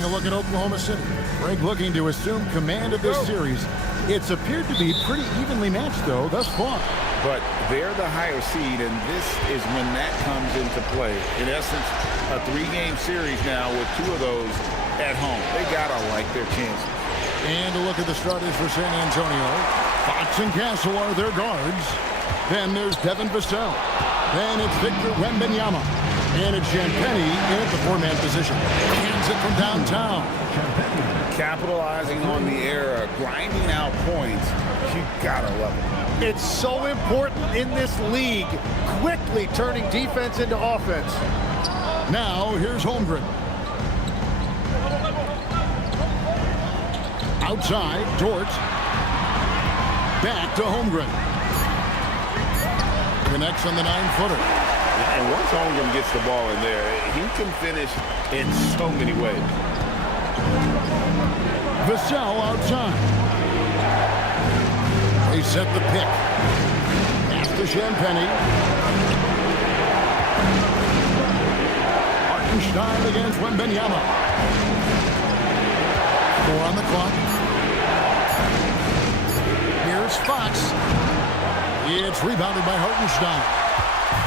A look at Oklahoma City. Greg looking to assume command of this series. It's appeared to be pretty evenly matched, though, thus far. But they're the higher seed, and this is when that comes into play. In essence, a 3-game series now with 2 of those at home. They got to like their chances. And a look at the starters for San Antonio. Fox and Castle are their guards. Then there's Devin Vassell. Then it's Victor Wembanyama. And it's Champagnie in at the 4-man position. Hands it from downtown. Capitalizing on the era, grinding out points. You gotta love it. It's so important in this league, quickly turning defense into offense. Now, here's Holmgren. Outside, Dort. Back to Holmgren. Connects on the 9-footer. And once Holmgren gets the ball in there, he can finish in so many ways. Vassell outside. They set the pick. Pass to Champagnie. Hartenstein against Wembanyama. 4 on the clock. Here's Fox. It's rebounded by Hartenstein.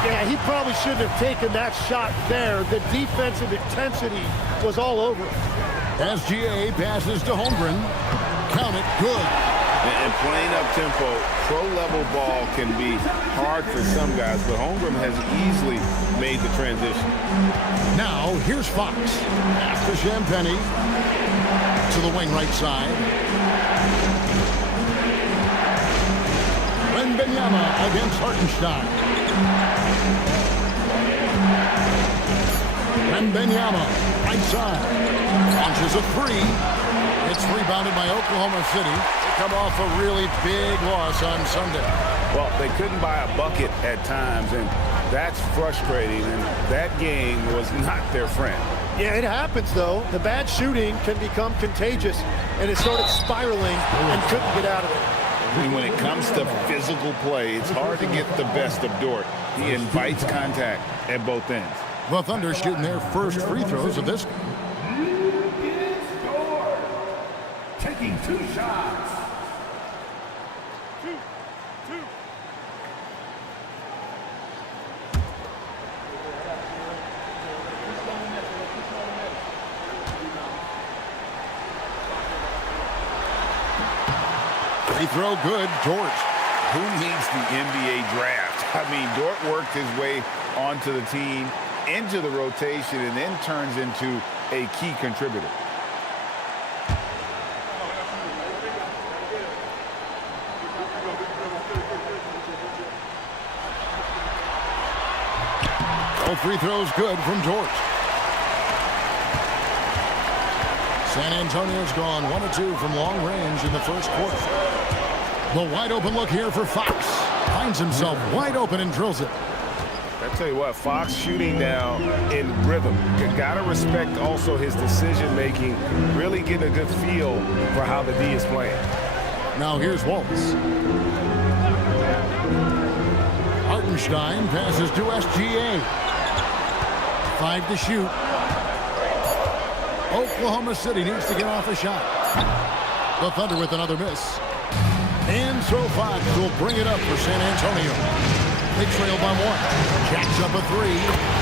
Yeah, he probably shouldn't have taken that shot there. The defensive intensity was all over. SGA passes to Holmgren. Count it, good. And playing up tempo, pro-level ball can be hard for some guys, but Holmgren has easily made the transition. Now, here's Fox. Pass to Champagnie. To the wing right side. Wembanyama against Hartenstein. Wembanyama, right side. Launches a 3. It's rebounded by Oklahoma City. They come off a really big loss on Sunday. Well, they couldn't buy a bucket at times, and that's frustrating, and that game was not their friend. Yeah, it happens, though. The bad shooting can become contagious, and it started spiraling and couldn't get out of it. When it comes to physical play, it's hard to get the best of Dort. He invites contact at both ends. The Thunder shooting their first free throws of this game. Taking 2 shots. Two. Free throw good, Dort. Who needs the NBA draft? I mean, Dort worked his way onto the team, into the rotation, and then turns into a key contributor. All free throws good from Dort. San Antonio's gone 1 of 2 from long range in the first quarter. The wide open look here for Fox. Finds himself wide open and drills it. I tell you what, Fox shooting now in rhythm. You got to respect also his decision-making, really getting a good feel for how the D is playing. Now here's Waltz. Hartenstein passes to SGA. 5 to shoot. Oklahoma City needs to get off a shot. The Thunder with another miss. And so Fox will bring it up for San Antonio. They trail by 1. Jacks up a 3.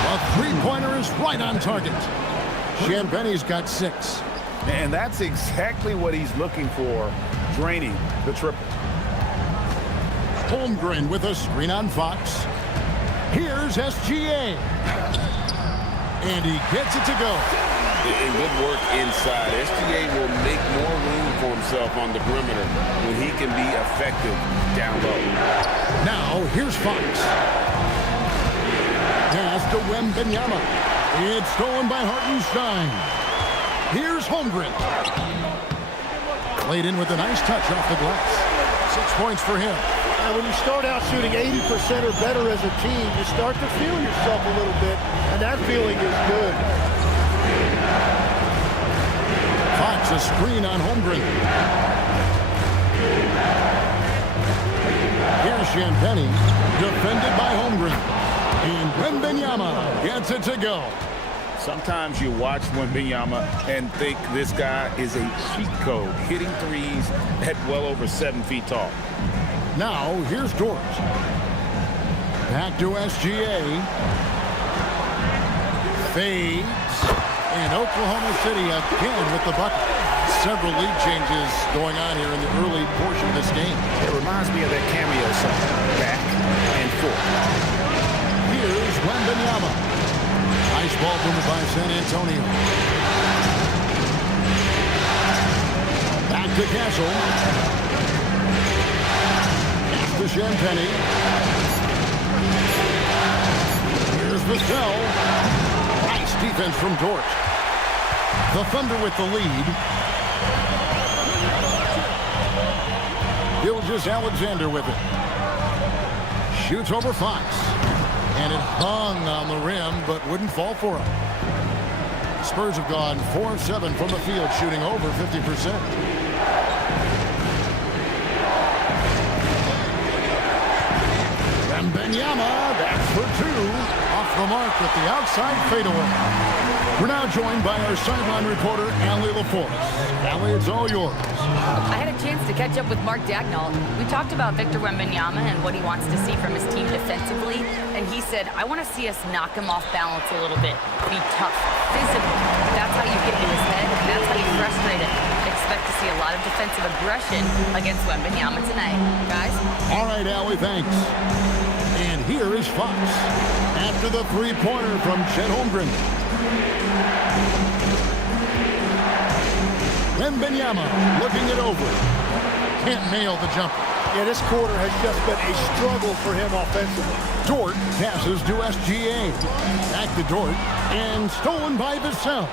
A 3-pointer is right on target. Champagnie's got 6. And that's exactly what he's looking for, draining the triple. Holmgren with a screen on Fox. Here's SGA. And he gets it to go. And good work inside. SGA will make more room for himself on the perimeter when he can be effective down low. Now, here's Fox. Pass to Wembanyama. It's stolen by Hartenstein. Here's Holmgren. Played in with a nice touch off the glass. 6 points for him. And when you start out shooting 80% or better as a team, you start to feel yourself a little bit, and that feeling is good. Fox a screen on Holmgren. Here's Champagnie, defended by Holmgren. And Wembanyama gets it to go. Sometimes you watch Wembanyama and think this guy is a cheat code, hitting threes at well over 7 feet tall. Now, here's Dort. Back to SGA. Fades. And Oklahoma City again with the bucket. Several lead changes going on here in the early portion of this game. It reminds me of that cameo song, back and forth. Here's Wembanyama. Nice ball movement by San Antonio. Back to Castle. Pass to Champagny. Here's Vassell. Nice defense from Dort. The Thunder with the lead. Gilgeous-Alexander with it. Shoots over Fox. And it hung on the rim, but wouldn't fall for him. Spurs have gone 4 of 7 from the field, shooting over 50%. Wembanyama, that's for 2. Off the mark with the outside fadeaway. We're now joined by our sideline reporter, Allie LaForce. Allie, it's all yours. I had a chance to catch up with Mark Dagnall. We talked about Victor Wembanyama and what he wants to see from his team defensively, and he said, I want to see us knock him off balance a little bit, be tough, physical. That's how you get in his head, and that's how you frustrate him. Expect to see a lot of defensive aggression against Wembanyama tonight, guys. All right, Allie, thanks. And here is Fox after the three-pointer from Chet Holmgren. Wembanyama looking it over. Can't nail the jumper. Yeah, this quarter has just been a struggle for him offensively. Dort passes to SGA. Back to Dort. And stolen by Vassell.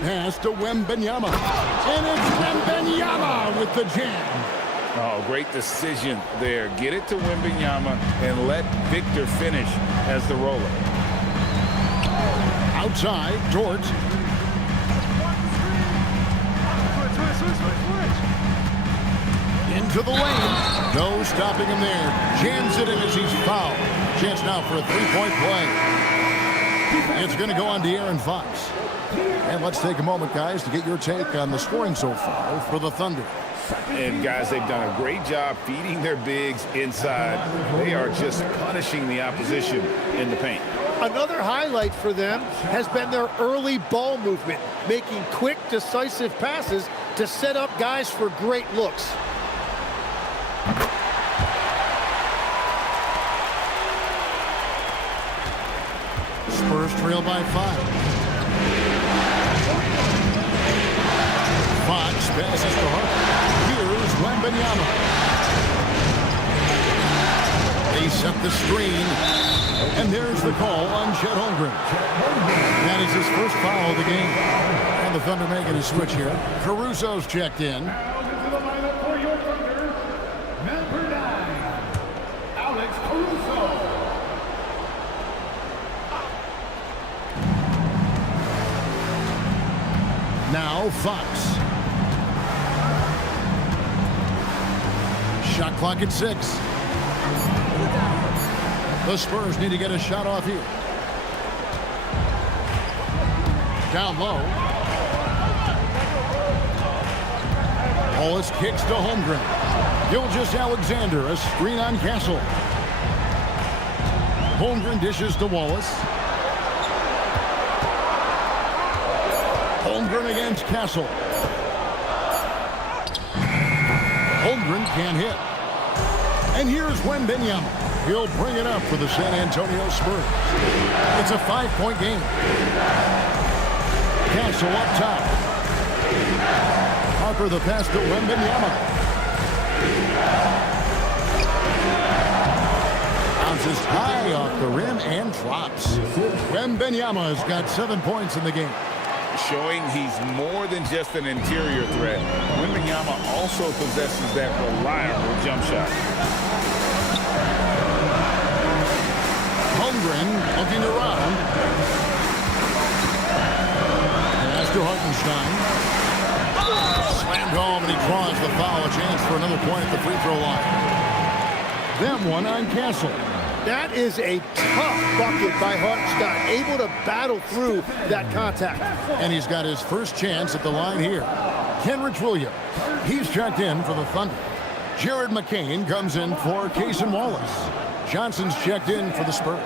Pass to Wembanyama. And it's Wembanyama with the jam. Oh, great decision there. Get it to Wembanyama and let Victor finish as the roller. Outside, Dort. Into the lane. No stopping him there. Jams it in as he's fouled. Chance now for a three-point play. It's going to go on De'Aaron Fox. And let's take a moment, guys, to get your take on the scoring so far for the Thunder. And, guys, they've done a great job feeding their bigs inside. They are just punishing the opposition in the paint. Another highlight for them has been their early ball movement, making quick, decisive passes to set up guys for great looks. Spurs trail by 5. Fox passes to Hart. Here's Wembanyama. They set the screen. And there's the call on Chet Holmgren. That is his first foul of the game. And the Thunder making a switch here. Caruso's checked in. Now to the lineup for your Thunder, number 9, Alex Caruso. Now Fox. Shot clock at 6. The Spurs need to get a shot off here. Down low. Wallace kicks to Holmgren. Gilgeous-Alexander, a screen on Castle. Holmgren dishes to Wallace. Holmgren against Castle. Holmgren can't hit. And here's Wembanyama. He'll bring it up for the San Antonio Spurs. It's a 5-point game. Castle up top. Harper the pass to Wembanyama. Bounces high off the rim and drops. Wembanyama has got 7 points in the game. Showing he's more than just an interior threat. Wembanyama also possesses that reliable jump shot. Holmgren looking around. Pass to Hartenstein. Slammed home, and he draws the foul. A chance for another point at the free throw line. Them one on Castle. That is a tough bucket by Hartenstein, able to battle through that contact. And he's got his first chance at the line here. Kenrich Williams, he's checked in for the Thunder. Jared McCain comes in for Cason Wallace. Johnson's checked in for the Spurs.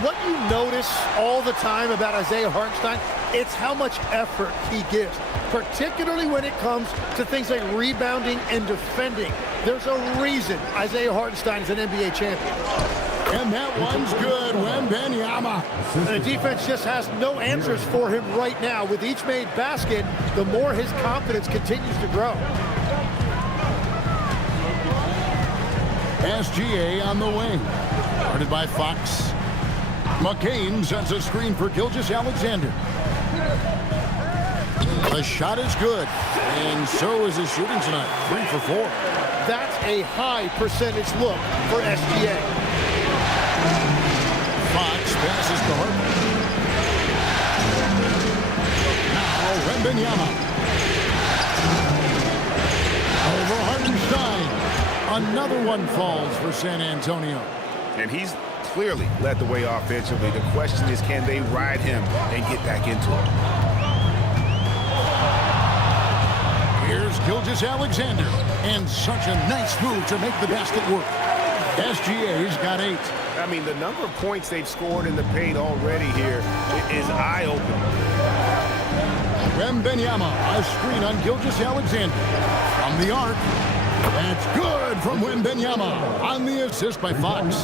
What you notice all the time about Isaiah Hartenstein, it's how much effort he gives, particularly when it comes to things like rebounding and defending. There's a reason Isaiah Hartenstein is an NBA champion. And that one's good. Wembanyama. The defense just has no answers for him right now. With each made basket, the more his confidence continues to grow. SGA on the wing. Guarded by Fox. McCain sets a screen for Gilgeous-Alexander. The shot is good, and so is his shooting tonight. 3 for 4. That's a high percentage look for SGA. Fox passes to Harden. Now Wembanyama. Over Hartenstein. Another one falls for San Antonio. And he's clearly led the way offensively. The question is, can they ride him and get back into it? Here's Gilgeous-Alexander, and such a nice move to make the basket work. SGA's got 8. I mean, the number of points they've scored in the paint already here is eye-opening. Wembanyama, a screen on Gilgeous-Alexander. From the arc. That's good from Wembanyama on the assist by Fox.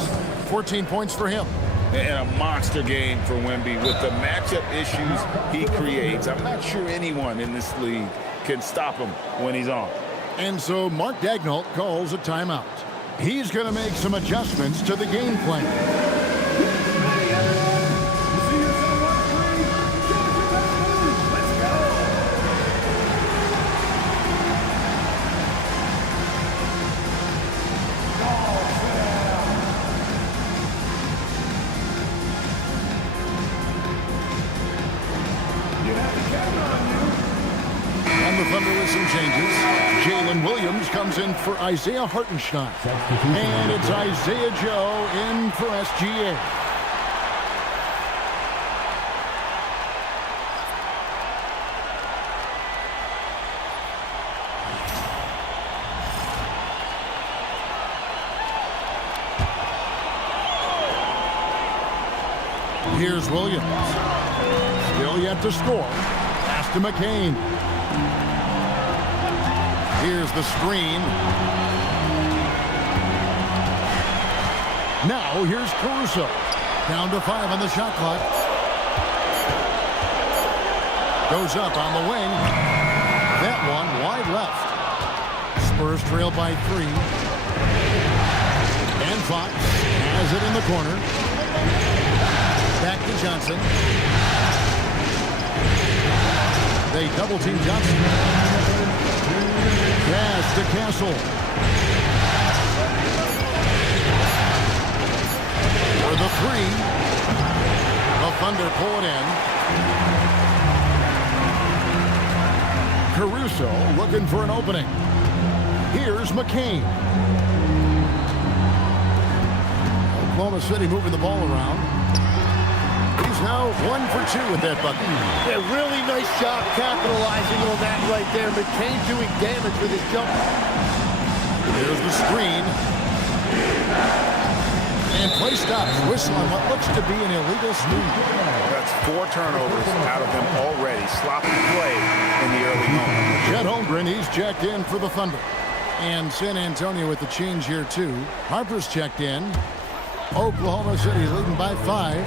14 points for him. And a monster game for Wemby with the matchup issues he creates. I'm not sure anyone in this league can stop him when he's on. And so Mark Daigneault calls a timeout. He's going to make some adjustments to the game plan. And the Thunder with some changes. Jalen Williams comes in for Isaiah Hartenstein. And it's Isaiah Joe in for SGA. Here's Williams. Still yet to score. Pass to McCain. Here's the screen. Now here's Caruso. Down to 5 on the shot clock. Goes up on the wing. That one wide left. Spurs trail by 3. And Fox has it in the corner. Back to Johnson. They double team Johnson. Pass to Castle. For the 3. The Thunder pull it in. Caruso looking for an opening. Here's McCain. Oklahoma City moving the ball around. He's now 1 for 2 with that bucket. Yeah, really nice job capitalizing on that right there. McCain doing damage with his jumper. There's the screen. And play stops. Whistle on what looks to be an illegal screen. That's 4 turnovers out of him already. Sloppy play in the early moment. Chet Holmgren, he's checked in for the Thunder. And San Antonio with the change here too. Harper's checked in. Oklahoma City leading by 5.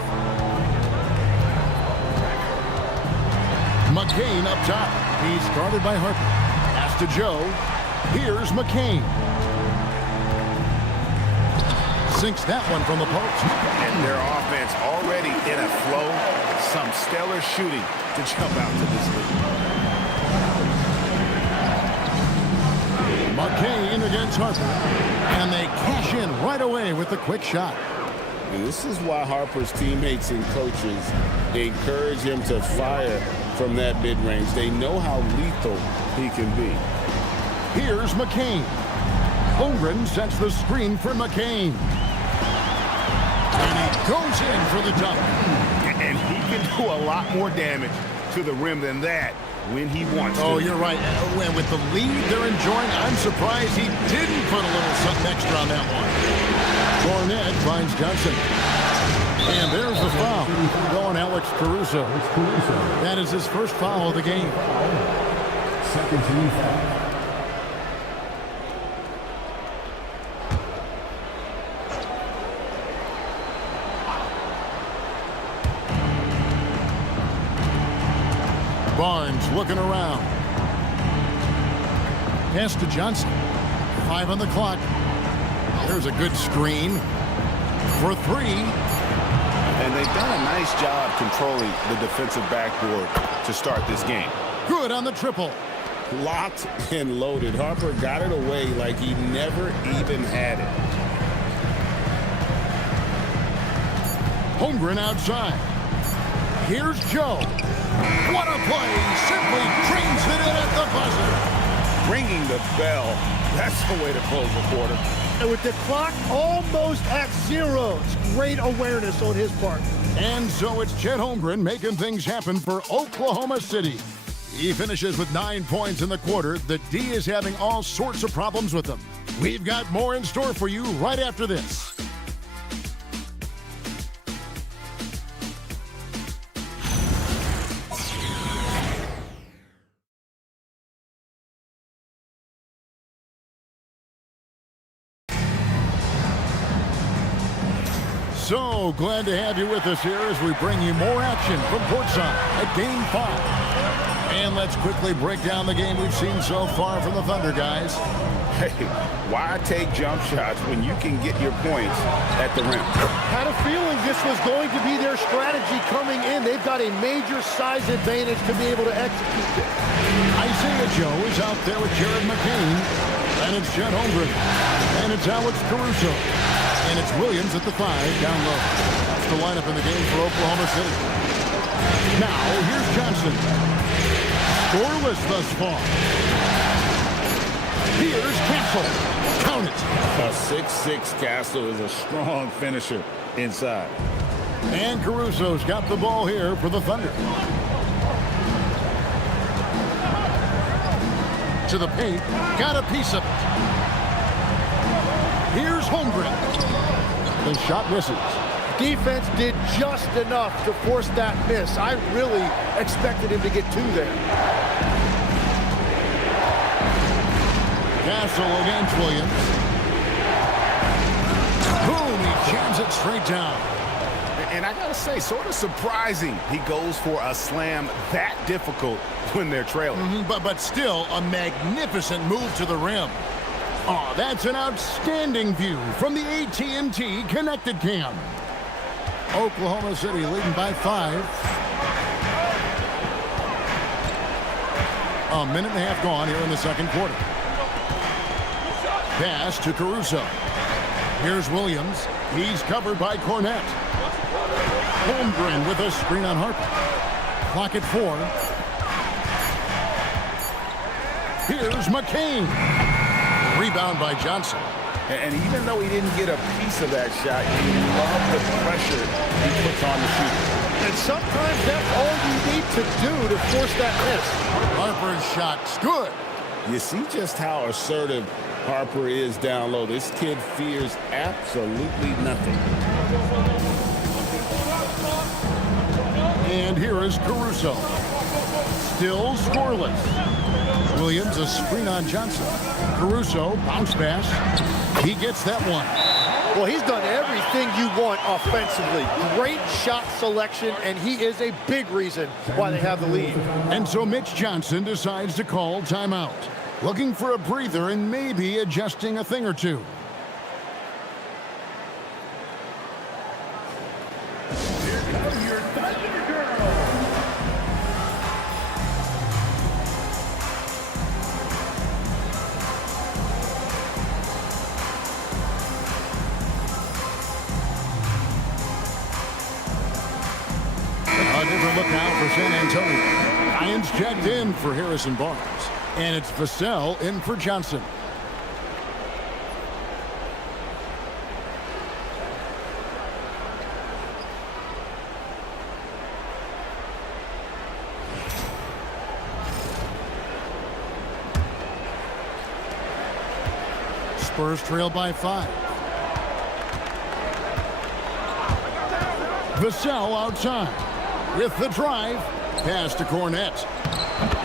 McCain up top. He's guarded by Harper. Pass to Joe. Here's McCain. Sinks that one from the post. And their offense already in a flow. Some stellar shooting to jump out to this lead. McCain against Harper. And they cash in right away with the quick shot. And this is why Harper's teammates and coaches encourage him to fire from that mid-range. They know how lethal he can be. Here's McCain. Holmgren sets the screen for McCain. And he goes in for the dunk. And he can do a lot more damage to the rim than that when he wants to. Oh, you're right. And with the lead they're enjoying, I'm surprised he didn't put a little something extra on that one. Cornette finds Johnson. And there's the foul. Going Alex Caruso. That is his first foul of the game. Second team foul. Barnes looking around. Pass to Johnson. 5 on the clock. There's a good screen for 3. And they've done a nice job controlling the defensive backboard to start this game. Good on the triple. Locked and loaded. Harper got it away like he never even had it. Holmgren outside. Here's Joe. What a play. Simply trains it in at the buzzer. Ringing the bell. That's the way to close the quarter. And with the clock almost at 0, it's great awareness on his part. And so it's Chet Holmgren making things happen for Oklahoma City. He finishes with 9 points in the quarter. The D is having all sorts of problems with them. We've got more in store for you right after this. So glad to have you with us here as we bring you more action from courtside at Game 5. And let's quickly break down the game we've seen so far from the Thunder, guys. Hey, why take jump shots when you can get your points at the rim? Had a feeling this was going to be their strategy coming in. They've got a major size advantage to be able to execute this. Isaiah Joe is out there with Jared McCain. And it's Chet Holmgren. And it's Alex Caruso. And it's Williams at the 5 down low. That's the lineup in the game for Oklahoma City. Now, here's Johnson. Scoreless thus far. Here's Castle. Count it. A 6'6" Castle is a strong finisher inside. And Caruso's got the ball here for the Thunder. To the paint. Got a piece of it. Here's Holmgren. The shot misses. Defense did just enough to force that miss. I really expected him to get 2 there. Castle against Williams. Boom, he jams it straight down. And I gotta say, sort of surprising he goes for a slam that difficult when they're trailing. But still a magnificent move to the rim. Oh, that's an outstanding view from the AT&T Connected Cam. Oklahoma City leading by 5. A minute and a half gone here in the second quarter. Pass to Caruso. Here's Williams. He's covered by Cornette. Holmgren with a screen on Harper. Clock at 4. Here's McCain. Rebound by Johnson. And even though he didn't get a piece of that shot, you love the pressure he puts on the shooter. And sometimes that's all you need to do to force that miss. Harper's shot's good. You see just how assertive Harper is down low. This kid fears absolutely nothing. And here is Caruso. Still scoreless. Williams a screen on Johnson. Caruso, bounce pass. He gets that one. Well, he's done everything you want offensively. Great shot selection, and he is a big reason why they have the lead. And so Mitch Johnson decides to call timeout. Looking for a breather and maybe adjusting a thing or two. Here come your Thunder Girls. different look now for San Antonio. Lions checked in for Harrison Barnes. And it's Vassell in for Johnson. Spurs trail by 5. Vassell outside with the drive. Pass to Cornette.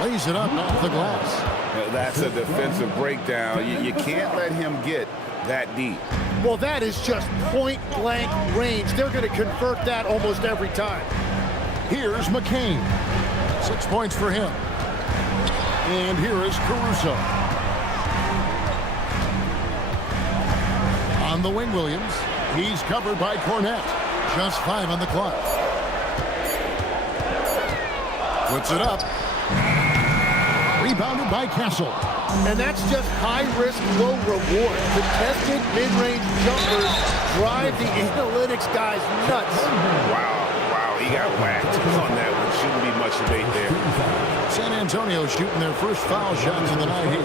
Lays it up off the glass. That's a defensive breakdown. You can't let him get that deep. Well, that is just point-blank range. They're going to convert that almost every time. Here's McCain. 6 points for him. And here is Caruso. On the wing, Williams. He's covered by Cornette. Just 5 on the clock. Puts it up. Rebounded by Castle. And that's just high risk, low reward. Contested mid-range jumpers drive the analytics guys nuts. Wow, he got whacked on that one. Shouldn't be much debate there. San Antonio shooting their first foul shots of the night here.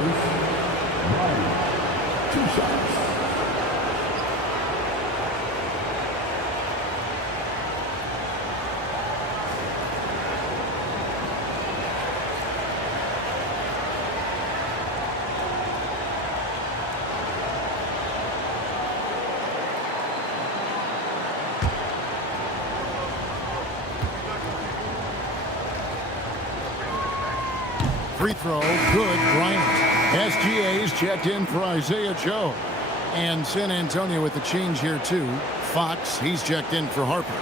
2 shots. Free throw, good, Bryant. SGA's checked in for Isaiah Joe. And San Antonio with the change here, too. Fox, he's checked in for Harper.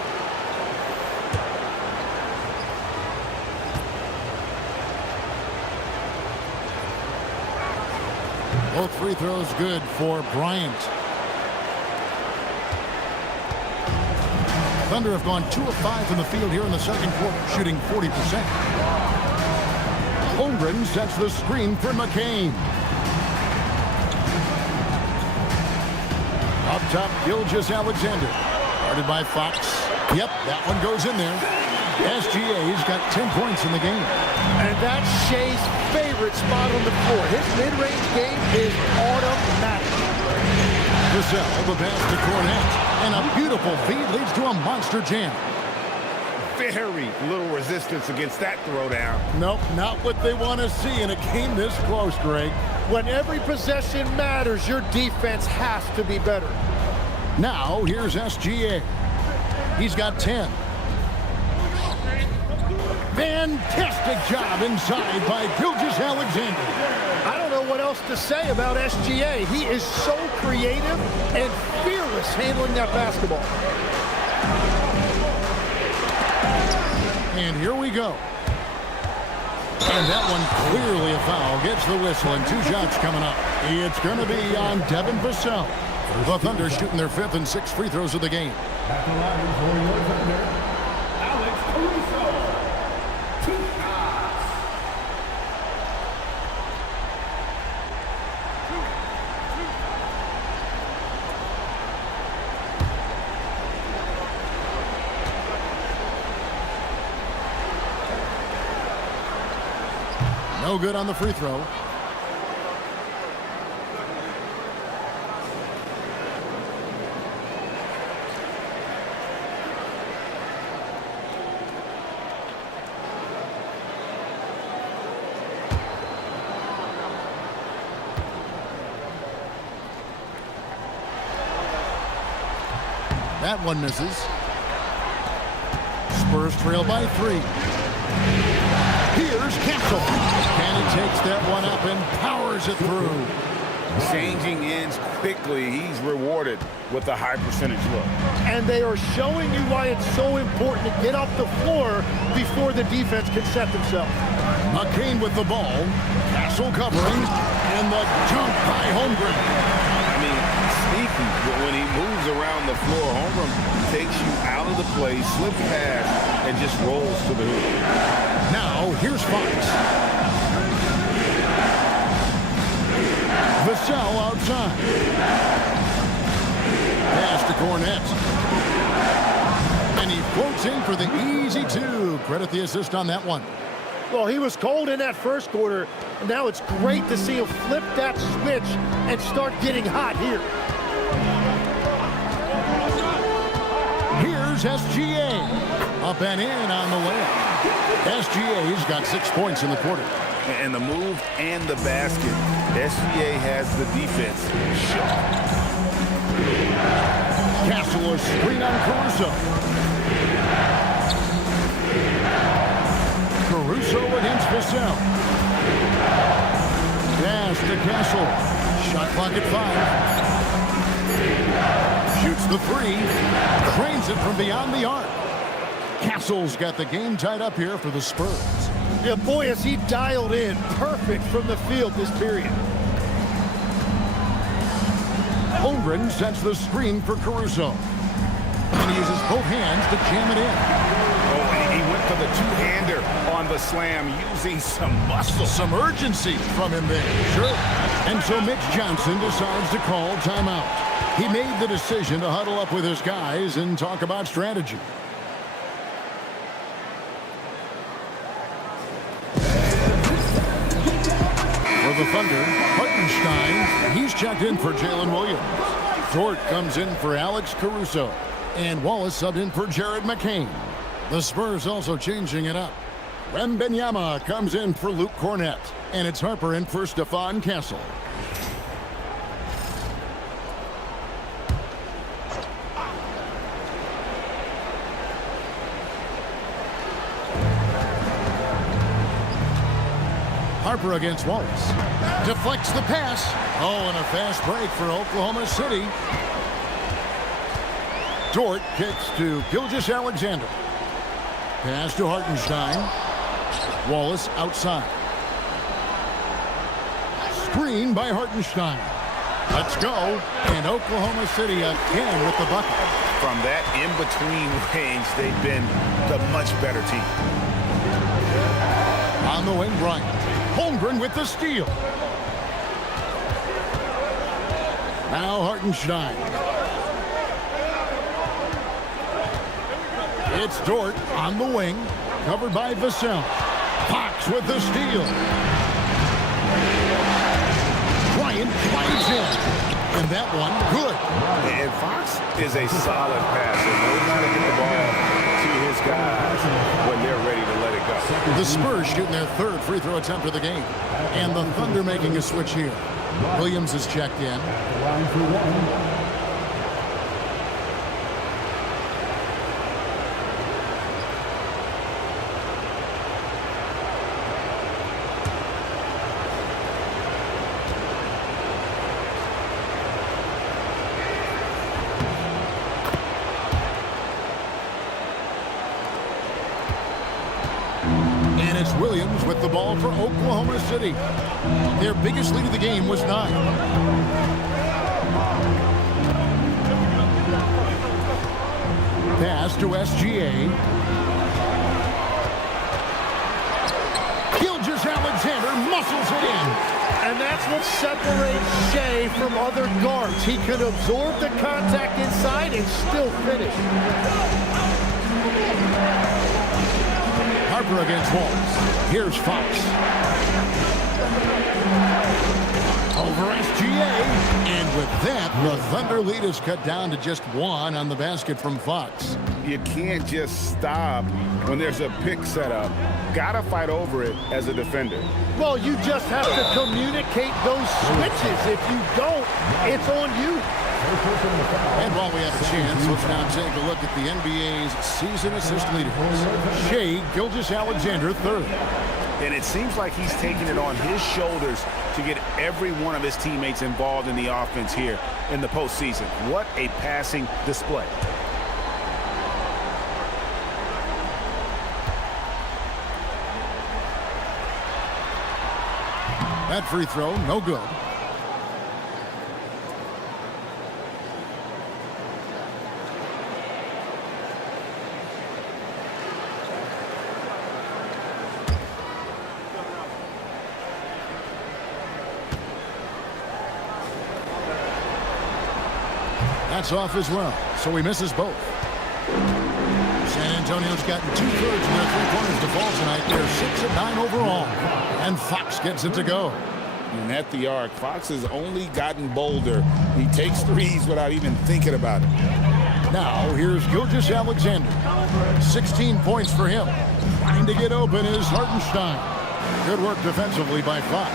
Both free throws good for Bryant. Thunder have gone 2 of 5 from the field here in the second quarter, shooting 40%. Holmgren sets the screen for McCain. Up top, Gilgeous Alexander. Guarded by Fox. Yep, that one goes in there. SGA's got 10 points in the game. And that's Shea's favorite spot on the floor. His mid-range game is automatic. Vassell, the pass to Cornette. And a beautiful feed leads to a monster jam. Very little resistance against that throwdown. Nope, not what they want to see in a game this close, Greg. When every possession matters, your defense has to be better. Now, here's SGA. He's got 10. Fantastic job inside by Gilgeous Alexander. I don't know what else to say about SGA. He is so creative and fearless handling that basketball. And here we go. And that one clearly a foul. Gets the whistle and 2 shots coming up. It's going to be on Devin Vassell. The Thunder shooting their 5th and 6th free throws of the game. At the line for your Thunder, Alex Caruso. 2 shots. No good on the free throw. That one misses. Spurs trail by 3. Here's Castle. And he takes that one up and powers it through. Changing ends quickly. He's rewarded with a high percentage look. And they are showing you why it's so important to get off the floor before the defense can set themselves. McCain with the ball. Castle covering. And the jump by Holmgren. I mean, sneaky, but when he moves around the floor, Holmgren takes you out of the play, slips past, and just rolls to the hoop. Now, here's Fox. Vassell outside. Pass to Cornette. And he floats in for the easy 2. credit the assist on that one. Well, he was cold in that first quarter, and now it's great to see him flip that switch and start getting hot here. Here's SGA. Up and in on the way. SGA's got 6 points in the quarter. And the move and the basket. SGA has the defense shot. Castle a screen on Caruso. Caruso against Vassell. Pass to Castle. Shot clock at 5. Shoots the 3. Cranes it from beyond the arc. Castle's got the game tied up here for the Spurs. Yeah, boy, is he dialed in. Perfect from the field this period. Holmgren sets the screen for Caruso. And he uses both hands to jam it in. Oh, and he went for the two-hander on the slam, using some muscle. Some urgency from him there. Sure. And so Mitch Johnson decides to call timeout. He made the decision to huddle up with his guys and talk about strategy. For the Thunder, Hartenstein, he's checked in for Jalen Williams. Dort comes in for Alex Caruso. And Wallace subbed in for Jared McCain. The Spurs also changing it up. Wembanyama comes in for Luke Cornett. And it's Harper in for Stephon Castle. Harper against Wallace. Deflects the pass. Oh, and a fast break for Oklahoma City. Dort kicks to Gilgeous-Alexander. Pass to Hartenstein. Wallace outside. Screen by Hartenstein. Let's go. And Oklahoma City again with the bucket. From that in-between range, they've been the much better team. On the wing, Bryant. Holmgren with the steal. Now Hartenstein. It's Dort on the wing, covered by Vassell. Fox with the steal. Bryant drives in. And that one, good. And Fox is a solid passer. Knows how to get the ball to his guys when they're ready to let it go. The Spurs shooting their 3rd free throw attempt of the game. And the Thunder making a switch here. Williams is checked in. And it's Williams with the ball for Oklahoma City. Their biggest lead of the game was 9. Pass to SGA. Gilgeous-Alexander muscles it in. And that's what separates Shea from other guards. He can absorb the contact inside and still finish. Harper against Wallace. Here's Fox. Over SGA. And with that, the Thunder lead is cut down to just 1 on the basket from Fox. You can't just stop when there's a pick set up. Gotta fight over it as a defender. Well, you just have to communicate those switches. If you don't, it's on you. And while we have a chance, let's now take a look at the NBA's season assist leaders. Shea Gilgeous-Alexander 3rd. And it seems like he's taking it on his shoulders to get every one of his teammates involved in the offense here in the postseason. What a passing display. That free throw, no good. That's off as well, so he misses both. San Antonio's gotten 2/3 of their three-pointers to fall tonight. They're 6 of 9 overall. And Fox gets it to go. And at the arc, Fox has only gotten bolder. He takes threes without even thinking about it. Now, here's Gilgeous-Alexander. 16 points for him. Trying to get open is Hartenstein. Good work defensively by Fox.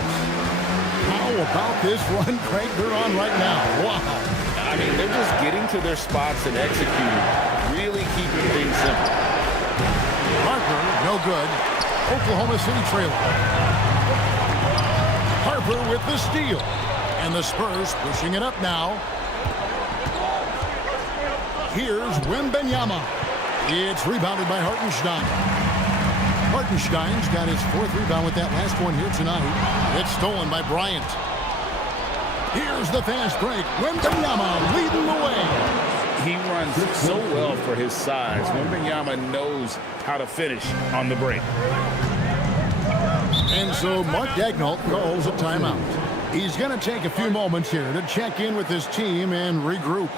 How about this run Craig they're on right now? Wow. I mean, they're just getting to their spots and executing, really keeping things simple. Harper, no good. Oklahoma City trailer. Harper with the steal. And the Spurs pushing it up now. Here's Wembanyama. It's rebounded by Hartenstein. Hartenstein's got his 4th rebound with that last one here tonight. It's stolen by Bryant. Here's the fast break. Wembanyama leading the way. He runs so well for his size. Wembanyama knows how to finish on the break. And so Mark Daigneault calls a timeout. He's going to take a few moments here to check in with his team and regroup.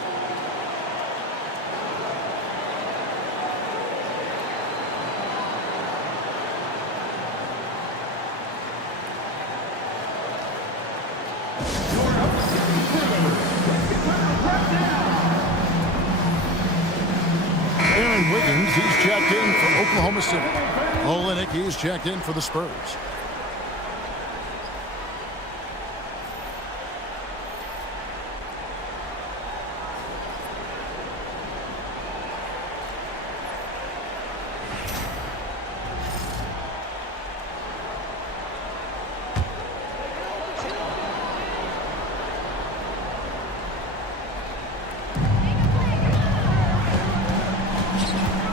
Aaron Wiggins, he's checked in for Oklahoma City. Olynyk, he's checked in for the Spurs.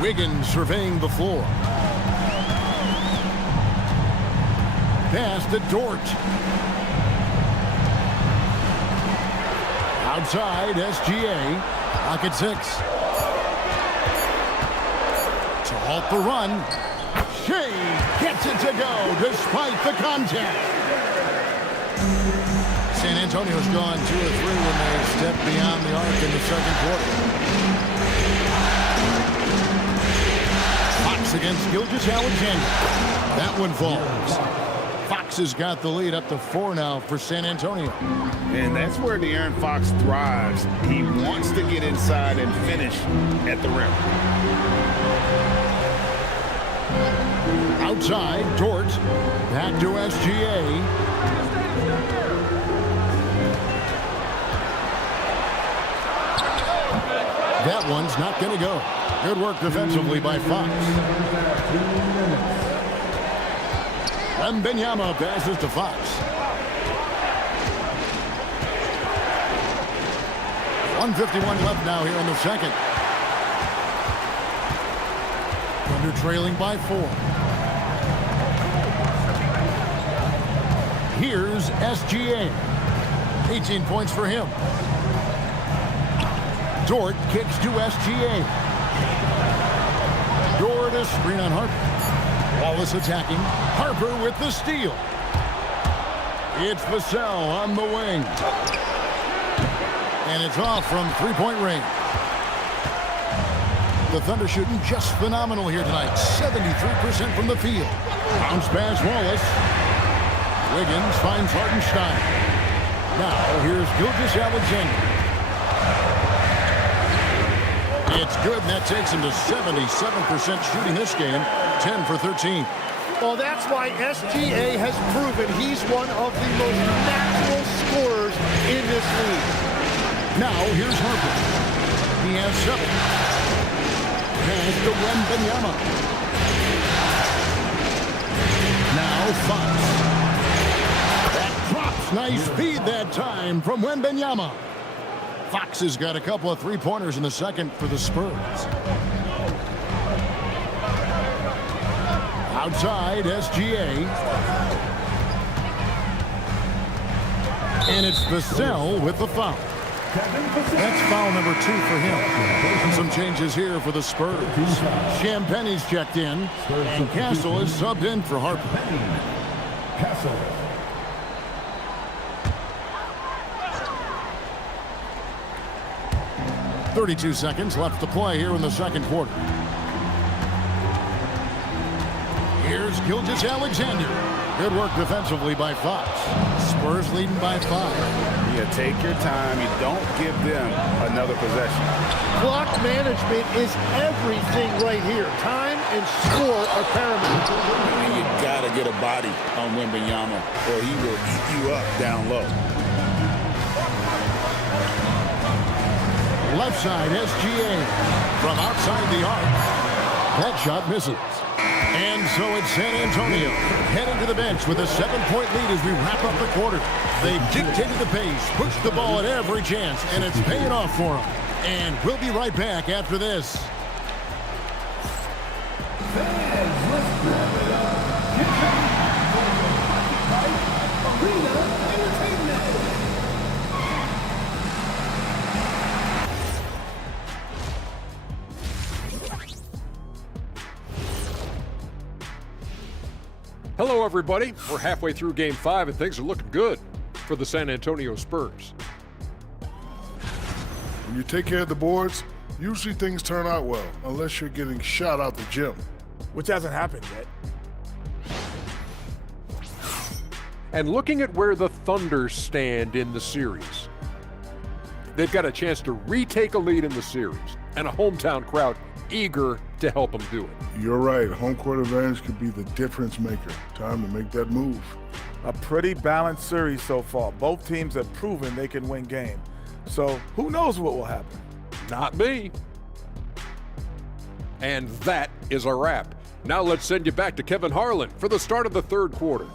Wiggins surveying the floor. Pass to Dort. Outside, SGA. Pocket 6. To halt the run. Shea gets it to go despite the contact. San Antonio's gone 2 of 3 when they step beyond the arc in the second quarter. Fox against Gilgeous-Alexander. That one falls. Fox has got the lead up to 4 now for San Antonio. And that's where De'Aaron Fox thrives. He wants to get inside and finish at the rim. Outside, Dort. Back to SGA. That one's not going to go. Good work defensively by Fox. Wembanyama passes to Fox. 1:51 left now here in the second. Thunder trailing by 4. Here's SGA. 18 points for him. Dort kicks to SGA. Dort a screen on Harper. Wallace attacking. Harper with the steal. It's Vassell on the wing. And it's off from three-point range. The Thunder shooting just phenomenal here tonight. 73% from the field. Bounce pass Wallace. Wiggins finds Hartenstein. Now here's Gilgeous-Alexander. It's good, and that takes him to 77% shooting this game. 10 for 13. Well, that's why SGA has proven he's one of the most natural scorers in this league. Now, here's Harper. He has 7. Pass to Wembanyama. Now, Fox. That drops. Nice speed that time from Wembanyama. Fox has got a couple of three-pointers in the second for the Spurs. Outside, SGA. And it's Vassell with the foul. That's foul number 2 for him. And some changes here for the Spurs. Champagne's checked in, and Castle is subbed in for Harper. Castle. 32 seconds left to play here in the second quarter. Here's Gilgeous Alexander. Good work defensively by Fox. Spurs leading by 5. Yeah, take your time. You don't give them another possession. Clock management is everything right here. Time and score are paramount. And you got to get a body on Wembanyama or he will eat you up down low. Left side, SGA. From outside the arc. That shot misses. And so it's San Antonio heading to the bench with a 7-point lead as we wrap up the quarter. They've dictated the pace, pushed the ball at every chance, and it's paying off for them. And we'll be right back after this. Fans, let's wrap it up. Arena Entertainment. Hello, everybody. We're halfway through Game 5, and things are looking good for the San Antonio Spurs. When you take care of the boards, usually things turn out well, unless you're getting shot out the gym. Which hasn't happened yet. And looking at where the Thunder stand in the series, they've got a chance to retake a lead in the series, and a hometown crowd eager to help them do it. You're right, home court advantage could be the difference maker. Time to make that move. A pretty balanced series so far. Both teams have proven they can win games. So who knows what will happen? Not me. And that is a wrap. Now let's send you back to Kevin Harlan for the start of the third quarter.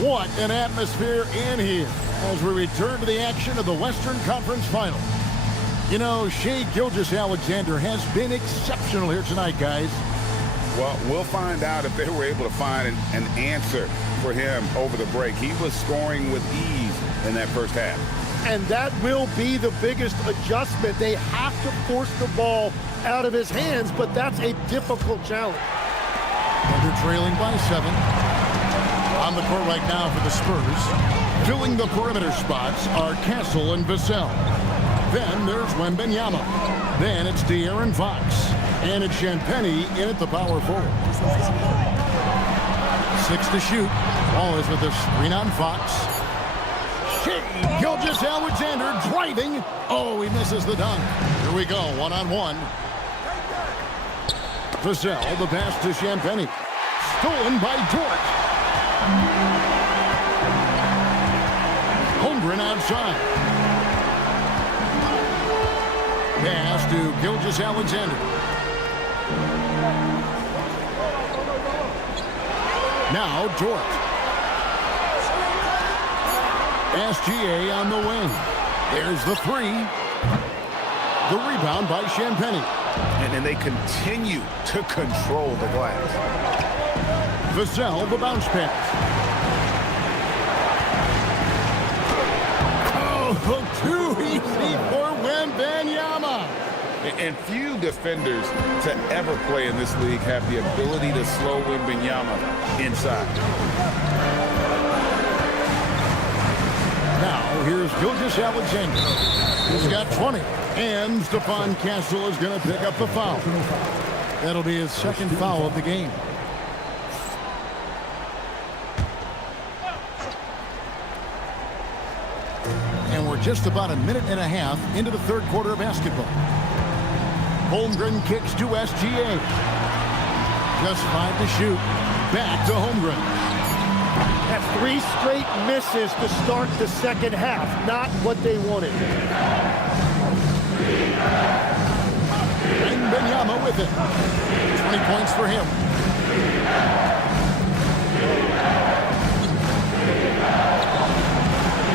What an atmosphere in here as we return to the action of the Western Conference Final. You know, Shai Gilgeous-Alexander has been exceptional here tonight, guys. Well, we'll find out if they were able to find an answer for him over the break. He was scoring with ease in that first half. And that will be the biggest adjustment. They have to force the ball out of his hands, but that's a difficult challenge. And they're trailing by 7. On the court right now for the Spurs. Filling the perimeter spots are Castle and Vassell. Then there's Wembanyama. Then it's De'Aaron Fox. And it's Champagnie in at the power forward. 6 to shoot. Ball is with the screen on Fox. Shai Gilgeous-Alexander driving. Oh, he misses the dunk. Here we go, one-on-one. Vassell, the pass to Champagnie. Stolen by Dort. Holmgren outside. Pass to Gilgeous-Alexander. Now Dort. SGA on the wing. There's the 3. The rebound by Champagnie. And then they continue to control the glass. Vassell, the bounce pass. Oh, too easy for Wembanyama. And few defenders to ever play in this league have the ability to slow Wembanyama inside. Now, here's Gilgeous-Alexander. He's got 20. And Stephon Castle is going to pick up the foul. That'll be his second foul of the game. And we're just about a minute and a half into the third quarter of basketball. Holmgren kicks to SGA. Just 5 to shoot. Back to Holmgren. That's 3 straight misses to start the second half. Not what they wanted. Wembanyama with it. 20 points for him.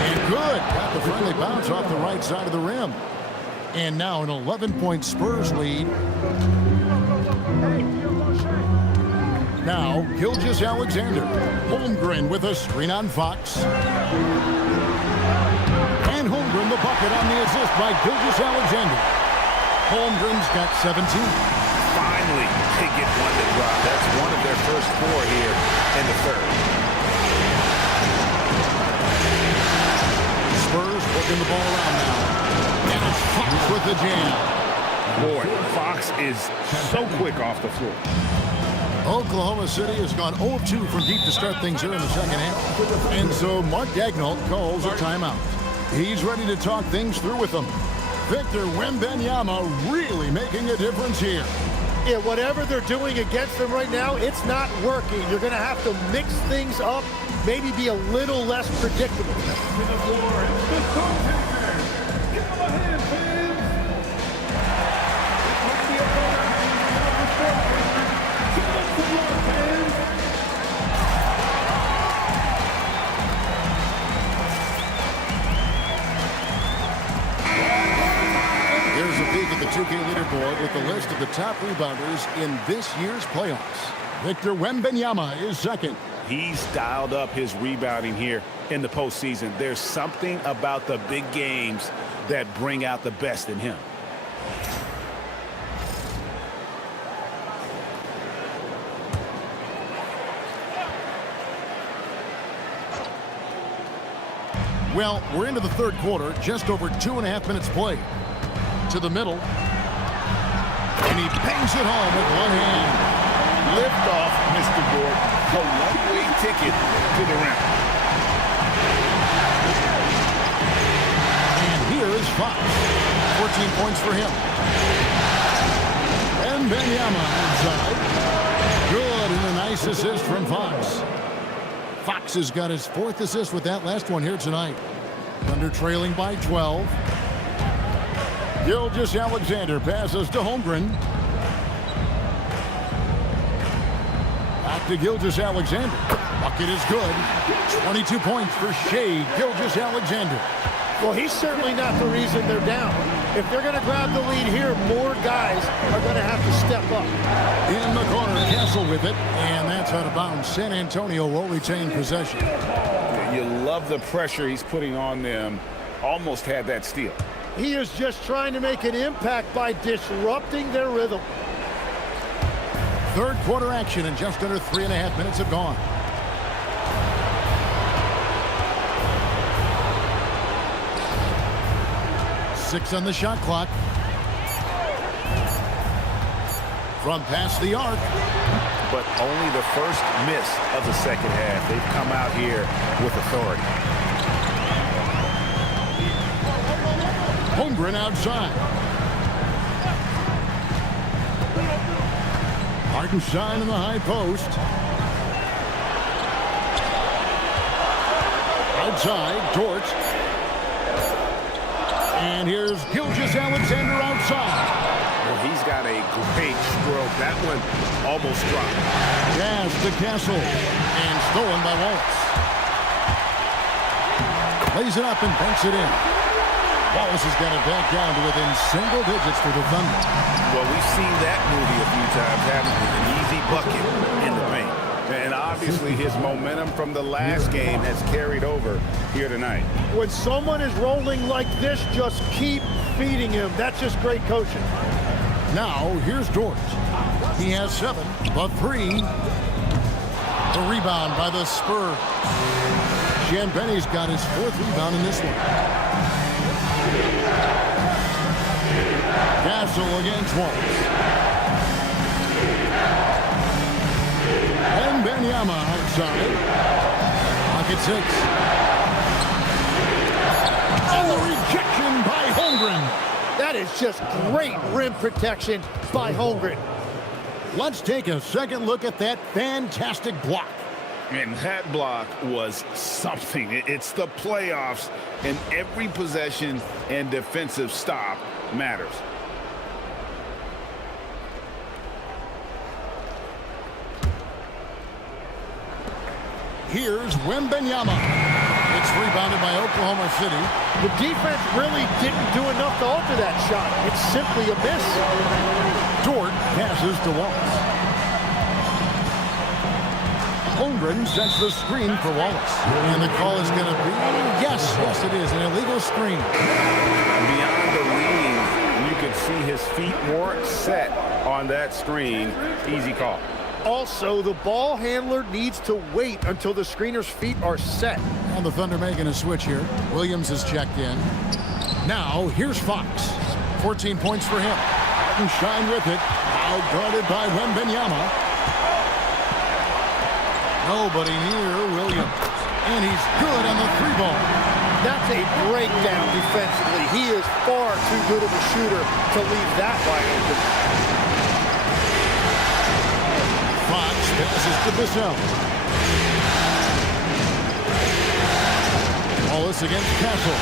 And good. Got the friendly bounce off the right side of the rim. And now an 11-point Spurs lead. Now, Gilgeous-Alexander. Holmgren with a screen on Fox. And Holmgren the bucket on the assist by Gilgeous-Alexander. Holmgren's got 17. 5 Finally, they get one to drop. That's one of their first 4 here in the third. Spurs working the ball around now. And it's Fox with the jam. Boy, Fox is so quick off the floor. Oklahoma City has gone 0 of 2 from deep to start things here in the second half. And so Mark Daigneault calls a timeout. He's ready to talk things through with them. Victor Wembanyama really making a difference here. Yeah, whatever they're doing against them right now, it's not working. You're going to have to mix things up, maybe be a little less predictable. To the floor, it's the Go-Taker. Give him a hand, fans. It might be a photo. Give us the floor, fans. Here's a peek at the 2K leaderboard with the list of the top rebounders in this year's playoffs. Victor Wembanyama is second. He's dialed up his rebounding here in the postseason. There's something about the big games that bring out the best in him. Well, we're into the third quarter, just over 2.5 minutes played. To the middle. And he bangs it home with one hand. Lift off, Mr. Gordon. A one-way ticket to the rim. And here is Fox. 14 points for him. And Wembanyama inside. Good, and a nice assist from Fox. Fox has got his 4th assist with that last one here tonight. Thunder trailing by 12. Gilgeous-Alexander passes to Holmgren. Back to Gilgeous-Alexander. Bucket is good. 22 points for Shai Gilgeous-Alexander. Well, he's certainly not the reason they're down. If they're going to grab the lead here, more guys are going to have to step up. In the corner, Castle with it, and that's out of bounds. San Antonio will retain possession. You love the pressure he's putting on them. Almost had that steal. He is just trying to make an impact by disrupting their rhythm. Third quarter action, and just under 3.5 minutes have gone. Six on the shot clock. From past the arc. But only the first miss of the second half. They've come out here with authority. Holmgren outside. Hartenstein in the high post. Outside, Dort. And here's Gilgeous-Alexander outside. Well, he's got a great stroke. That one almost dropped. Pass to Castle. And stolen by Wallace. Lays it up and banks it in. Wallace has got it back down to within single digits for the Thunder. Well, we've seen that movie a few times, haven't we? An easy bucket in the paint. And obviously his momentum from the last game has carried over here tonight. When someone is rolling like this, just keep feeding him. That's just great coaching. Now, here's Dort. He has 7, but 3. The rebound by the Spurs. Cianbenny's got his 4th rebound in this one. Castle against Wallace. And Wembanyama outside. Pocket 6. And the rejection by Holmgren. That is just great rim protection by Holmgren. Let's take a second look at that fantastic block. And that block was something. It's the playoffs, and every possession and defensive stop matters. Here's Wembanyama. It's rebounded by Oklahoma City. The defense really didn't do enough to alter that shot. It's simply a miss. Dort passes to Wallace. Holmgren sets the screen for Wallace. And the call is going to be, yes, it is, an illegal screen. Beyond the lead, you could see his feet weren't set on that screen. Easy call. Also, the ball handler needs to wait until the screener's feet are set. And the Thunder making a switch here. Williams is checked in. Now, here's Fox. 14 points for him. And shine with it. Now guarded by Wembanyama. Nobody near Williams. And he's good on the 3-ball. That's a breakdown defensively. He is far too good of a shooter to leave that wide open. Fox passes to Bissell. Wallace against Castle.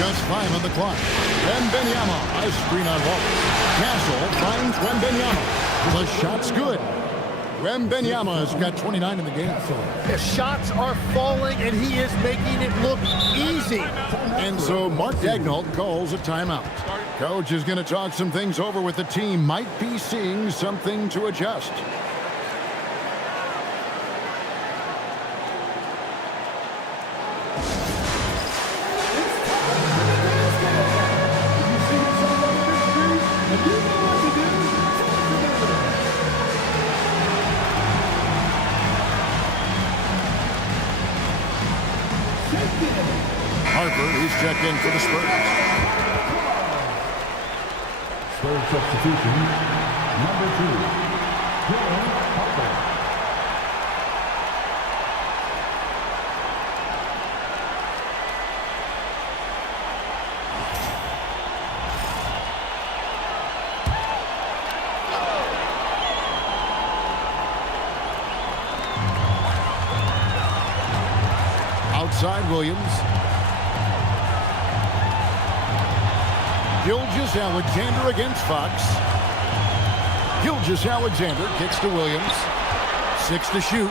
Just 5 on the clock. Wembanyama, a screen on Wallace. Castle finds Wembanyama. The shot's good. Wembanyama has got 29 in the game. The shots are falling, and he is making it look easy. And so Mark Daigneault calls a timeout. Coach is going to talk some things over with the team. Might be seeing something to adjust. Harper, he's checked in for the Spurs. Spurs substitution, number 2, Harper. Outside Williams. Gilgeous-Alexander against Fox. Gilgeous-Alexander kicks to Williams. 6 to shoot.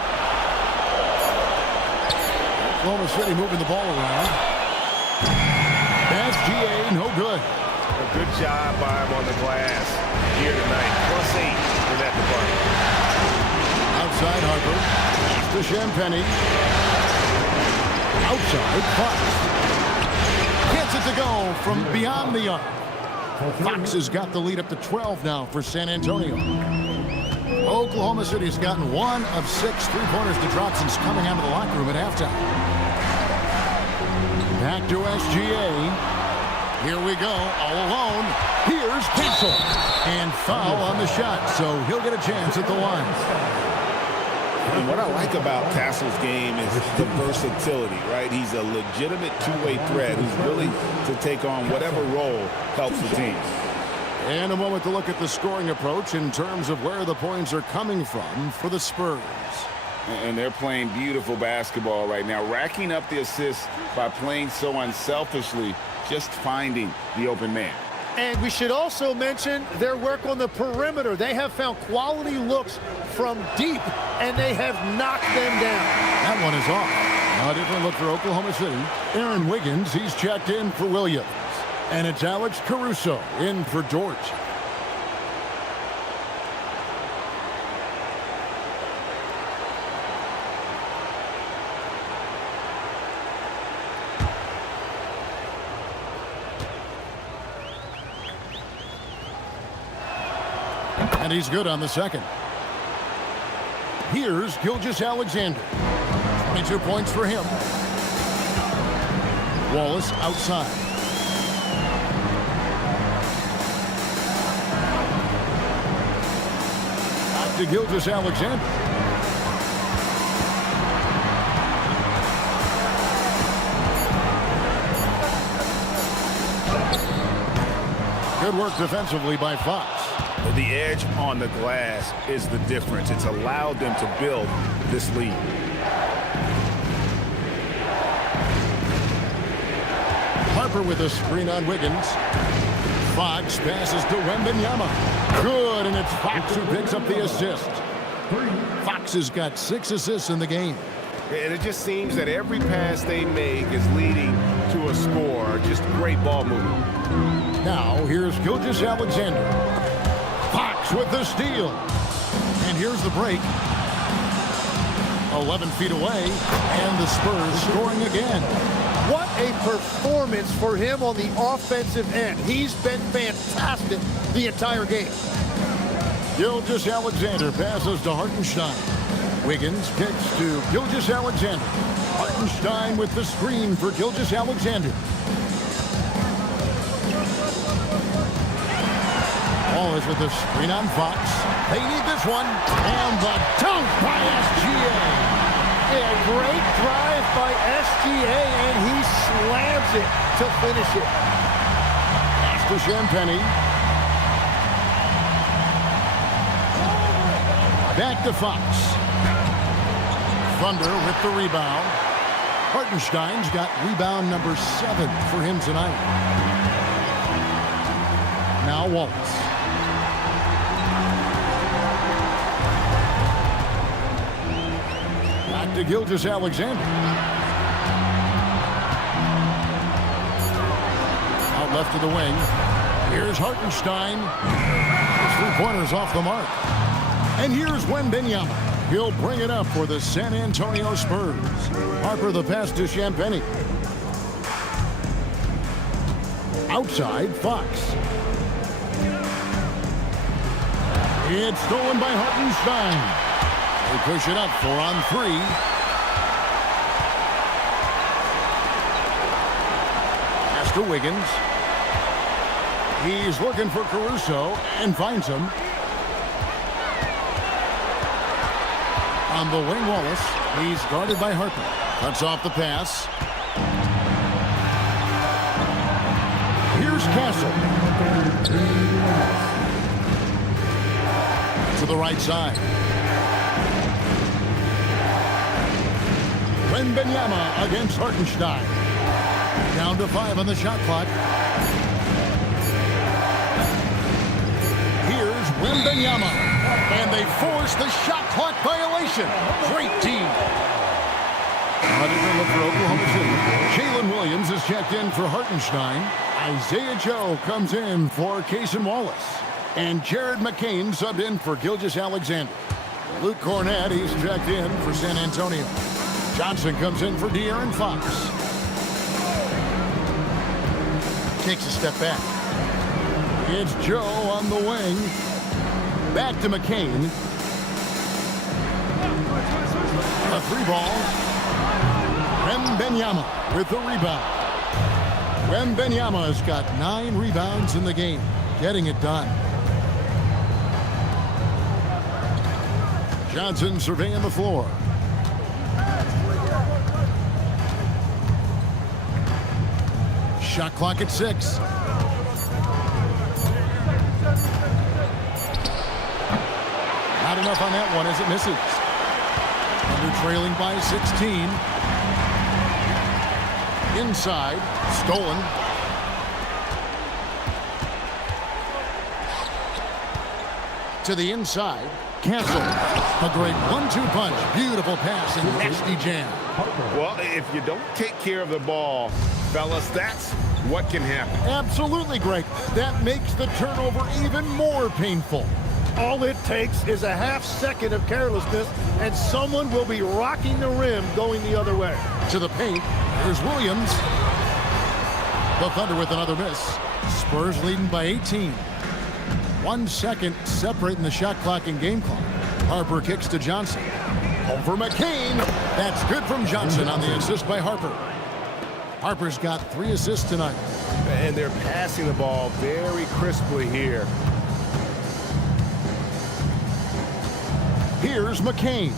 Oklahoma City moving the ball around. SGA, no good. A good job by him on the glass here tonight. +8 in that department. Outside Harper. To Champagny. Outside Fox. Gets it to go from beyond the arc. Fox has got the lead up to 12 now for San Antonio. Oklahoma City has gotten 1 of 6 3-pointers to drop since coming out of the locker room at halftime. Back to SGA. Here we go, all alone. Here's Castle. And foul on the shot, so he'll get a chance at the line. And what I like about Castle's game is the versatility, right? He's a legitimate two-way threat who's willing to take on whatever role helps the team. And a moment to look at the scoring approach in terms of where the points are coming from for the Spurs. And they're playing beautiful basketball right now, racking up the assists by playing so unselfishly, just finding the open man. And we should also mention their work on the perimeter. They have found quality looks from deep, and they have knocked them down. That one is off. A different look for Oklahoma City. Aaron Wiggins, he's checked in for Williams. And it's Alex Caruso in for George. And he's good on the second. Here's Gilgeous-Alexander. 22 points for him. Wallace outside. Back to Gilgeous-Alexander. Good work defensively by Fox. The edge on the glass is the difference. It's allowed them to build this lead. Harper with a screen on Wiggins. Fox passes to Wembanyama. Good, and it's Fox who picks up the assist. Fox has got 6 assists in the game. And it just seems that every pass they make is leading to a score. Just great ball movement. Now, here's Gilgeous-Alexander. Fox with the steal. And here's the break. 11 feet away, and the Spurs scoring again. What a performance for him on the offensive end. He's been fantastic the entire game. Gilgeous-Alexander passes to Hartenstein. Wiggins kicks to Gilgeous-Alexander. Hartenstein with the screen for Gilgeous-Alexander. Ball is with the screen on Fox. They need this one. And the dunk by SGA. A great drive by SGA, and he slams it to finish it. Pass to Champagnie. Back to Fox. Thunder with the rebound. Hartenstein's got rebound number 7 for him tonight. Now Wallace. Back to Gilgeous-Alexander. Out left to the wing. Here's Hartenstein. His three-pointers off the mark. And here's Wembanyama. He'll bring it up for the San Antonio Spurs. Harper the pass to Champagnie. Outside, Fox. It's stolen by Hartenstein. They push it up 4-on-3. Pass to Wiggins. He's looking for Caruso and finds him. On the wing, Wallace. He's guarded by Harper. Cuts off the pass. Here's Castle. To the right side. Wembanyama against Hartenstein. Down to 5 on the shot clock. Here's Wembanyama. And they force the shot clock violation. Great team. Look for Oklahoma City. Jalen Williams is checked in for Hartenstein. Isaiah Joe comes in for Cason Wallace. And Jared McCain subbed in for Gilgeous-Alexander. Luke Cornett, he's checked in for San Antonio. Johnson comes in for De'Aaron Fox. Takes a step back. It's Joe on the wing. Back to McCain. A 3-ball. Wembanyama with the rebound. Wembanyama has got 9 rebounds in the game. Getting it done. Johnson surveying the floor. Shot clock at 6. Not enough on that one as it misses. Under trailing by 16. Inside. Stolen. To the inside. Cancel. A great 1-2 punch. Beautiful pass and nasty jam. Well, if you don't take care of the ball, fellas, that's what can happen. Absolutely, Greg. That makes the turnover even more painful. All it takes is a half second of carelessness, and someone will be rocking the rim going the other way. To the paint. Here's Williams. The Thunder with another miss. Spurs leading by 18. 1 second separating the shot clock and game clock. Harper kicks to Johnson. Over McCain. That's good from Johnson on the assist by Harper. Harper's got 3 assists tonight. And they're passing the ball very crisply here. Here's McCain.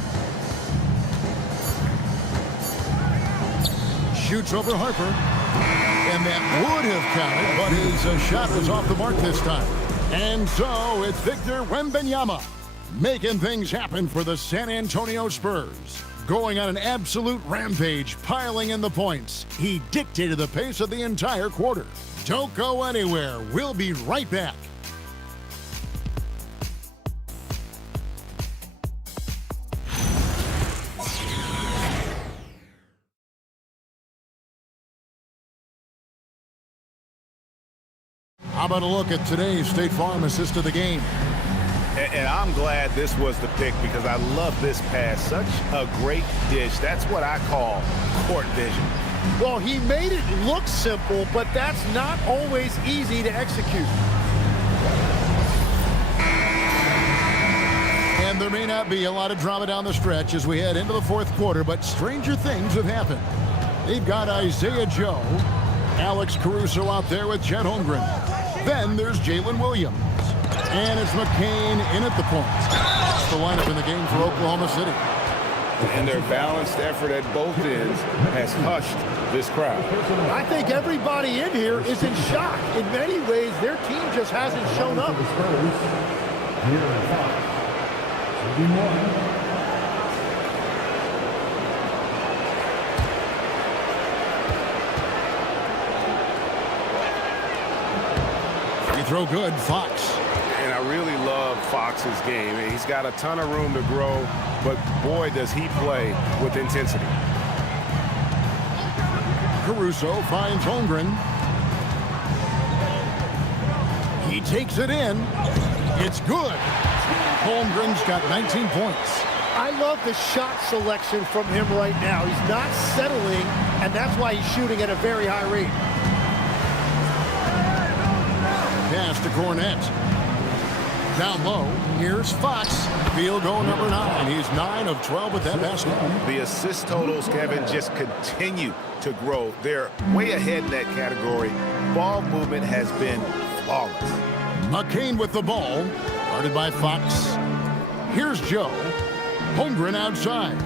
Shoots over Harper. And that would have counted, but his shot was off the mark this time. And so it's Victor Wembanyama making things happen for the San Antonio Spurs. Going on an absolute rampage, piling in the points. He dictated the pace of the entire quarter. Don't go anywhere. We'll be right back. How about a look at today's State Farm assist of the game? And I'm glad this was the pick because I love this pass. Such a great dish. That's what I call court vision. Well, he made it look simple, but that's not always easy to execute. And there may not be a lot of drama down the stretch as we head into the fourth quarter, but stranger things have happened. They've got Isaiah Joe, Alex Caruso out there with Chet Holmgren. Then there's Jalen Williams. And it's McCain in at the point. That's the lineup in the game for Oklahoma City. And their balanced effort at both ends has hushed this crowd. I think everybody in here is in shock. In many ways, their team just hasn't shown up. Free throw good, Fox. And I really love Fox's game. He's got a ton of room to grow, but boy, does he play with intensity. Caruso finds Holmgren. He takes it in. It's good. Holmgren's got 19 points. I love the shot selection from him right now. He's not settling, and that's why he's shooting at a very high rate. Pass to Cornette. Down low, here's Fox. Field goal number 9. He's 9 of 12 with that basket. The assist totals, Kevin, just continue to grow. They're way ahead in that category. Ball movement has been flawless. McCain with the ball. Guarded by Fox. Here's Joe. Holmgren outside.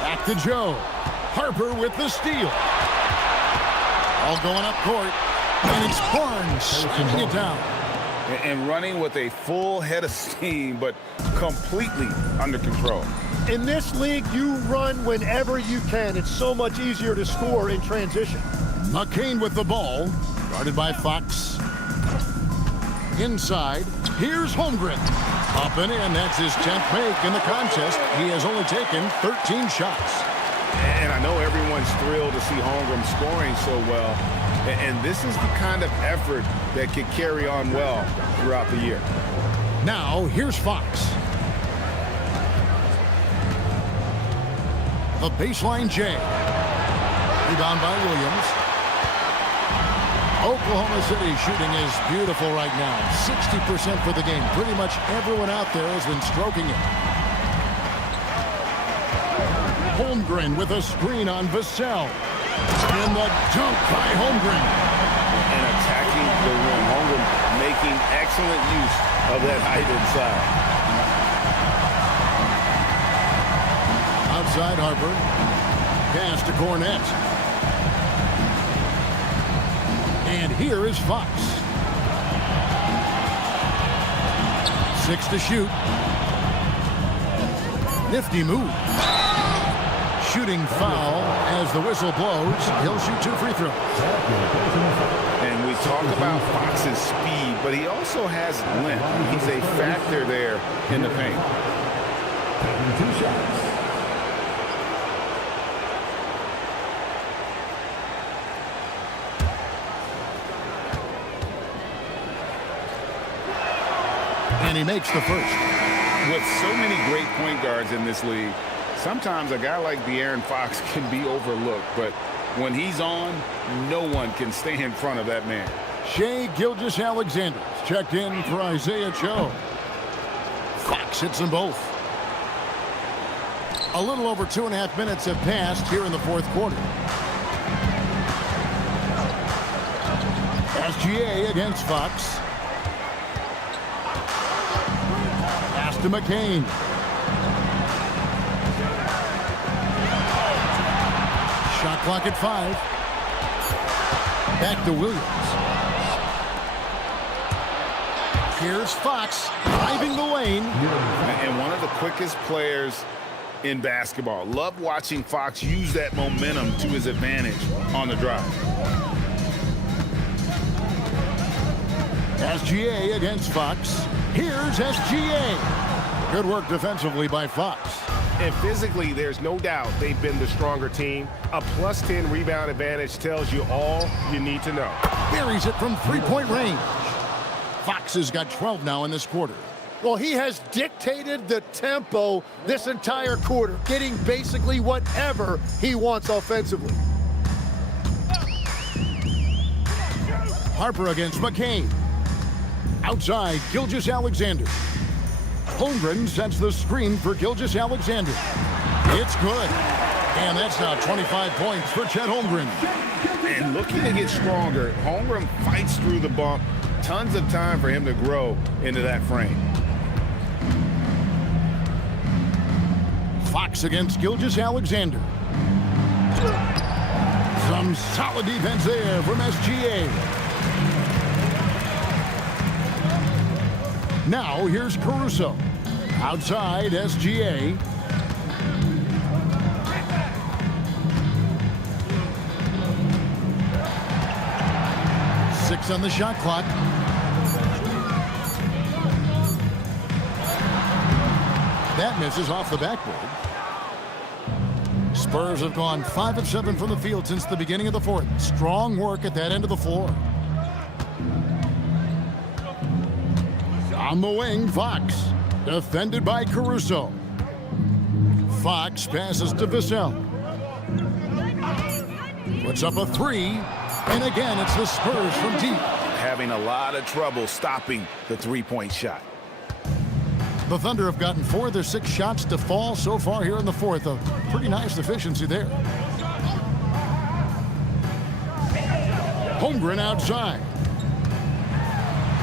Back to Joe. Harper with the steal. All going up court. And it's Barnes slamming it down. And running with a full head of steam, but completely under control. In this league, you run whenever you can. It's so much easier to score in transition. McCain with the ball. Guarded by Fox. Inside. Here's Holmgren. Up and in. That's his 10th make in the contest. He has only taken 13 shots. And I know everyone's thrilled to see Holmgren scoring so well. And this is the kind of effort that could carry on well throughout the year. Now, here's Fox. The baseline J. Rebound by Williams. Oklahoma City shooting is beautiful right now. 60% for the game. Pretty much everyone out there has been stroking it. Holmgren with a screen on Vassell. And the dunk by Holmgren. And attacking the rim. Holmgren making excellent use of that height inside. Outside Harper. Pass to Cornette. And here is Fox. 6 to shoot. Nifty move. Shooting foul as the whistle blows. He'll shoot 2 free throws. And we talk about Fox's speed, but he also has length. He's a factor there in the paint. 2 shots. And he makes the first. With so many great point guards in this league, sometimes a guy like De'Aaron Fox can be overlooked, but when he's on, no one can stay in front of that man. Shai Gilgeous-Alexander checked in for Isaiah Joe. Fox hits them both. A little over 2.5 minutes have passed here in the fourth quarter. SGA against Fox. Pass to McCain. Shot clock at 5. Back to Williams. Here's Fox driving the lane. And one of the quickest players in basketball. Love watching Fox use that momentum to his advantage on the drive. SGA against Fox. Here's SGA. Good work defensively by Fox. And physically, there's no doubt they've been the stronger team. A +10 rebound advantage tells you all you need to know. Buries it from 3-point range. Fox has got 12 now in this quarter. Well, he has dictated the tempo this entire quarter, getting basically whatever he wants offensively. Harper against McCain. Outside, Gilgeous-Alexander. Holmgren sets the screen for Gilgeous-Alexander. It's good. And that's now 25 points for Chet Holmgren. And looking to get stronger, Holmgren fights through the bump. Tons of time for him to grow into that frame. Fox against Gilgeous-Alexander. Some solid defense there from SGA. Now here's Caruso. Outside SGA. Six on the shot clock. That misses off the backboard. Spurs have gone 5 of 7 from the field since the beginning of the fourth. Strong work at that end of the floor. On the wing, Fox. Defended by Caruso. Fox passes to Vassell. Puts up a three. And again, it's the Spurs from deep. Having a lot of trouble stopping the three-point shot. The Thunder have gotten 4 of their 6 shots to fall so far here in the fourth. A pretty nice efficiency there. Holmgren outside.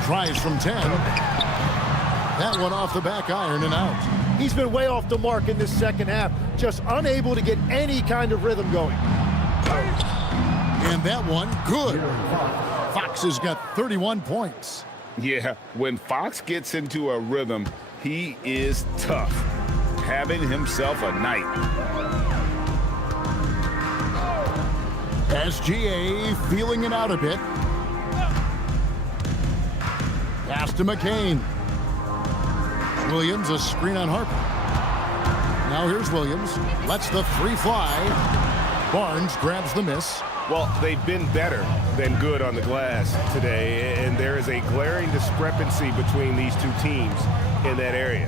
Tries from 10. That one off the back iron and out. He's been way off the mark in this second half, just unable to get any kind of rhythm going. And that one, good. Fox has got 31 points. Yeah, when Fox gets into a rhythm, he is tough. Having himself a night. SGA feeling it out a bit. Pass to McCain. Williams, a screen on Harper. Now here's Williams. Lets the three fly. Barnes grabs the miss. Well, they've been better than good on the glass today, and there is a glaring discrepancy between these two teams in that area.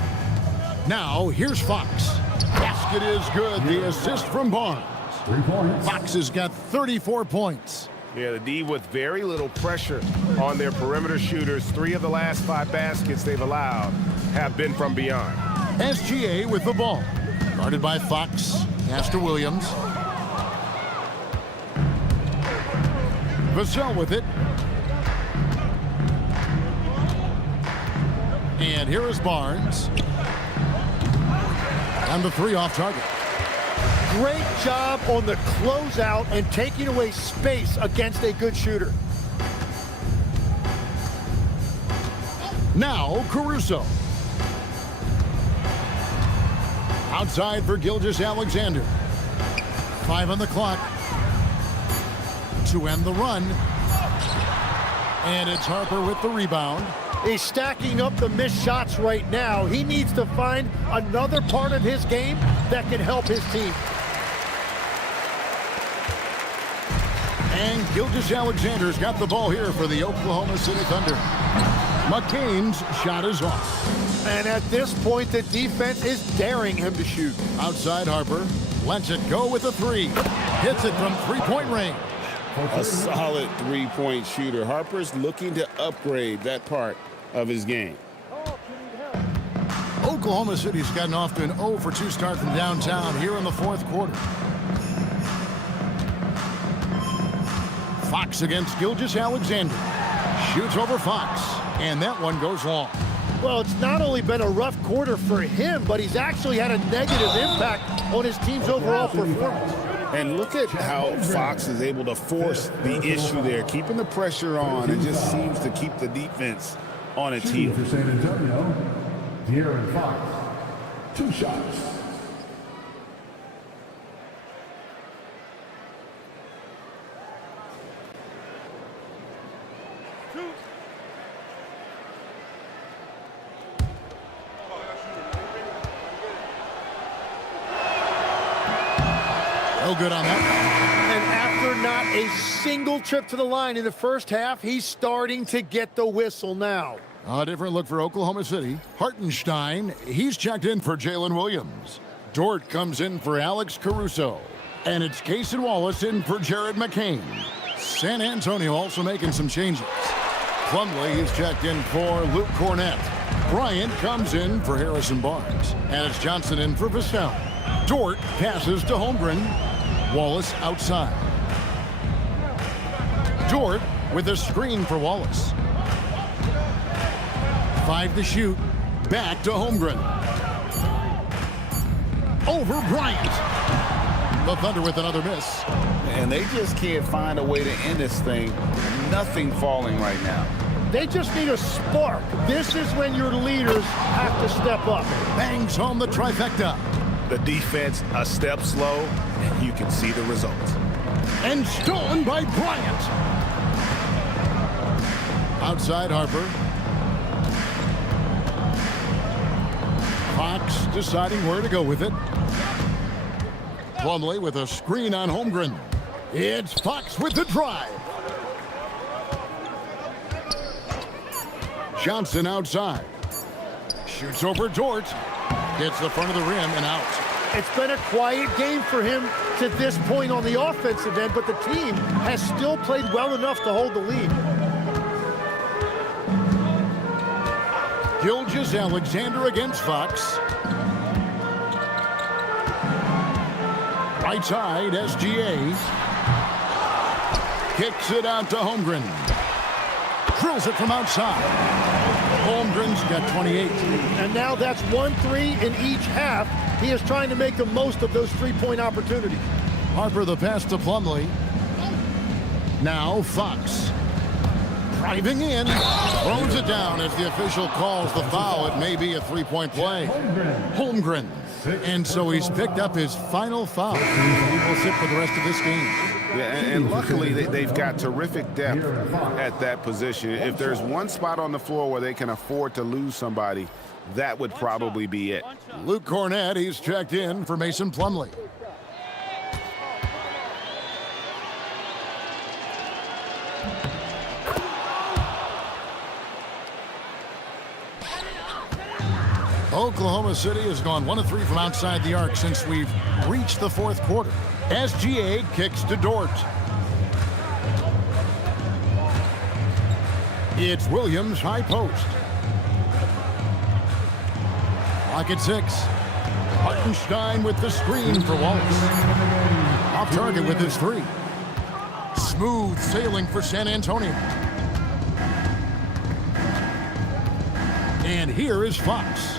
Now, here's Fox. Basket is good. The assist from Barnes. 3 points. Fox has got 34 points. Yeah, the D with very little pressure on their perimeter shooters. 3 of the last 5 baskets they've allowed have been from beyond. SGA with the ball. Guarded by Fox. Pass to Williams. Vassell with it. And here is Barnes. And the three off target. Great job on the closeout and taking away space against a good shooter. Now Caruso. Outside for Gilgeous-Alexander. 5 on the clock. To end the run. And it's Harper with the rebound. He's stacking up the missed shots right now. He needs to find another part of his game that can help his team. And Gilgeous-Alexander's got the ball here for the Oklahoma City Thunder. McCain's shot is off. And at this point, the defense is daring him to shoot. Outside Harper. Lets it go with a three. Hits it from three-point range. A solid three-point shooter. Harper's looking to upgrade that part of his game. Oklahoma City's gotten off to an 0 for 2 start from downtown here in the fourth quarter. Fox against Gilgeous-Alexander. Shoots over Fox. And that one goes long. Well, it's not only been a rough quarter for him, but he's actually had a negative impact on his team's overall performance. And look at how Fox is able to force the issue there, keeping the pressure on. It just seems to keep the defense on its heels. For San Antonio, De'Aaron Fox. 2 shots. No good on that. And after not a single trip to the line in the first half, he's starting to get the whistle now. A different look for Oklahoma City. Hartenstein, he's checked in for Jalen Williams. Dort comes in for Alex Caruso. And it's Cason Wallace in for Jared McCain. San Antonio also making some changes. Plumlee is checked in for Luke Cornett. Bryant comes in for Harrison Barnes. And it's Johnson in for Vassell. Dort passes to Holmgren. Wallace outside. Dort with a screen for Wallace. 5 to shoot. Back to Holmgren. Over Bryant. The Thunder with another miss. And they just can't find a way to end this thing. Nothing falling right now. They just need a spark. This is when your leaders have to step up. Bangs home the trifecta. The defense a step slow, and you can see the results. And stolen by Bryant. Outside Harper. Fox deciding where to go with it. Plumlee with a screen on Holmgren. It's Fox with the drive. Johnson outside. Shoots over Dort. Hits the front of the rim and out. It's been a quiet game for him to this point on the offensive end, but the team has still played well enough to hold the lead. Gilgeous-Alexander against Fox. Right side, SGA. Kicks it out to Holmgren. Drills it from outside. Holmgren's got 28. And now that's 1-3 in each half. He is trying to make the most of those three-point opportunities. Harper the pass to Plumlee. Now Fox. Driving in. Throws it down as the official calls the foul. It may be a three-point play. Holmgren. And so he's picked up his final foul. He will sit for the rest of this game. Yeah, and luckily they've got terrific depth at that position. If there's one spot on the floor where they can afford to lose somebody, that would probably be it. Luke Cornett, he's checked in for Mason Plumlee. Oklahoma City has gone 1 of 3 from outside the arc since we've reached the fourth quarter. SGA kicks to Dort. It's Williams, high post. Clock at 6. Hartenstein with the screen for Wallace. Off target with his 3. Smooth sailing for San Antonio. And here is Fox.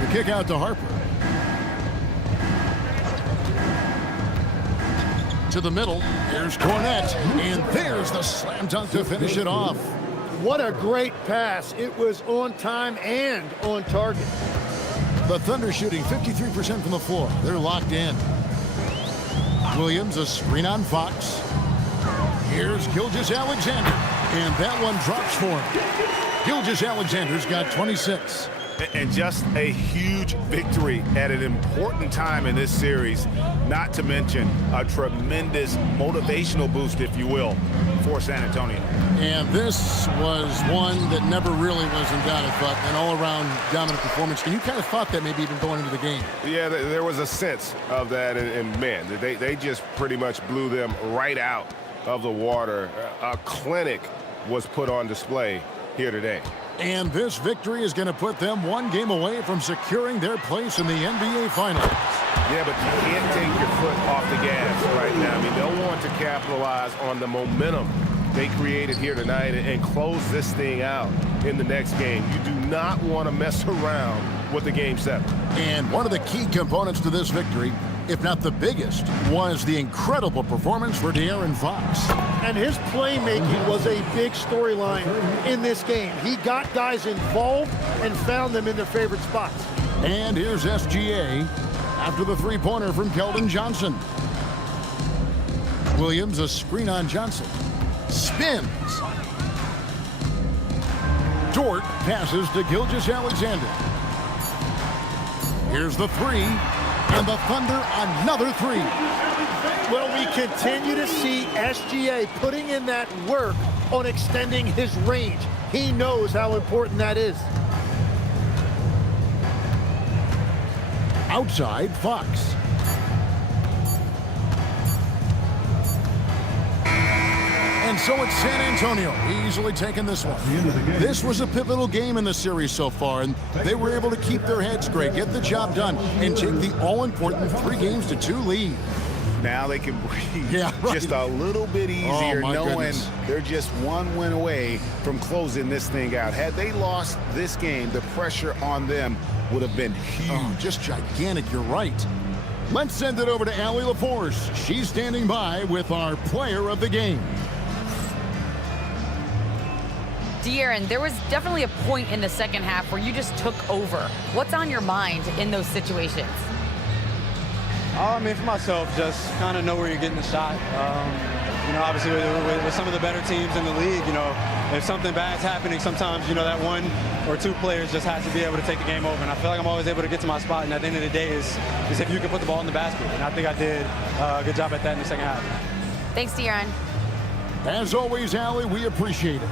The kick out to Harper. To the middle. Here's Cornett. And there's the slam dunk to finish it off. What a great pass. It was on time and on target. The Thunder shooting 53% from the floor. They're locked in. Williams, a screen on Fox. Here's Gilgeous-Alexander. And that one drops for him. Gilgeous-Alexander's got 26. And just a huge victory at an important time in this series, not to mention a tremendous motivational boost, if you will, for San Antonio. And this was one that never really was in doubt, I thought, an all-around dominant performance. And you kind of thought that maybe even going into the game. Yeah, there was a sense of that, and man, they just pretty much blew them right out of the water. A clinic was put on display here today. And this victory is going to put them 1 game away from securing their place in the NBA Finals. Yeah, but you can't take your foot off the gas right now. I mean, they'll want to capitalize on the momentum they created here tonight and close this thing out in the next game. You do not want to mess around with the Game 7. And one of the key components to this victory, if not the biggest, was the incredible performance for De'Aaron Fox. And his playmaking was a big storyline in this game. He got guys involved and found them in their favorite spots. And here's SGA after the three-pointer from Keldon Johnson. Williams, a screen on Johnson. Spins. Dort passes to Gilgeous-Alexander. Here's the 3. And the Thunder, another 3. Well, we continue to see SGA putting in that work on extending his range. He knows how important that is. Outside, Fox. And so it's San Antonio easily taking this one. This was a pivotal game in the series so far, and they were able to keep their heads straight, get the job done, and take the all-important 3-2 lead. Now they can breathe just a little bit easier, knowing goodness. they're just one win away from closing this thing out. Had they lost this game, the pressure on them would have been huge. Oh, just gigantic, you're right. Let's send it over to Allie LaForce. She's standing by with our player of the game. De'Aaron, there was definitely a point in the second half where you just took over. What's on your mind in those situations? I mean, for myself, just kind of know where you're getting the shot. You know, obviously with some of the better teams in the league, you know, if something bad's happening, sometimes, you know, that one or two players just has to be able to take the game over. And I feel like I'm always able to get to my spot. And at the end of the day is if you can put the ball in the basket. And I think I did a good job at that in the second half. Thanks, De'Aaron. As always, Allie, we appreciate it.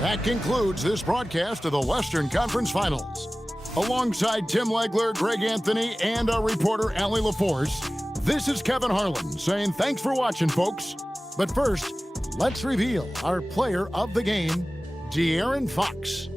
That concludes this broadcast of the Western Conference Finals. Alongside Tim Legler, Greg Anthony, and our reporter, Allie LaForce, this is Kevin Harlan saying thanks for watching, folks. But first, let's reveal our player of the game, De'Aaron Fox.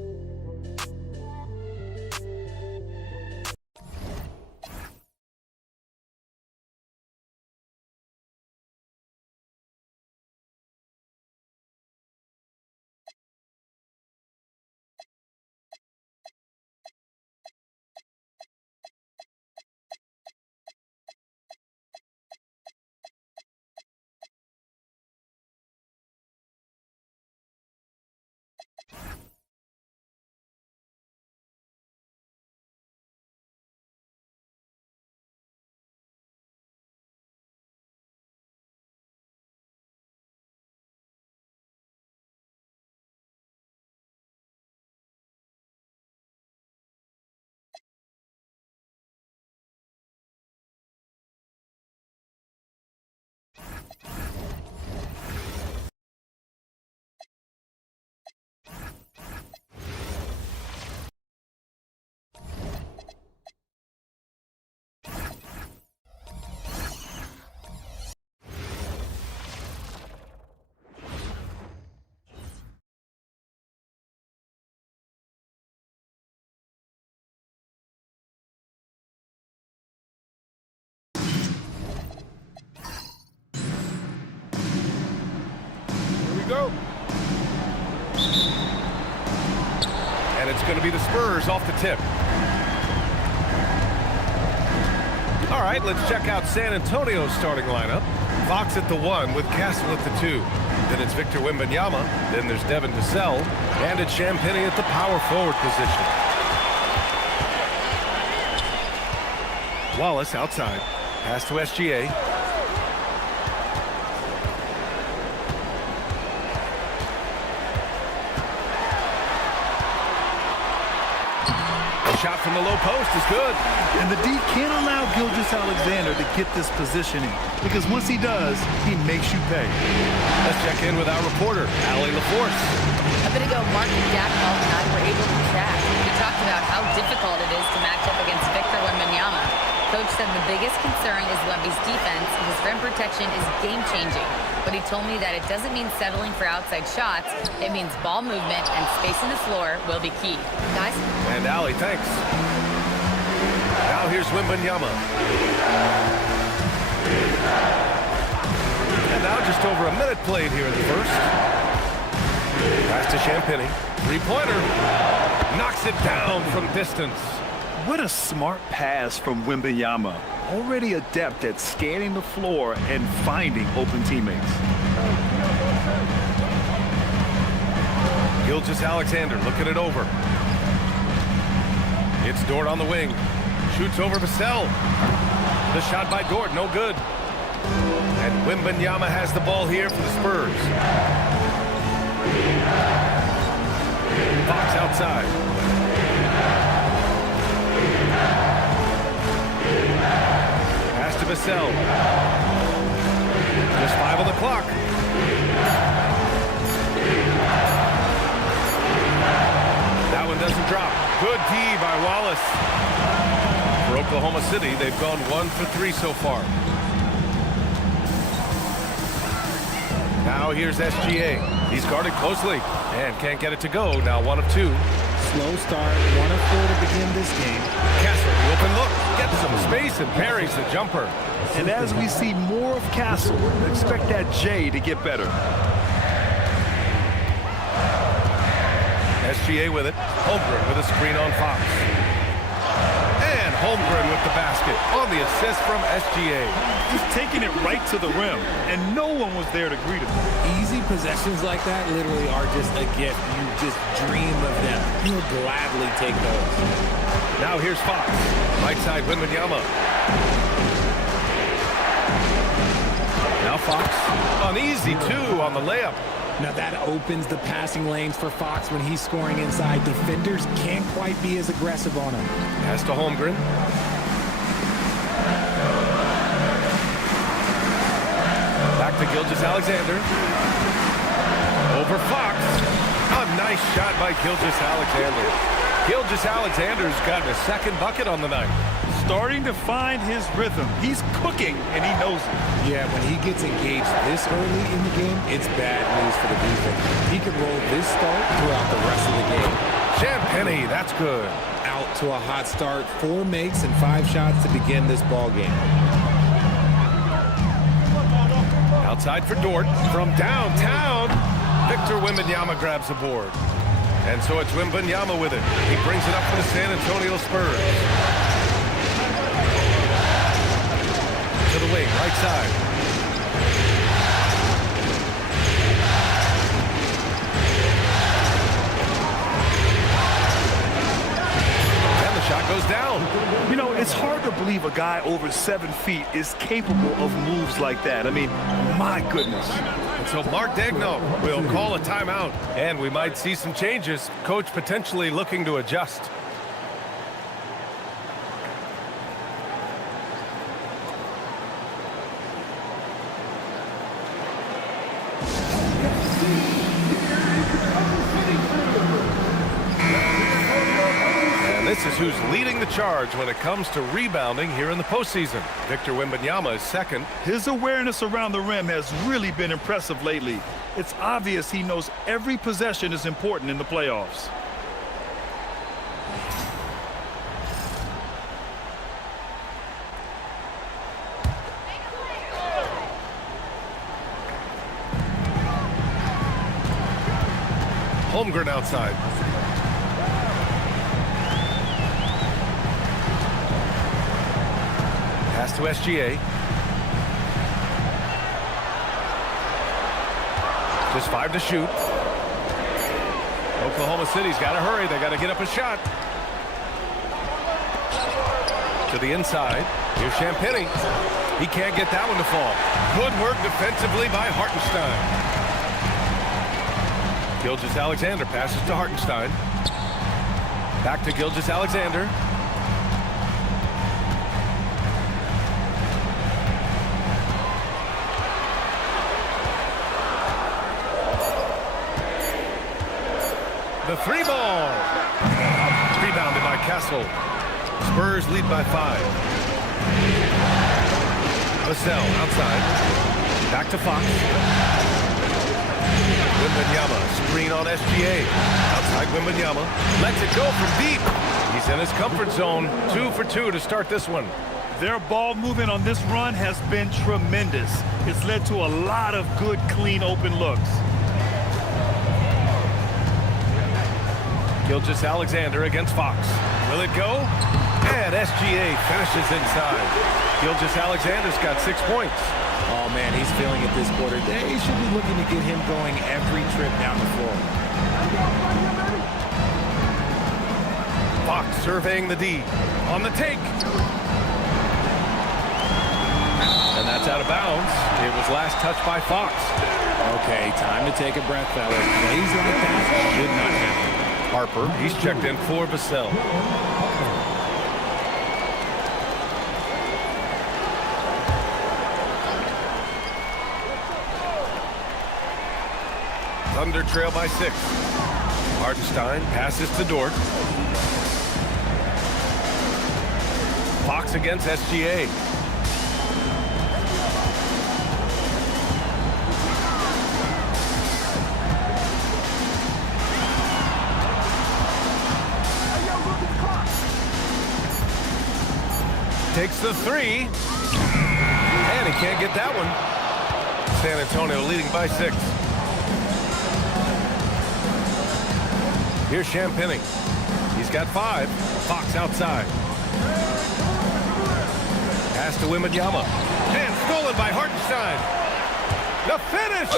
Go. And it's going to be the Spurs off the tip. All right, let's check out San Antonio's starting lineup. Fox at the 1 with Castle at the 2. Then it's Victor Wembanyama. Then there's Devin Vassell. And it's Champagnie at the power forward position. Wallace outside. Pass to SGA. Shot from the low post is good. And the D can't allow Gilgeous-Alexander to get this positioning, because once he does, he makes you pay. Let's check in with our reporter, Allie LaForce. A bit ago, Mark Dagnall and I were able to chat. We talked about how difficult it is to match up against Victor Wembanyama. Coach said the biggest concern is Wemby's defense. His rim protection is game-changing. But he told me that it doesn't mean settling for outside shots. It means ball movement and spacing the floor will be key. Guys? And Allie, thanks. Now here's Wembanyama. And now just over a minute played here in the first. Pass to Champagnie. Three-pointer. Knocks it down from distance. What a smart pass from Wembanyama. Already adept at scanning the floor and finding open teammates. Gilgeous-Alexander looking it over. It's Dort on the wing. Shoots over Vassell. The shot by Dort, no good. And Wembanyama has the ball here for the Spurs. Fox outside. Pass to Vassell. Just 5 on the clock. doesn't drop. Good D by Wallace. For Oklahoma City, they've gone 1 for 3 so far. Now here's SGA. He's guarded closely and can't get it to go. Now 1 of 2. Slow start, 1 of 4 to begin this game. Castle, the open look, gets some space and parries the jumper. And as we see more of Castle, expect that J to get better. SGA with it. Holmgren with a screen on Fox. And Holmgren with the basket on the assist from SGA. He's taking it right to the rim, and no one was there to greet him. Easy possessions like that literally are just a gift. You just dream of them. You'll gladly take those. Now here's Fox. Right side, Wembanyama. Now Fox. An easy 2 on the layup. Now that opens the passing lanes for Fox when he's scoring inside. Defenders can't quite be as aggressive on him. Pass to Holmgren. Back to Gilgeous-Alexander. Over Fox. A nice shot by Gilgeous-Alexander. Gilgeous-Alexander's gotten a second bucket on the night. Starting to find his rhythm. He's cooking, and he knows it. Yeah, when he gets engaged this early in the game, it's bad news for the defense. He could roll this start throughout the rest of the game. Champagny, that's good. Out to a hot start, 4 makes and 5 shots to begin this ball game. Outside for Dort from downtown. Victor Wembanyama grabs the board. And so it's Wembanyama with it. He brings it up for the San Antonio Spurs. To the wing, right side. And the shot goes down. You know, it's hard to believe a guy over 7 feet is capable of moves like that. I mean, my goodness. And so Mark Daigneault will call a timeout, and we might see some changes. Coach potentially looking to adjust. This is who's leading the charge when it comes to rebounding here in the postseason. Victor Wembanyama is second. His awareness around the rim has really been impressive lately. It's obvious he knows every possession is important in the playoffs. Holmgren outside. Pass to SGA. Just 5 to shoot. Oklahoma City's got to hurry. They got to get up a shot. To the inside. Here's Champagny. He can't get that one to fall. Good work defensively by Hartenstein. Gilgeous-Alexander passes to Hartenstein. Back to Gilgeous-Alexander. The 3 ball. Rebounded by Castle. Spurs lead by 5. Vassell outside. Back to Fox. Wembanyama, screen on SGA. Outside Wembanyama. Lets it go from deep. He's in his comfort zone. 2 for 2 to start this one. Their ball movement on this run has been tremendous. It's led to a lot of good, clean, open looks. Gilgeous-Alexander against Fox. Will it go? And SGA finishes inside. Gilgeous-Alexander's got 6 points. Oh, man, he's feeling it this quarter. They should be looking to get him going every trip down the floor. Fox surveying the D. On the take. And that's out of bounds. It was last touched by Fox. Okay, time to take a breath, fellas. Plays like that should not happen. Harper, he's checked in for Vassell. Thunder trail by 6. Hartenstein passes to Dort. Fox against SGA. Takes the three. And he can't get that one. San Antonio leading by 6. Here's Champagny. He's got 5. Fox outside. Pass to Wembanyama. And stolen by Hartenstein. The finish!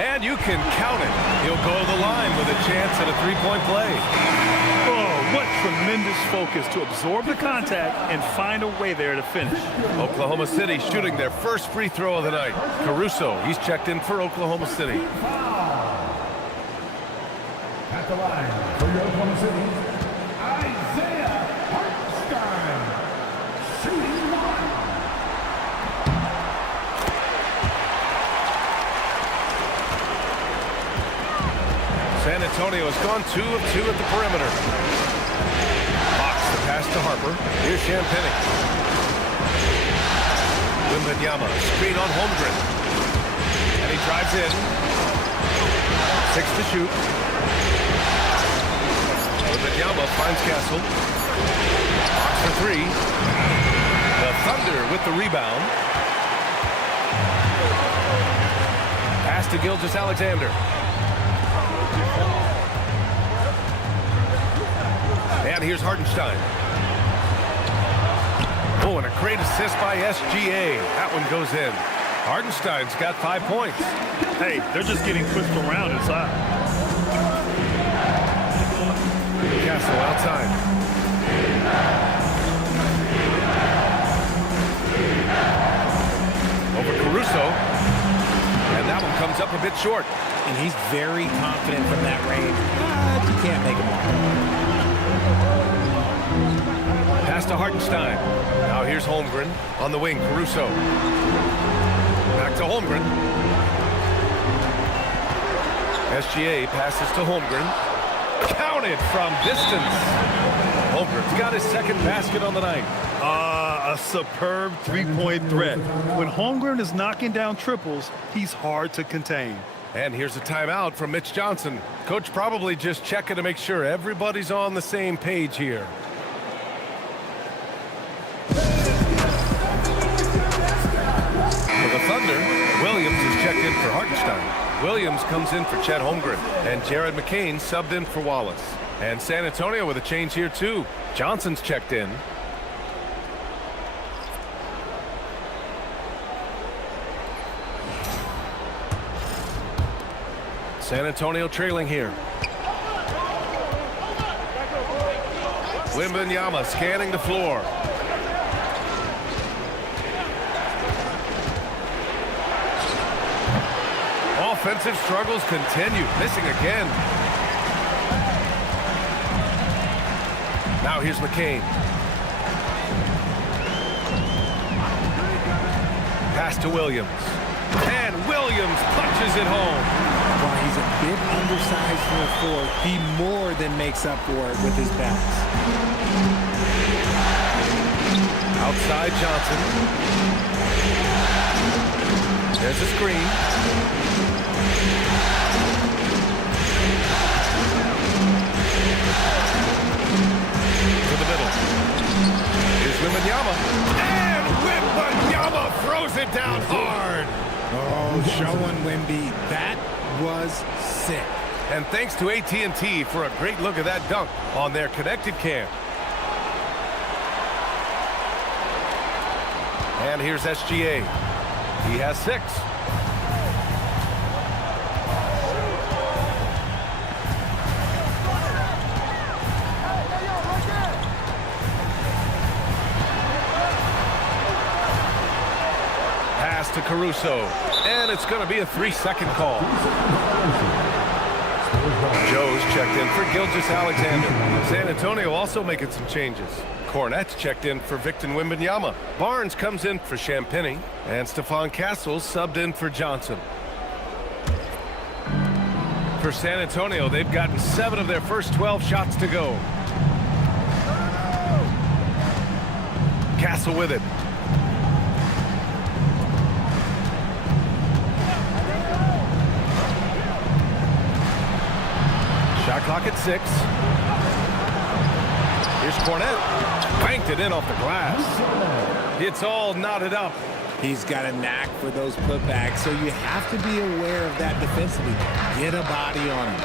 And you can count it. He'll go to the line with a chance at a three-point play. Oh, what tremendous focus to absorb the contact and find a way there to finish. Oklahoma City shooting their first free throw of the night. Caruso, he's checked in for Oklahoma City. At the line for your Oklahoma City, Isaiah Hartenstein, shooting 1. San Antonio has gone 2 of 2 at the perimeter. Fox the pass to Harper. Here's Champagny. Wembanyama, screen on Holmgren. And he drives in. 6 to shoot. Wembanyama finds Castle. Fox for 3. The Thunder with the rebound. Pass to Gilgeous-Alexander. And here's Hartenstein. Oh, and a great assist by SGA. That one goes in. Hartenstein's got 5 points. Hey, they're just getting pushed around inside. Castle outside. Over Caruso. And that one comes up a bit short. And he's very confident from that range. But you can't make him all. Pass to Hartenstein. Now here's Holmgren on the wing. Caruso. Back to Holmgren. SGA passes to Holmgren. Counted from distance. Holmgren's got his second basket on the night. A superb three-point threat. When Holmgren is knocking down triples, he's hard to contain. And here's a timeout from Mitch Johnson. Coach probably just checking to make sure everybody's on the same page here. For the Thunder, Williams is checked in for Hartenstein. Williams comes in for Chet Holmgren. And Jared McCain subbed in for Wallace. And San Antonio with a change here too. Johnson's checked in. San Antonio trailing here. Wembanyama scanning the floor. Offensive struggles continue. Missing again. Now here's McCain. Pass to Williams. And Williams punches it home. While he's a bit undersized for a forward, he more than makes up for it with his pass. Outside Johnson. There's a screen. To the middle. Here's Wembanyama. And Wembanyama throws it down hard. Oh, showing Wemby. That was sick. And thanks to AT&T for a great look at that dunk on their connected cam. And here's SGA. He has 6. Pass to Caruso. And it's going to be a 3-second call. Joe's checked in for Gilgeous-Alexander. San Antonio also making some changes. Cornette's checked in for Victor Wembanyama. Barnes comes in for Champagny. And Stephon Castle subbed in for Johnson. For San Antonio, they've gotten 7 of their first 12 shots to go. Castle with it. Shot clock at 6. Here's Cornette. Banked it in off the glass. It's all knotted up. He's got a knack for those putbacks, so you have to be aware of that defensively. Get a body on him.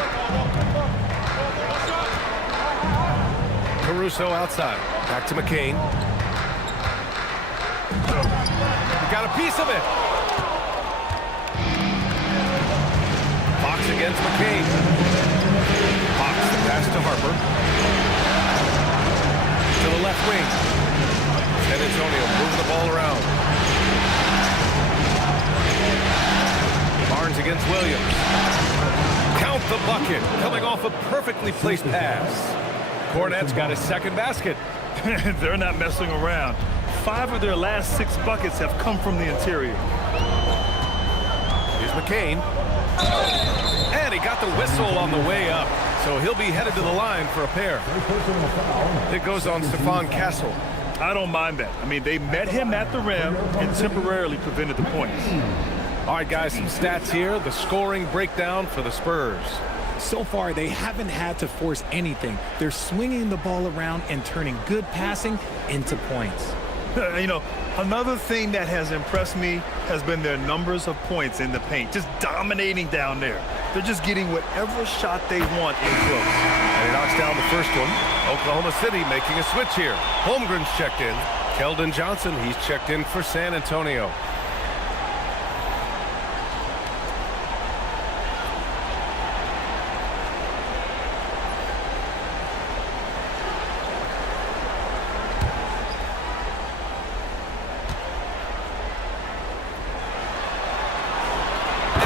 Caruso outside. Back to McCain. He got a piece of it. Fox against McCain. Fox the pass to Harper. To the left wing. San Antonio moving the ball around. Barnes against Williams. Count the bucket. Coming off a perfectly placed pass. Cornette's got his second basket. They're not messing around. 5 of their last 6 buckets have come from the interior. Here's McCain. And he got the whistle on the way up. So he'll be headed to the line for a pair. It goes on Stephon Castle. I don't mind that. I mean, they met him at the rim and temporarily prevented the points. All right, guys, some stats here. The scoring breakdown for the Spurs. So far, they haven't had to force anything. They're swinging the ball around and turning good passing into points. You know, another thing that has impressed me has been their numbers of points in the paint, just dominating down there. They're just getting whatever shot they want in close. And he knocks down the first one. Oklahoma City making a switch here. Holmgren's checked in. Keldon Johnson, he's checked in for San Antonio.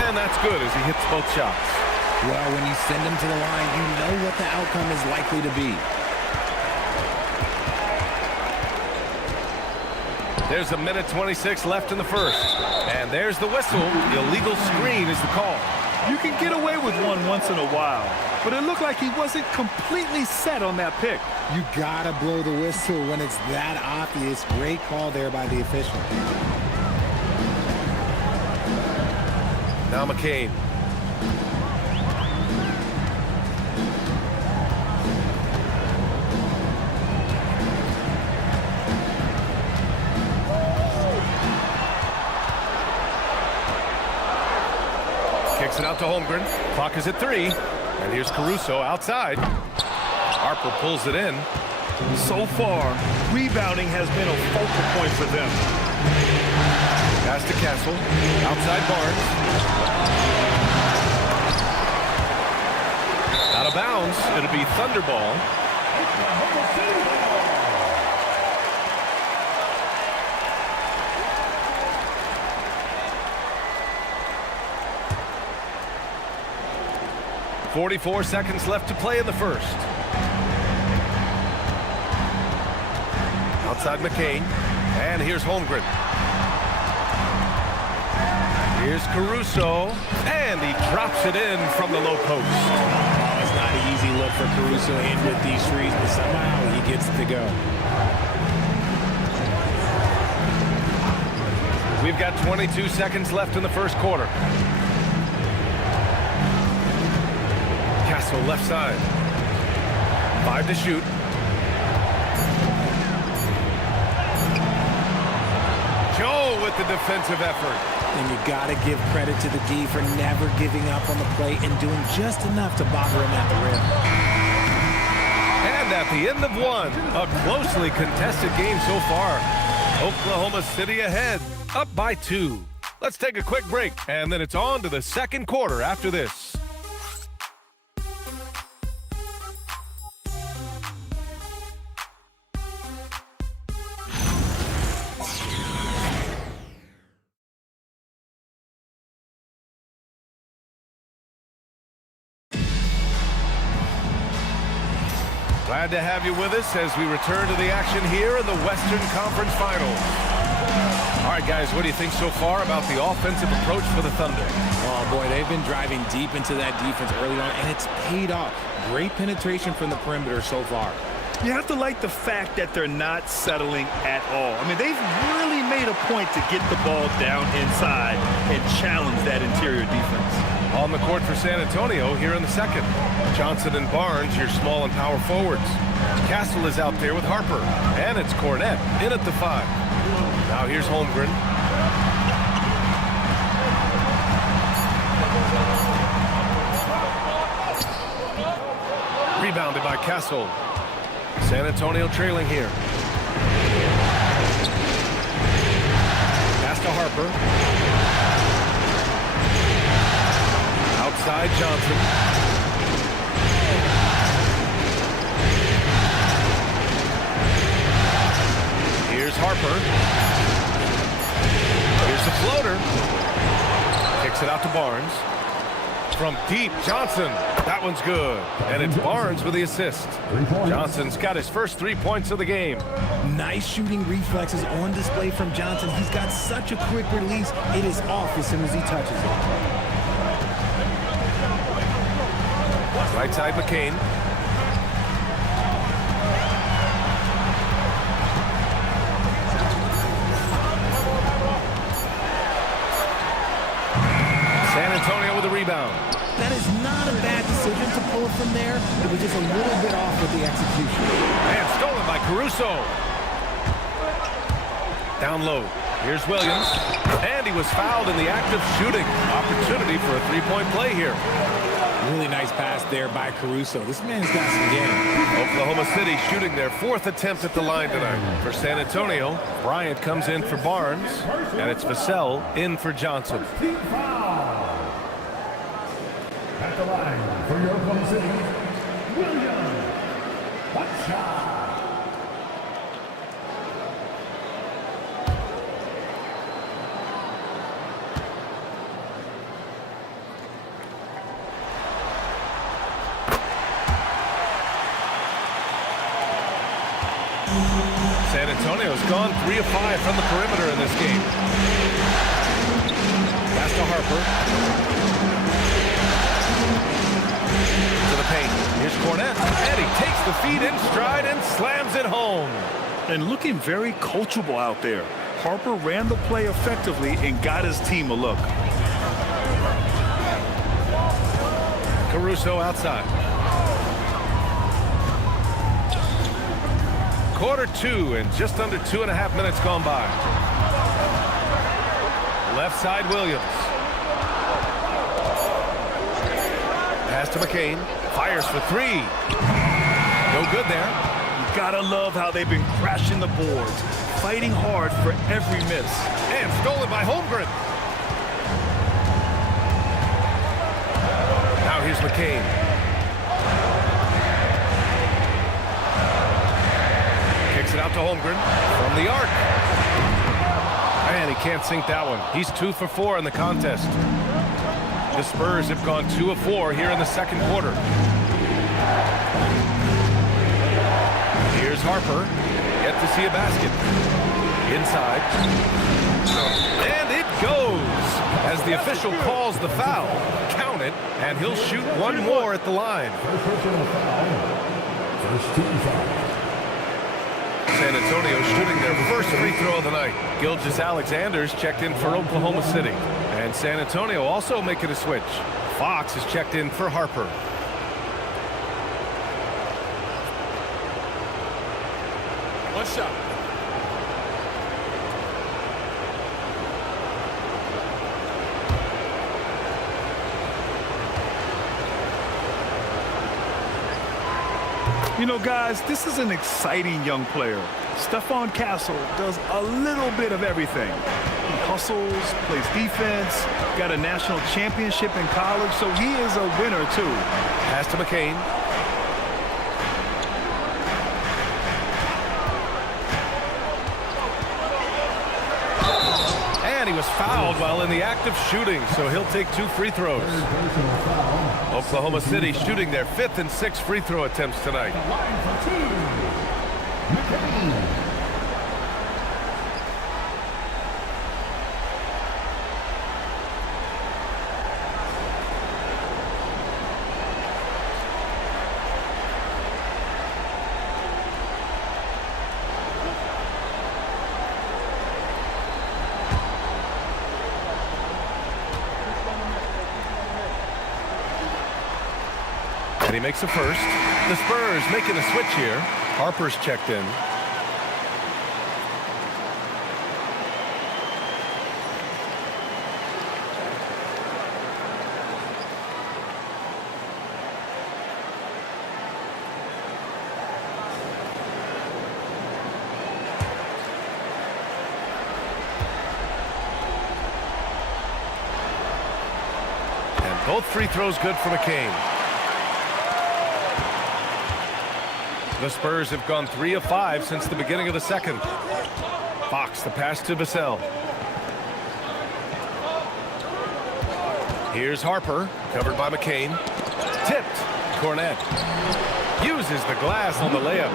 And that's good as he hits both shots. Well, when you send them to the line, you know what the outcome is likely to be. There's 1:26 left in the first. And there's the whistle. The illegal screen is the call. You can get away with one once in a while, but it looked like he wasn't completely set on that pick. You gotta blow the whistle when it's that obvious. Great call there by the official. Now McCain. Kicks it out to Holmgren. Clock is at 3. And here's Caruso outside. Harper pulls it in. So far, rebounding has been a focal point for them. Pass to Castle. Outside Barnes. Out of bounds. It'll be Thunderball. .44 seconds left to play in the first. Outside McCain. And here's Holmgren. Here's Caruso, and he drops it in from the low post. Oh, it's not an easy look for Caruso in with these threes, but somehow he gets to go. We've got 22 seconds left in the first quarter. Castle left side. 5 to shoot. Joe with the defensive effort. And you got to give credit to the D for never giving up on the play and doing just enough to bother him at the rim. And at the end of one, a closely contested game so far. Oklahoma City ahead, up by 2. Let's take a quick break, and then it's on to the second quarter after this. Glad to have you with us as we return to the action here in the Western Conference Finals. All right, guys, what do you think so far about the offensive approach for the Thunder? Oh, boy, they've been driving deep into that defense early on, and it's paid off. Great penetration from the perimeter so far. You have to like the fact that they're not settling at all. I mean, they've really made a point to get the ball down inside and challenge that interior defense. On the court for San Antonio here in the second. Johnson and Barnes, your small and power forwards. Castle is out there with Harper. And it's Cornette in at the 5. Now here's Holmgren. Rebounded by Castle. San Antonio trailing here. Pass to Harper. Outside Johnson. Here's Harper. Here's the floater. Kicks it out to Barnes. From deep, Johnson. That one's good. And it's Barnes with the assist. Johnson's got his first 3 points of the game. Nice shooting reflexes on display from Johnson. He's got such a quick release. It is off as soon as he touches it. Right side, McCain. San Antonio with a rebound. That is not a bad decision to pull it from there. It was just a little bit off with the execution. And stolen by Caruso. Down low. Here's Williams. And he was fouled in the act of shooting. Opportunity for a three-point play here. Really nice pass there by Caruso. This man's got some game. Oklahoma City shooting their 4th attempt at the line tonight. For San Antonio, Bryant comes in for Barnes. And it's Vassell in for Johnson. At the line for your Oklahoma City, Williams. One shot. San Antonio's gone 3 of 5 from the perimeter in this game. Pass to Harper. To the paint. Here's Cornette. And he takes the feed in stride and slams it home. And looking very coachable out there. Harper ran the play effectively and got his team a look. Caruso outside. Quarter 2 and just under 2.5 minutes gone by. Left side, Williams. Pass to McCain. Fires for 3. No good there. You gotta love how they've been crashing the boards, fighting hard for every miss. And stolen by Holmgren. Now here's McCain. Kicks it out to Holmgren from the arc. And he can't sink that one. He's 2 for 4 in the contest. The Spurs have gone 2 of 4 here in the second quarter. Here's Harper. Yet to see a basket. Inside. And it goes. As the official calls the foul. Count it. And he'll shoot one more at the line. First personal foul. First team foul. San Antonio shooting their first free throw of the night. Gilgeous-Alexander's checked in for Oklahoma City. And San Antonio also making a switch. Fox is checked in for Harper. One shot. You know, guys, this is an exciting young player. Stephon Castle does a little bit of everything. He hustles, plays defense, got a national championship in college, so he is a winner, too. Pass to McCain. And he was fouled while in the act of shooting, so he'll take 2 free throws. Oklahoma City shooting their 5th and 6th free throw attempts tonight. And he makes a first. The Spurs making a switch here. Harper's checked in. Both free throws good for McCain. The Spurs have gone 3 of 5 since the beginning of the second. Fox, the pass to Vassell. Here's Harper, covered by McCain. Tipped. Cornette uses the glass on the layup.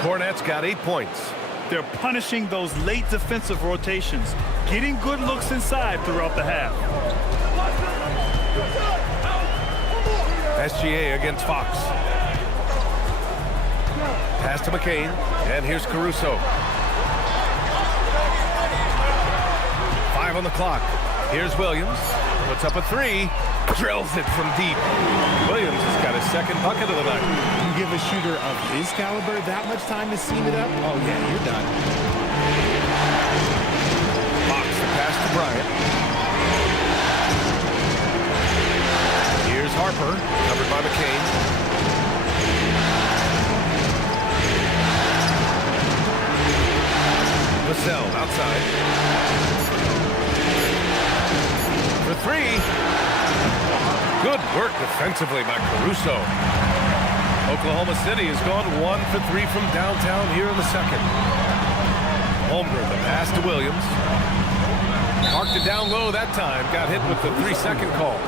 Cornette's got 8 points. They're punishing those late defensive rotations, getting good looks inside throughout the half. SGA against Fox. Pass to McCain, and here's Caruso. 5 on the clock. Here's Williams. Puts up a 3. Drills it from deep. Williams has got his second bucket of the night. You give a shooter of his caliber that much time to seam it up? Oh, yeah, you're done. Fox, the pass to Bryant. Here's Harper, covered by McCain. Vassell outside. For 3. Good work defensively by Caruso. Oklahoma City has gone 1 for 3 from downtown here in the second. Holmgren, the pass to Williams. Marked it down low that time. Got hit with the 3-second call.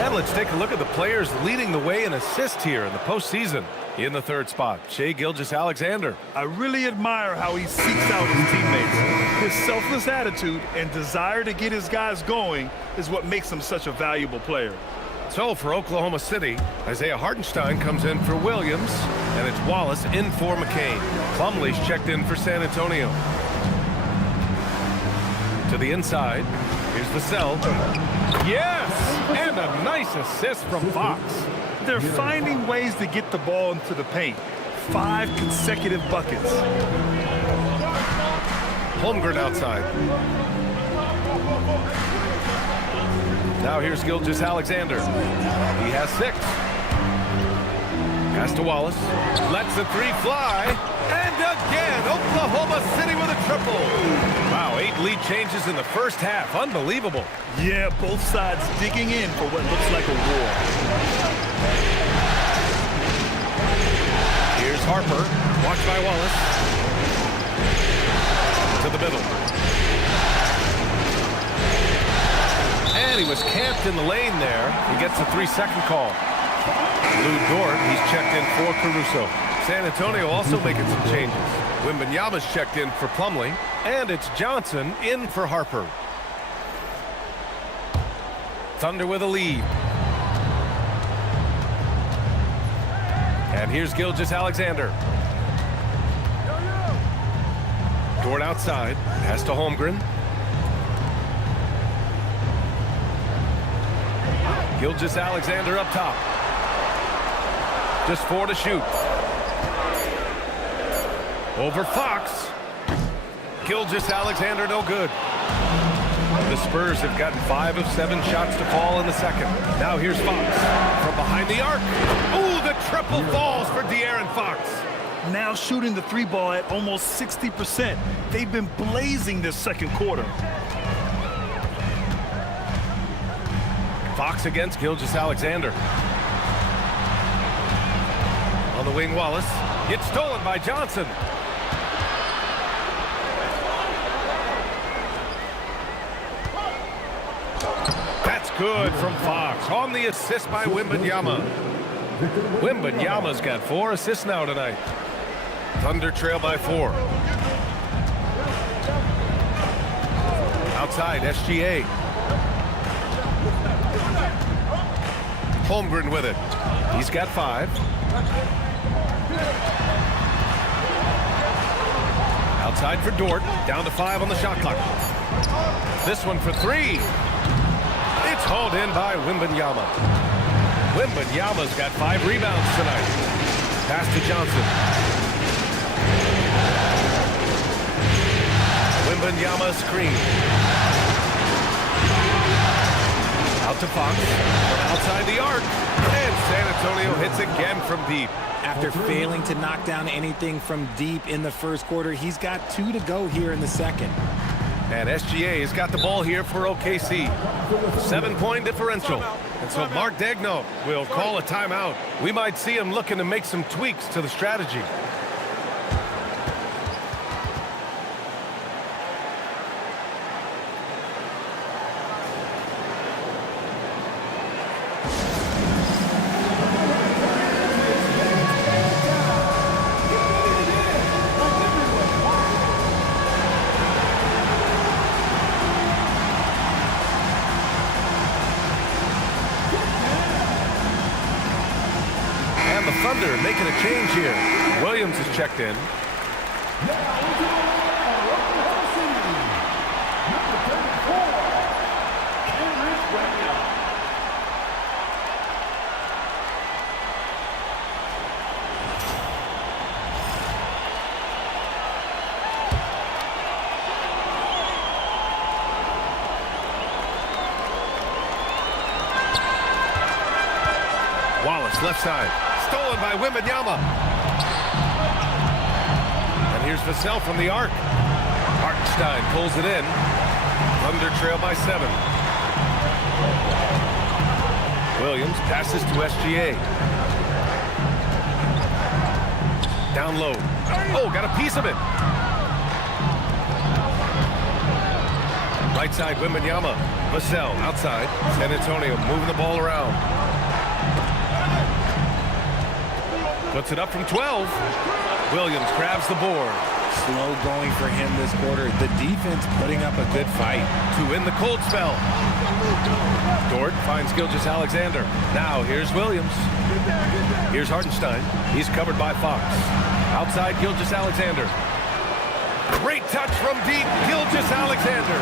And let's take a look at the players leading the way in assists here in the postseason. In the third spot, Shai Gilgeous-Alexander. I really admire how he seeks out his teammates. His selfless attitude and desire to get his guys going is what makes him such a valuable player. So for Oklahoma City, Isaiah Hartenstein comes in for Williams, and it's Wallace in for McCain. Plumlee's checked in for San Antonio. To the inside, here's Vassell. Yes! And a nice assist from Fox. They're finding ways to get the ball into the paint. 5 consecutive buckets. Holmgren outside. Now here's Gilgeous-Alexander. He has 6. Pass to Wallace. Lets the 3 fly. And again, Oklahoma City with a triple. Wow, 8 lead changes in the first half. Unbelievable. Yeah, both sides digging in for what looks like a war. Here's Harper. Watched by Wallace. To the middle. And he was camped in the lane there. He gets a 3-second call. Lou Dort, he's checked in for Caruso. San Antonio also making some changes. Wembanyama's checked in for Plumlee. And it's Johnson in for Harper. Thunder with a lead. And here's Gilgeous-Alexander. Dort outside. Pass to Holmgren. Gilgeous-Alexander up top. Just 4 to shoot. Over Fox. Gilgeous-Alexander no good. The Spurs have gotten 5 of 7 shots to fall in the second. Now here's Fox from behind the arc. Ooh, the triple falls for De'Aaron Fox. Now shooting the 3 ball at almost 60%. They've been blazing this second quarter. Fox against Gilgeous-Alexander. On the wing, Wallace. It's stolen by Johnson. That's good from Fox. On the assist by Wembanyama. Wembanyama's got 4 assists now tonight. Thunder trail by 4. Outside, SGA. Holmgren with it. He's got 5. Outside for Dort. Down to 5 on the shot clock. This one for 3. It's hauled in by Wembanyama. Wembanyama's got 5 rebounds tonight. Pass to Johnson. Wembanyama screen. Out to Fox. From outside the arc. And San Antonio hits again from deep. After failing to knock down anything from deep in the first quarter, he's got 2 to go here in the second. And SGA has got the ball here for OKC. 7-point differential. And so Mark Daigneault will call a timeout. We might see him looking to make some tweaks to the strategy. Thunder making a change here. Williams is checked in. Wallace left side. Stolen by Wembanyama. And here's Vassell from the arc. Hartenstein pulls it in. Thunder trail by 7. Williams passes to SGA. Down low. Oh, got a piece of it. Right side, Wembanyama. Vassell outside. San Antonio moving the ball around. Puts it up from 12. Williams grabs the board. Slow going for him this quarter. The defense putting up a good fight. To win the cold spell. Dort finds Gilgeous-Alexander. Now here's Williams. Here's Hartenstein. He's covered by Fox. Outside Gilgeous-Alexander. Great touch from deep. Gilgeous-Alexander.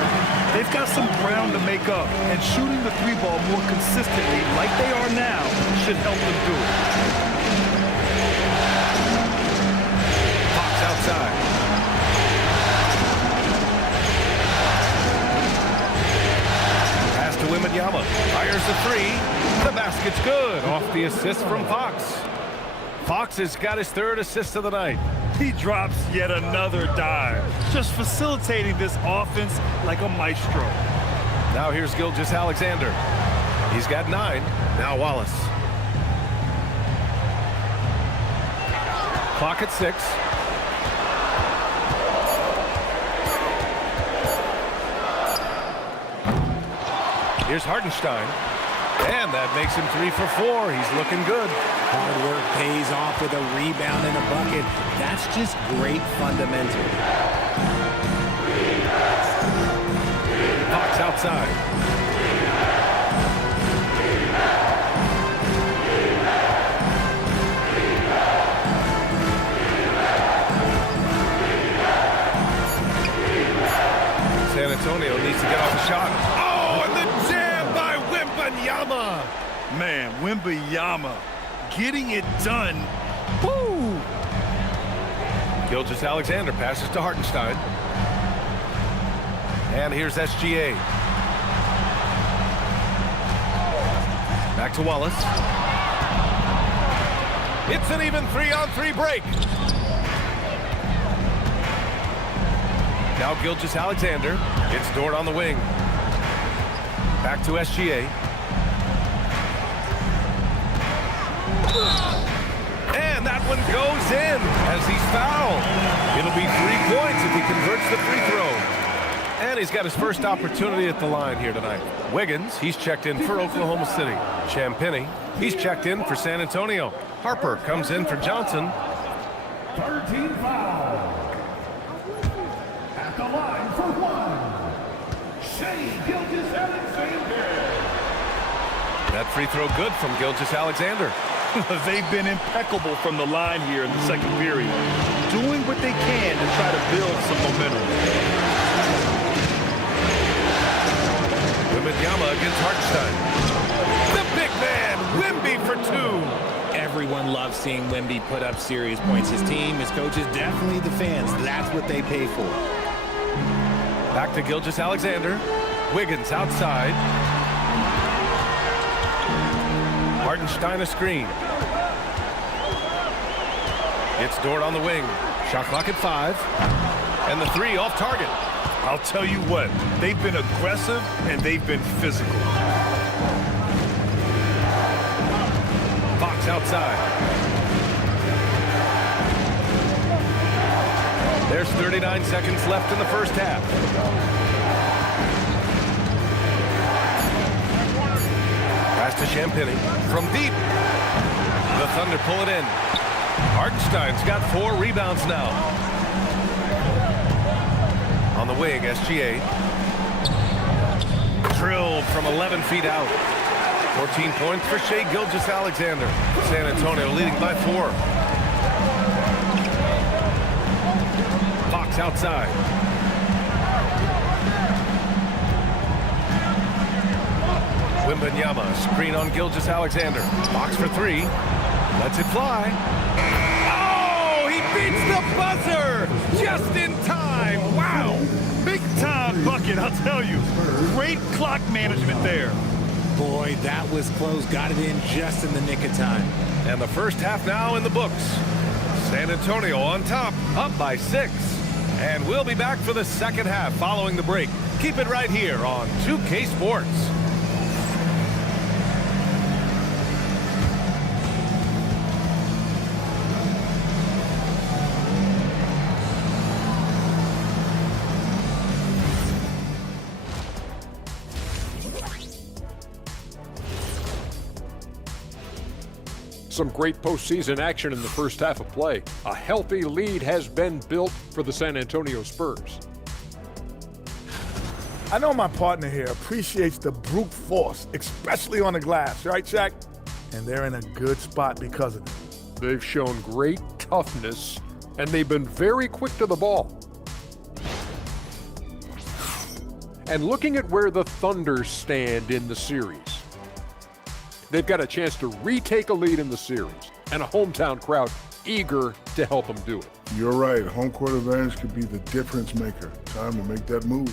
They've got some ground to make up, and shooting the 3-ball more consistently like they are now should help them do it. Outside. Pass to Wembanyama. Fires the 3. The basket's good. Off the assist from Fox. Fox has got his 3rd assist of the night. He drops yet another dive, just facilitating this offense like a maestro. Now here's Gilgeous-Alexander. He's got 9. Now Wallace. Clock at 6. Here's Hartenstein. And that makes him 3 for 4. He's looking good. Hard work pays off with a rebound and a bucket. That's just great fundamental. Fox outside. San Antonio needs to get off the shot. Oh, and the jam by Wembanyama. Man, Wembanyama getting it done. Woo! Gilgeous-Alexander passes to Hartenstein. And here's SGA. Back to Wallace. It's an even 3-on-3 break. Now Gilgeous-Alexander. It's Dort on the wing. Back to SGA. And that one goes in as he's fouled. It'll be 3 points if he converts the free throw. And he's got his first opportunity at the line here tonight. Wiggins, he's checked in for Oklahoma City. Champagnie, he's checked in for San Antonio. Harper comes in for Johnson. 13 foul. At the line for 1. Shea Gilgeous-Alexander. That free throw good from Gilgeous-Alexander. They've been impeccable from the line here in the second period, doing what they can to try to build some momentum. Wembanyama against Hartenstein. The big man, Wemby everyone loves seeing Wemby put up serious points. His team, his coaches, definitely the fans. That's what they pay for. Back to Gilgeous-Alexander. Wiggins outside. Hartenstein a screen. It's Dort on the wing. Shot clock at 5. And the 3 off target. I'll tell you what, they've been aggressive and they've been physical. Fox outside. There's 39 seconds left in the first half. Pass to Champagny from deep. The Thunder pull it in. Hartenstein's got 4 rebounds now. On the wing, SGA. Drilled from 11 feet out. 14 points for Shai Gilgeous-Alexander. San Antonio leading by 4. Fox outside. Wembanyama, screen on Gilgeous-Alexander. Fox for 3. Lets it fly. Oh, he beats the buzzer just in time. Wow. Big time bucket, I'll tell you. Great clock management there. Boy, that was close. Got it in just in the nick of time. And the first half now in the books. San Antonio on top, up by 6. And we'll be back for the second half following the break. Keep it right here on 2K Sports. Some great postseason action in the first half of play. A healthy lead has been built for the San Antonio Spurs. I know my partner here appreciates the brute force, especially on the glass, right, Shaq? And they're in a good spot because of it. They've shown great toughness, and they've been very quick to the ball. And looking at where the Thunder stand in the series, they've got a chance to retake a lead in the series, and a hometown crowd eager to help them do it. You're right. Home court advantage could be the difference maker. Time to make that move.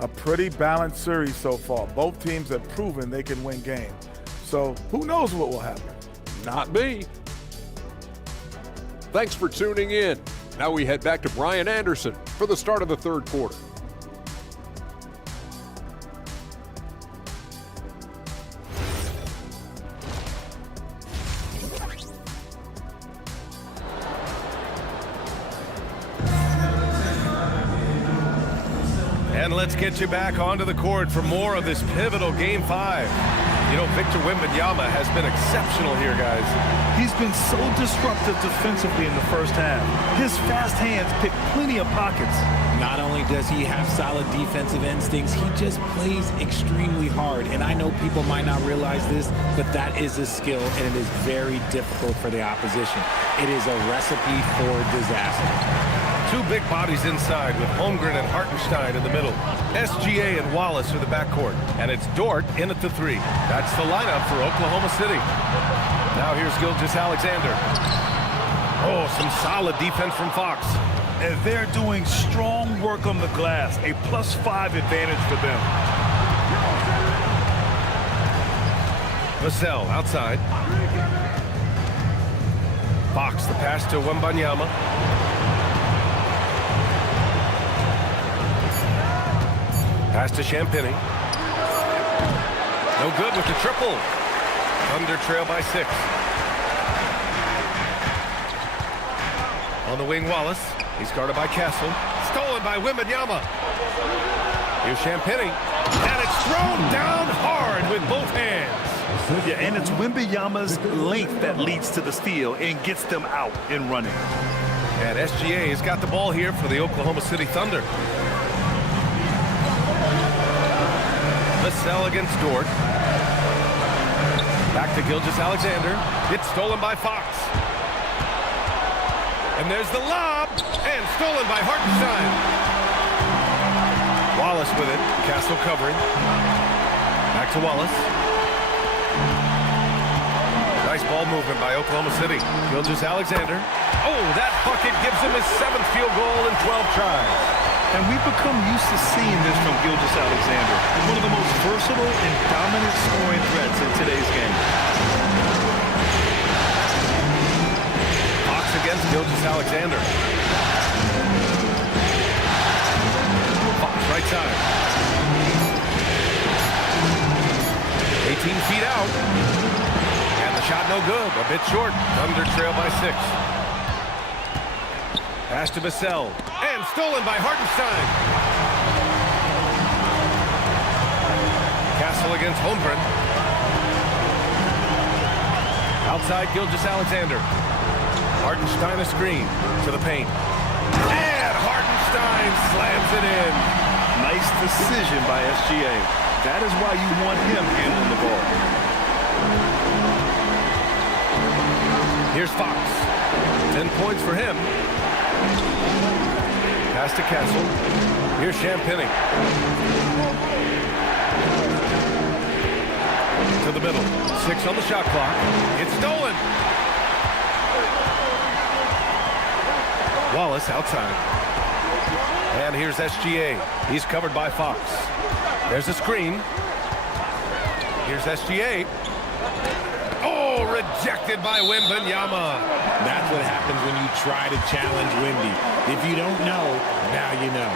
A pretty balanced series so far. Both teams have proven they can win games. So who knows what will happen? Not me. Thanks for tuning in. Now we head back to Brian Anderson for the start of the third quarter. And let's get you back onto the court for more of this pivotal Game 5. You know, Victor Wembanyama has been exceptional here, guys. He's been so disruptive defensively in the first half. His fast hands pick plenty of pockets. Not only does he have solid defensive instincts, he just plays extremely hard. And I know people might not realize this, but that is a skill, and it is very difficult for the opposition. It is a recipe for disaster. 2 big bodies inside with Holmgren and Hartenstein in the middle. SGA and Wallace are the backcourt. And it's Dort in at the 3. That's the lineup for Oklahoma City. Now here's Gilgeous-Alexander. Oh, some solid defense from Fox. And they're doing strong work on the glass. A +5 advantage for them. Vassell outside. Fox the pass to Wembanyama. Pass to Champagny. No good with the triple. Thunder trail by 6. On the wing, Wallace. He's guarded by Castle. Stolen by Wembanyama. Here's Champagny. And it's thrown down hard with both hands. Yeah, and it's Wembanyama's length that leads to the steal and gets them out and running. And SGA has got the ball here for the Oklahoma City Thunder. Vassell against Dort. Back to Gilgeous-Alexander. It's stolen by Fox. And there's the lob. And stolen by Hartenstein. Wallace with it. Castle covering. Back to Wallace. Nice ball movement by Oklahoma City. Gilgeous-Alexander. Oh, that bucket gives him his 7th field goal in 12 tries. And we've become used to seeing this from Gilgeous-Alexander. One of the most versatile and dominant scoring threats in today's game. Fox against Gilgeous-Alexander. Fox right side. 18 feet out. And the shot no good. A bit short. Thunder trail by 6. Pass to Vassell. And stolen by Hartenstein. Castle against Holmgren. Outside Gilgeous-Alexander. Hartenstein a screen to the paint. And Hartenstein slams it in. Nice decision by SGA. That is why you want him handling the ball. Here's Fox. 10 points for him. Pass to Castle. Here's Champagny. To the middle. 6 on the shot clock. It's stolen. Wallace outside. And here's SGA. He's covered by Fox. There's a screen. Here's SGA. Oh, rejected by Wembanyama. That's what happens when you try to challenge Wemby. If you don't know, now you know.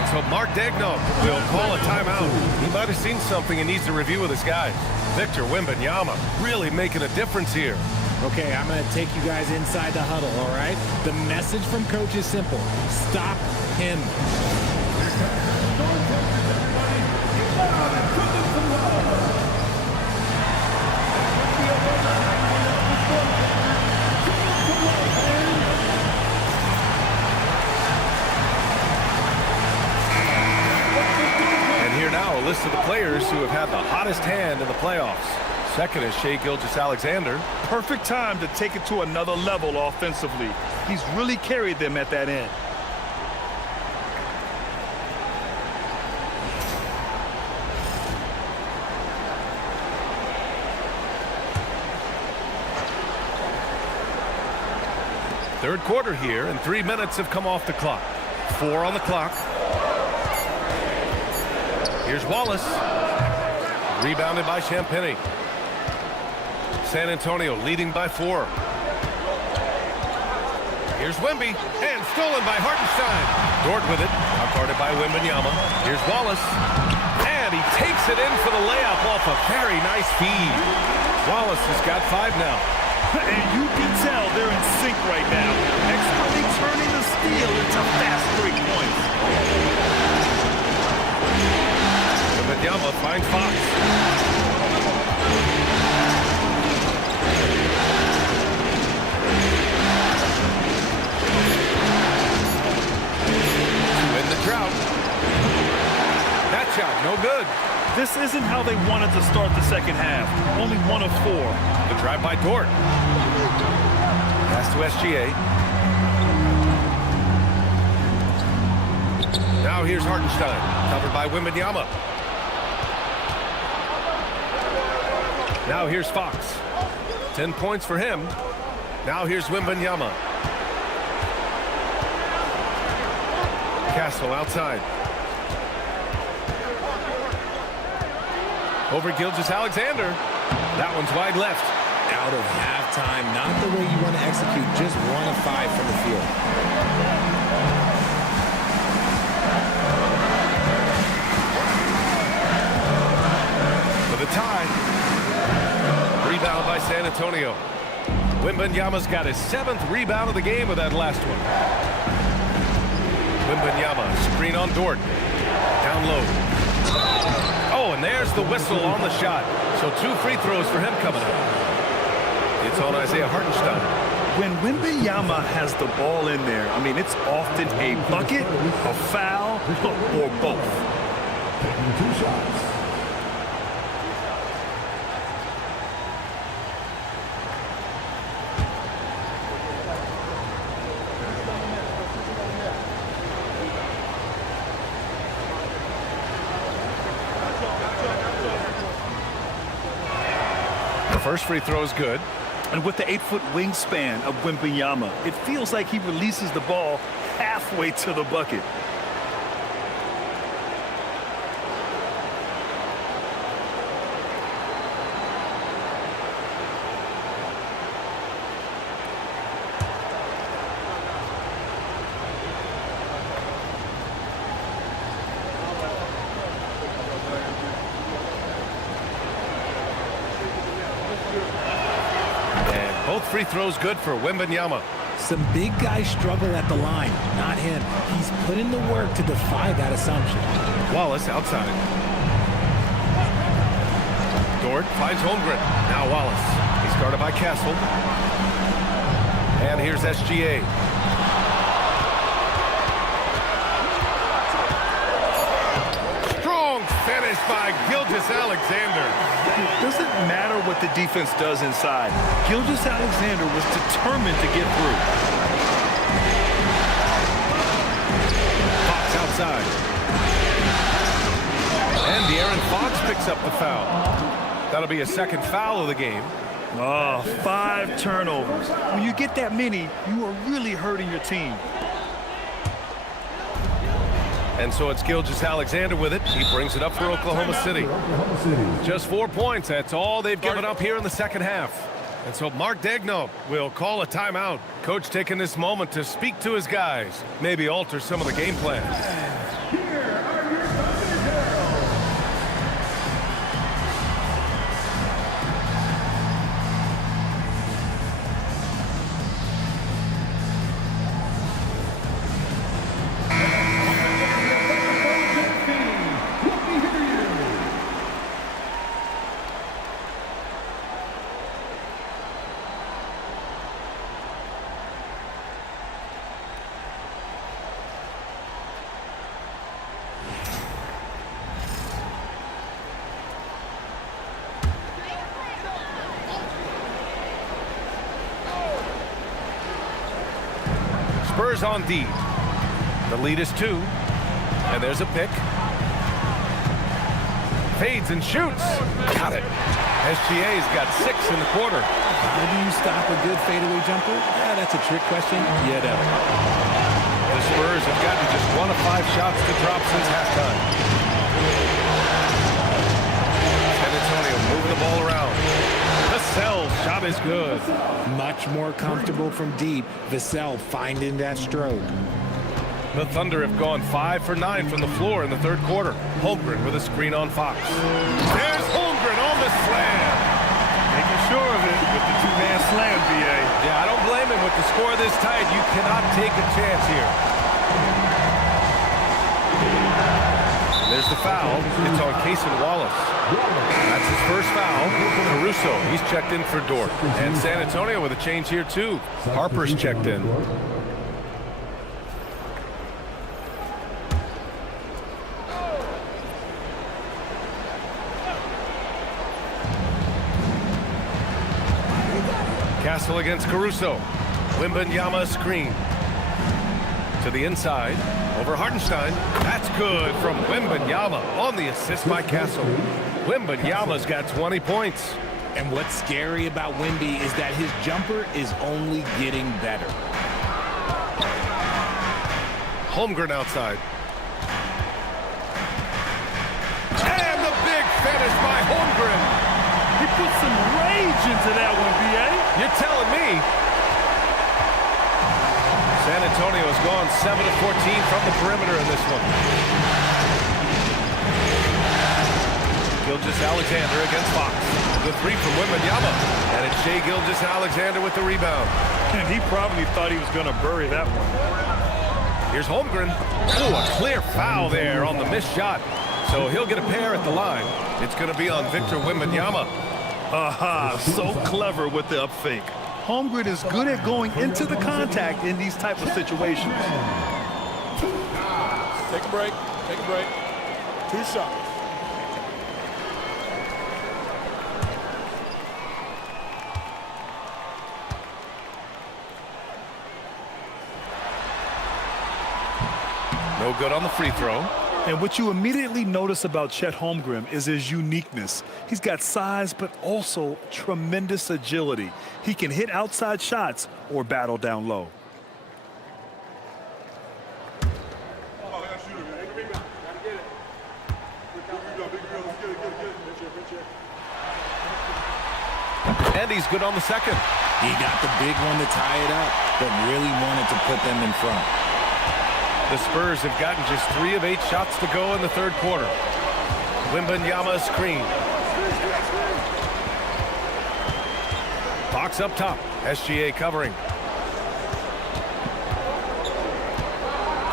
And so Mark Daigneault will call a timeout. He might have seen something and needs to review with his guys. Victor Wembanyama really making a difference here. Okay, I'm going to take you guys inside the huddle, all right? The message from coach is simple. Stop him. And here now, a list of the players who have had the hottest hand in the playoffs. Second is Shai Gilgeous-Alexander. Perfect time to take it to another level offensively. He's really carried them at that end. Third quarter here, and 3 minutes have come off the clock. 4 on the clock. Here's Wallace. Rebounded by Champagny. San Antonio leading by 4. Here's Wemby, and stolen by Hartenstein. Dort with it, outguarded by Wembanyama. Here's Wallace, and he takes it in for the layup off a very nice feed. Wallace has got 5 now. And you can tell they're in sync right now, expertly turning the steal into fast 3 points. Wembanyama finds Fox. Drought. That shot, no good. This isn't how they wanted to start the second half. Only 1 of 4. The drive by Dort. Pass to SGA. Now here's Hartenstein, covered by Wembanyama. Now here's Fox. 10 points for him. Now here's Wembanyama. Castle outside. Over Gilgeous-Alexander. That one's wide left. Out of halftime, not the way you want to execute, just 1 of 5 from the field. For the tie. Rebound by San Antonio. Wembanyama's got his 7th rebound of the game with that last one. Wembanyama, screen on Dort. Down low. Oh, and there's the whistle on the shot. So 2 free throws for him coming up. It's on Isaiah Hartenstein. When Wembanyama has the ball in there, I mean, it's often a bucket, a foul, or both. Taking 2 shots. First free throw is good. And with the 8-foot wingspan of Wembanyama, it feels like he releases the ball halfway to the bucket. Both free throws good for Wembanyama. Some big guys struggle at the line, not him. He's put in the work to defy that assumption. Wallace outside. Dort finds Holmgren. Now Wallace. He's guarded by Castle. And here's SGA. Strong finish by Gilgeous-Alexander. It doesn't matter what the defense does inside. Gilgeous-Alexander was determined to get through. Fox outside. And De'Aaron Fox picks up the foul. That'll be a second foul of the game. Oh, 5 turnovers. When you get that many, you are really hurting your team. And so it's Gilgeous-Alexander with it. He brings it up for Oklahoma City. Just 4 points. That's all they've given up here in the second half. And so Mark Daigneault will call a timeout. Coach taking this moment to speak to his guys, maybe alter some of the game plan. Spurs on D. The lead is 2. And there's a pick. Fades and shoots. Got it. SGA's got 6 in the quarter. How do you stop a good fadeaway jumper? Yeah, that's a trick question. Yeah, no. The Spurs have gotten just 1 of 5 shots to drop since halftime. San Antonio moving the ball around. Vassell's shot is good. Much more comfortable from deep. Vassell finding that stroke. The Thunder have gone 5 for 9 from the floor in the third quarter. Holmgren with a screen on Fox. There's Holmgren on the slam. Making sure of it with the 2-man slam, BA. Yeah, I don't blame him. With the score this tight, you cannot take a chance here. There's the foul. It's on Cason Wallace. That's his first foul. Caruso, he's checked in for Dort. And San Antonio with a change here, too. Harper's checked in. Castle against Caruso. Wembanyama screen. To the inside. Over Hartenstein. That's good from Wembanyama on the assist by Castle. Wembanyama's got 20 points. And what's scary about Wemby is that his jumper is only getting better. Holmgren outside. And the big finish by Holmgren. He put some rage into that one, BA. You're telling me. San Antonio has gone 7 of 14 from the perimeter in this one. Gilgeous-Alexander against Fox. The 3 from Wembanyama. And it's Shai Gilgeous-Alexander with the rebound. And he probably thought he was going to bury that one. Here's Holmgren. Oh, a clear foul there on the missed shot. So he'll get a pair at the line. It's going to be on Victor Wembanyama. Aha, so clever with the up fake. Holmgren is good at going into the contact in these type of situations. Take a break. Take a break. 2 shots. No good on the free throw. And what you immediately notice about Chet Holmgren is his uniqueness. He's got size, but also tremendous agility. He can hit outside shots or battle down low. And he's good on the second. He got the big one to tie it up, but really wanted to put them in front. The Spurs have gotten just 3 of 8 shots to go in the third quarter. Wembanyama screen. Fox up top. SGA covering.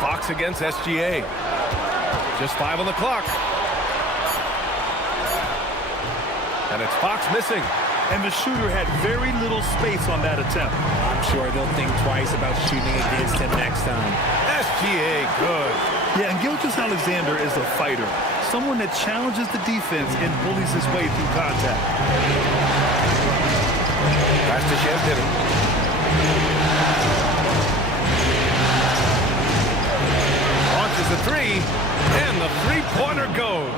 Fox against SGA. Just 5 on the clock. And it's Fox missing. And the shooter had very little space on that attempt. I'm sure they'll think twice about shooting against him next time. SGA good. Yeah, and Gilgeous-Alexander is a fighter. Someone that challenges the defense and bullies his way through contact. Pass to Champagny. Launches a 3, and the three-pointer goes.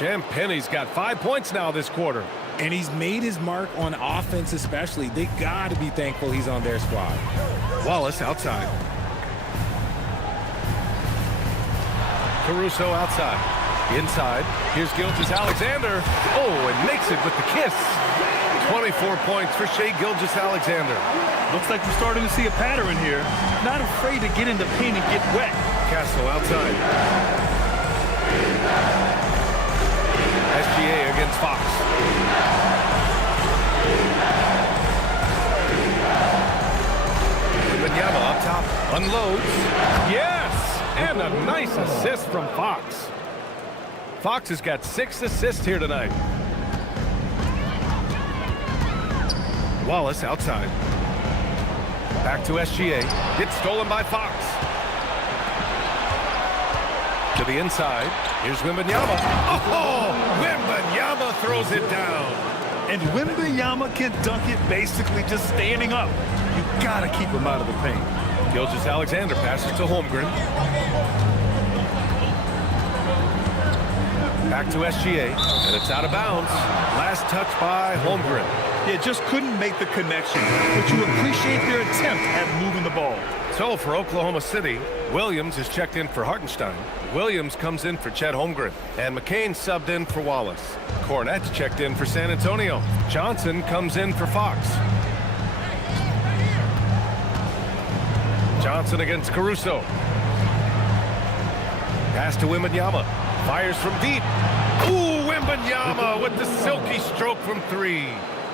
Champagny's got 5 points now this quarter. And he's made his mark on offense especially. They got to be thankful he's on their squad. Wallace outside. Caruso outside. Inside. Here's Gilgeous-Alexander. Oh, and makes it with the kiss. 24 points for Shai Gilgeous-Alexander. Looks like we're starting to see a pattern here. Not afraid to get in the paint and get wet. Castle outside. SGA against Fox. Wembanyama up top. Unloads. Yes! And a nice assist from Fox. Fox has got 6 assists here tonight. Wallace outside. Back to SGA. It's stolen by Fox. To the inside. Here's Wembanyama. Oh! Wembanyama throws it down. And Wembanyama can dunk it basically just standing up. You gotta keep him out of the paint. Gilgeous-Alexander passes to Holmgren. Back to SGA, and it's out of bounds. Last touch by Holmgren. Yeah, just couldn't make the connection, but you appreciate their attempt at moving the ball. So for Oklahoma City, Williams is checked in for Hartenstein. Williams comes in for Chet Holmgren. And McCain subbed in for Wallace. Cornette's checked in for San Antonio. Johnson comes in for Fox. Johnson against Caruso. Pass to Wembanyama. Fires from deep. Ooh, Wembanyama with the silky stroke from 3.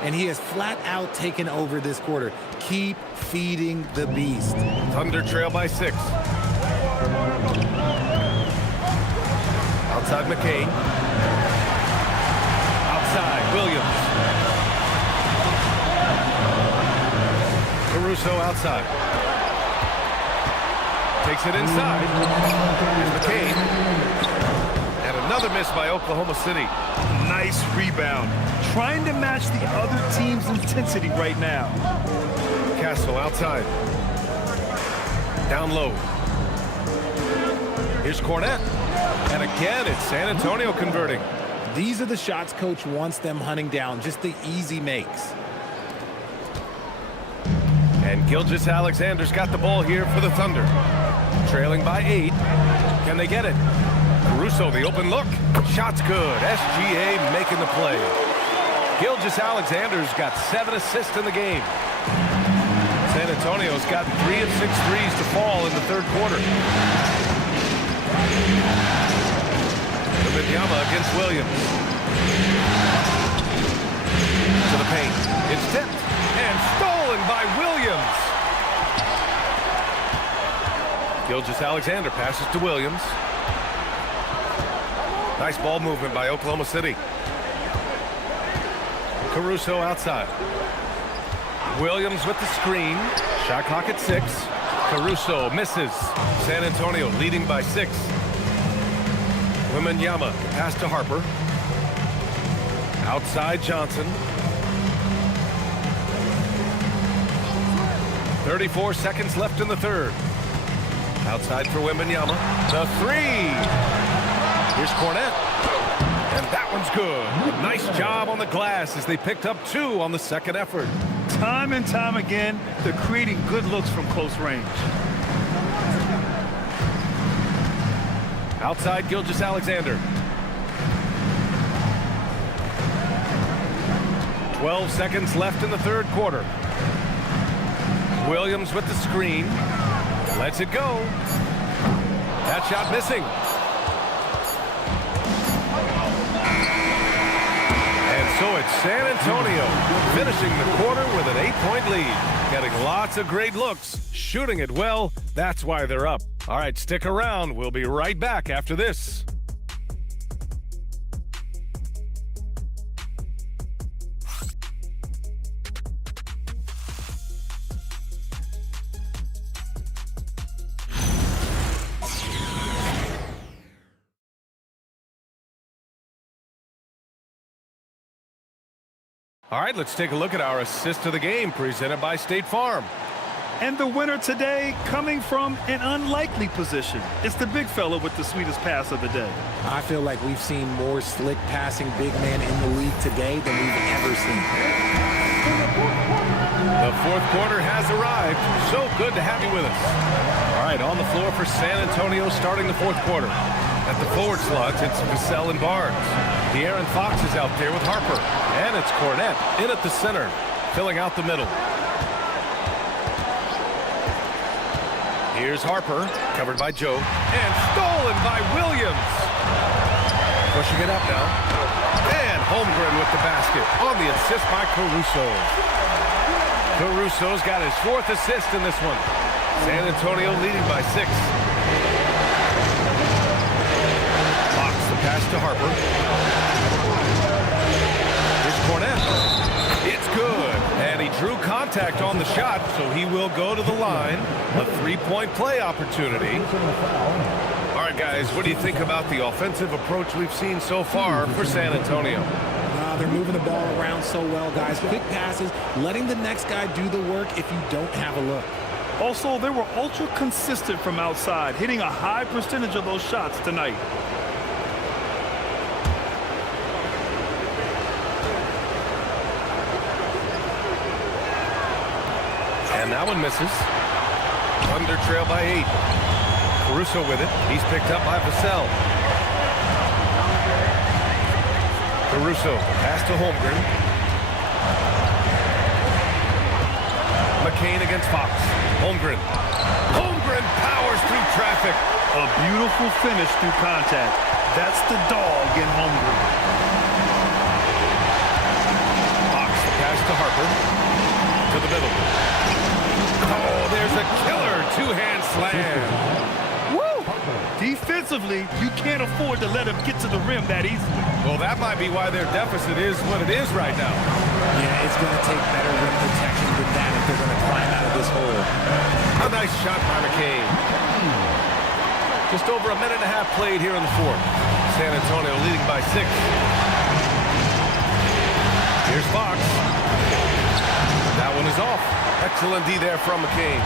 And he has flat out taken over this quarter. Keep feeding the beast. Thunder trail by 6. Outside McCain. Outside Williams. Caruso outside. Takes it inside. Here's McCain. And another miss by Oklahoma City. Nice rebound. Trying to match the other team's intensity right now. Castle outside. Down low. Here's Cornette. And again, it's San Antonio converting. These are the shots coach wants them hunting down, just the easy makes. And Gilgeous-Alexander's got the ball here for the Thunder. Trailing by 8. Can they get it? Caruso, the open look. Shot's good. SGA making the play. Gilgeous-Alexander's got 7 assists in the game. San Antonio's got 3 of 6 threes to fall in the third quarter. Wembanyama against Williams. To the paint. It's tipped and stolen by Williams. Gilgeous-Alexander passes to Williams. Nice ball movement by Oklahoma City. Caruso outside. Williams with the screen. Shot clock at 6. Caruso misses. San Antonio leading by 6. Wembanyama pass to Harper. Outside Johnson. 34 seconds left in the third. Outside for Wembanyama. The three. Here's Cornette. And that one's good. Nice job on the glass as they picked up 2 on the second effort. Time and time again, they're creating good looks from close range. Outside Gilgeous-Alexander. 12 seconds left in the third quarter. Williams with the screen. Lets it go. That shot missing. And so it's San Antonio finishing the quarter with an 8-point lead. Getting lots of great looks. Shooting it well. That's why they're up. All right, stick around. We'll be right back after this. All right, let's take a look at our assist of the game presented by State Farm. And the winner today coming from an unlikely position. It's the big fella with the sweetest pass of the day. I feel like we've seen more slick passing big man in the league today than we've ever seen. The fourth quarter has arrived. So good to have you with us. All right, on the floor for San Antonio starting the fourth quarter. At the forward slots, it's Vassell and Barnes. De'Aaron Fox is out there with Harper. And it's Cornette in at the center, filling out the middle. Here's Harper, covered by Joe, and stolen by Williams. Pushing it up now. And Holmgren with the basket on the assist by Caruso. Caruso's got his 4th assist in this one. San Antonio leading by 6. Fox the pass to Harper. Here's Cornette. It's good. And he drew contact on the shot, so he will go to the line. A 3-point play opportunity. All right, guys, what do you think about the offensive approach we've seen so far for San Antonio? They're moving the ball around so well, guys. Quick passes, letting the next guy do the work if you don't have a look. Also, they were ultra consistent from outside, hitting a high percentage of those shots tonight. And that one misses. Thunder trail by 8. Caruso with it. He's picked up by Vassell. Caruso pass to Holmgren. McCain against Fox. Holmgren. Holmgren powers through traffic. A beautiful finish through contact. That's the dog in Holmgren. Fox pass to Harper. To the middle. Oh, there's a killer 2-hand slam. Woo! Defensively, you can't afford to let him get to the rim that easily. Well, that might be why their deficit is what it is right now. Yeah, it's going to take better rim protection than that if they're going to climb out of this hole. A nice shot by McCain. Just over a minute and a half played here in the fourth. San Antonio leading by 6. Here's Fox. That one is off. Excellent D there from McCain.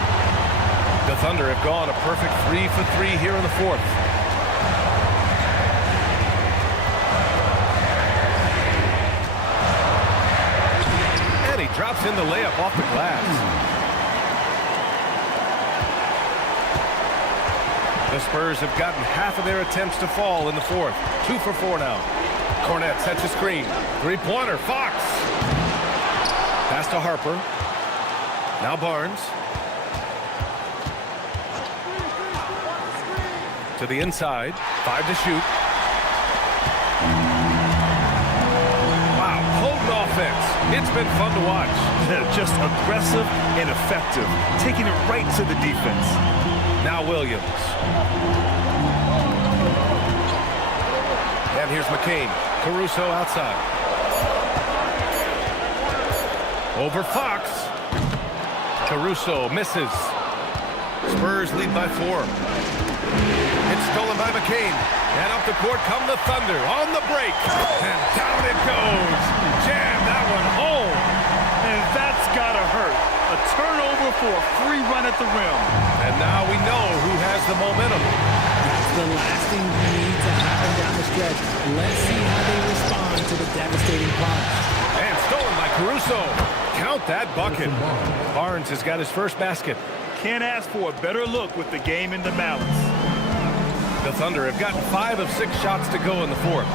The Thunder have gone a perfect 3 for 3 here in the fourth. And he drops in the layup off the glass. The Spurs have gotten half of their attempts to fall in the fourth. 2 for 4 now. Cornette sets a screen. 3-pointer, Fox. Pass to Harper. Now Barnes. To the inside. 5 to shoot. Wow, potent offense. It's been fun to watch. Just aggressive and effective. Taking it right to the defense. Now Williams. And here's McCain. Caruso outside. Over Fox. Caruso misses. Spurs lead by 4. It's stolen by McCain. And up the court come the Thunder on the break. And down it goes. Jam that one home. And that's gotta hurt. A turnover for a free run at the rim. And now we know who has the momentum. That's the last thing we need to happen down the stretch. Let's see how they respond to the devastating punch. And stolen by Caruso. Count that bucket. Barnes has got his first basket. Can't ask for a better look with the game in the balance. The Thunder have gotten 5 of 6 shots to go in the fourth.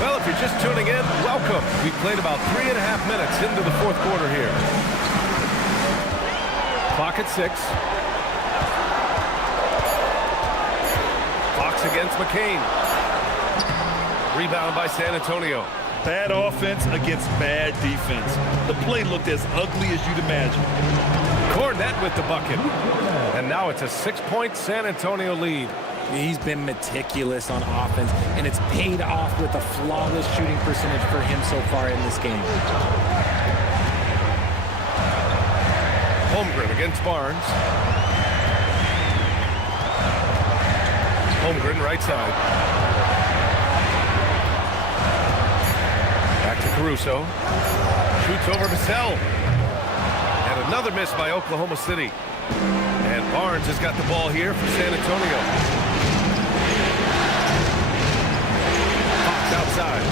Well, if you're just tuning in, welcome. We've played about 3.5 minutes into the fourth quarter here. Clock at 6. Fox against McCain. Rebound by San Antonio. Bad offense against bad defense. The play looked as ugly as you'd imagine. Cornette with the bucket. And now it's a 6-point San Antonio lead. He's been meticulous on offense, and it's paid off with a flawless shooting percentage for him so far in this game. Holmgren against Barnes. Holmgren right side. Back to Caruso. Shoots over Vassell. And another miss by Oklahoma City. And Barnes has got the ball here for San Antonio. Fox outside.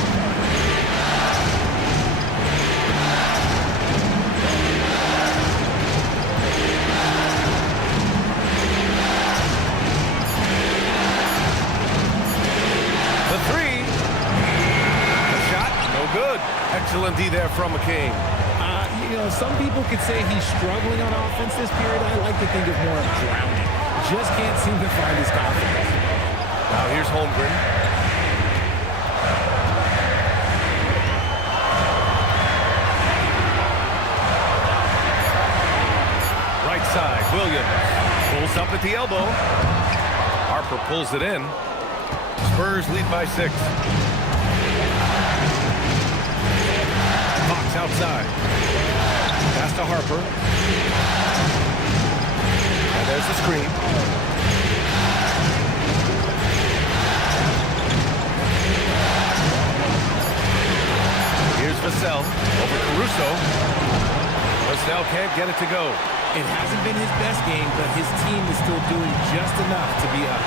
The three. The shot, no good. Excellent D there from McCain. You know, some people could say he's struggling on offense this period. I like to think of more of drowning. Just can't seem to find his confidence. Now here's Holmgren. Right side, Williams pulls up at the elbow. Harper pulls it in. Spurs lead by 6. Fox outside. Pass to Harper. And there's the screen. Here's Vassell over Caruso. Vassell can't get it to go. It hasn't been his best game, but his team is still doing just enough to be up.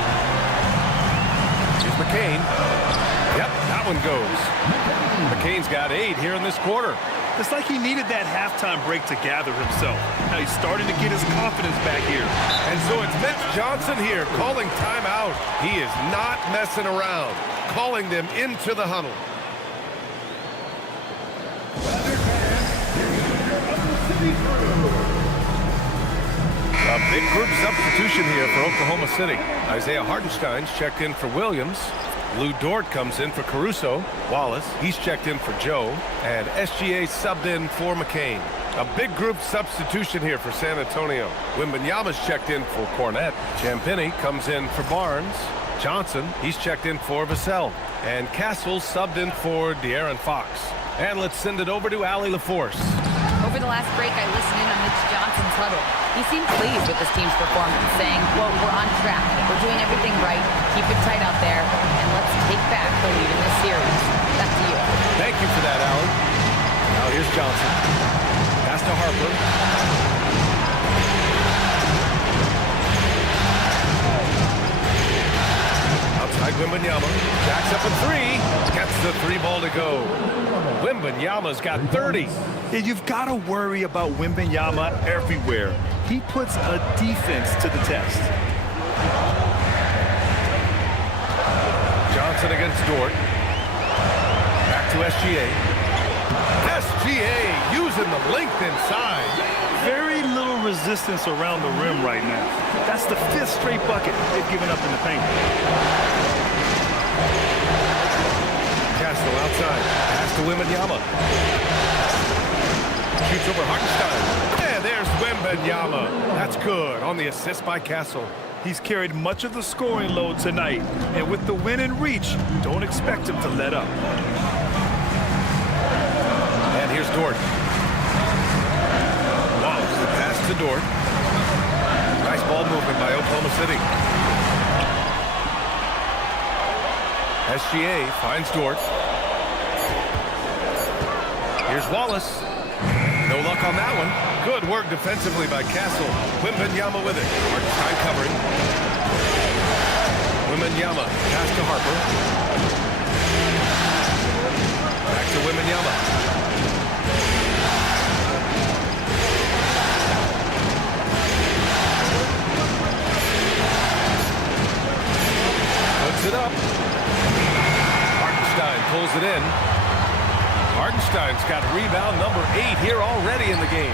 Here's McCain. Yep, that one goes. McCain's got 8 here in this quarter. It's like he needed that halftime break to gather himself. Now he's starting to get his confidence back here. And so it's Mitch Johnson here calling timeout. He is not messing around, calling them into the huddle. A big group substitution here for Oklahoma City. Isaiah Hartenstein's checked in for Williams. Lou Dort comes in for Caruso. Wallace, he's checked in for Joe. And SGA subbed in for McCain. A big group substitution here for San Antonio. Wembanyama's checked in for Cornette. Champagnie comes in for Barnes. Johnson, he's checked in for Vassell. And Castle subbed in for De'Aaron Fox. And let's send it over to Allie LaForce. Over the last break, I listened in on Mitch Johnson's huddle. He seemed pleased with his team's performance, saying, quote, "We're on track. We're doing everything right. Keep it tight out there, and let's take back the lead in this series." Back to you. Thank you for that, Allie. Now here's Johnson. Pass to Harper. Outside Wembanyama. Backs up a 3. Gets the 3 ball to go. Wembanyama's got 30. And you've got to worry about Wembanyama everywhere. He puts a defense to the test. Johnson against Dort. Back to SGA. SGA using the length inside. Very little resistance around the rim right now. That's the 5th straight bucket they've given up in the paint. Castle outside. Pass to Wembanyama. Shoots over Hartenstein. And there's Wembanyama. That's good on the assist by Castle. He's carried much of the scoring load tonight. And with the win in reach, don't expect him to let up. And here's Dort. Wallace, the pass to Dort. Nice ball movement by Oklahoma City. SGA finds Dort. Here's Wallace. No luck on that one. Good work defensively by Castle. Wembanyama with it. Hartenstein covering. Wembanyama pass to Harper. Back to Wembanyama. Puts it up. Hartenstein pulls it in. Hartenstein's got rebound number 8 here already in the game.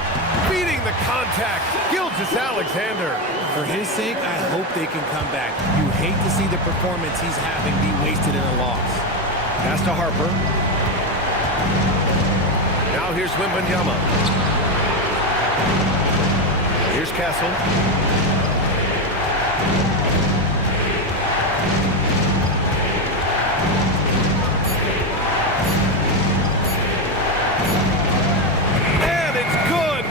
Beating the contact, Gilgeous-Alexander. For his sake, I hope they can come back. You hate to see the performance he's having be wasted in a loss. Pass to Harper. Now here's Wembanyama. Here's Castle.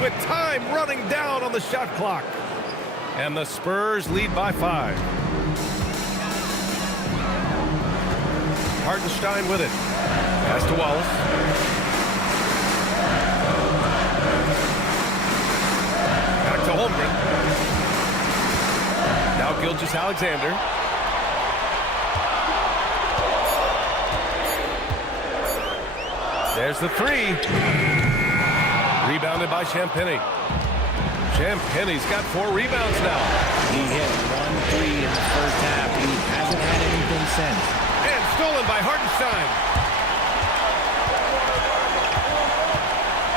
With time running down on the shot clock. And the Spurs lead by 5. Hartenstein with it. Pass to Wallace. Back to Holmgren. Now Gilgeous-Alexander. There's the 3. Rebounded by Champagnie. Champagnie's got 4 rebounds now. He hit 1 3 in the first half. He hasn't had anything since. And stolen by Hartenstein.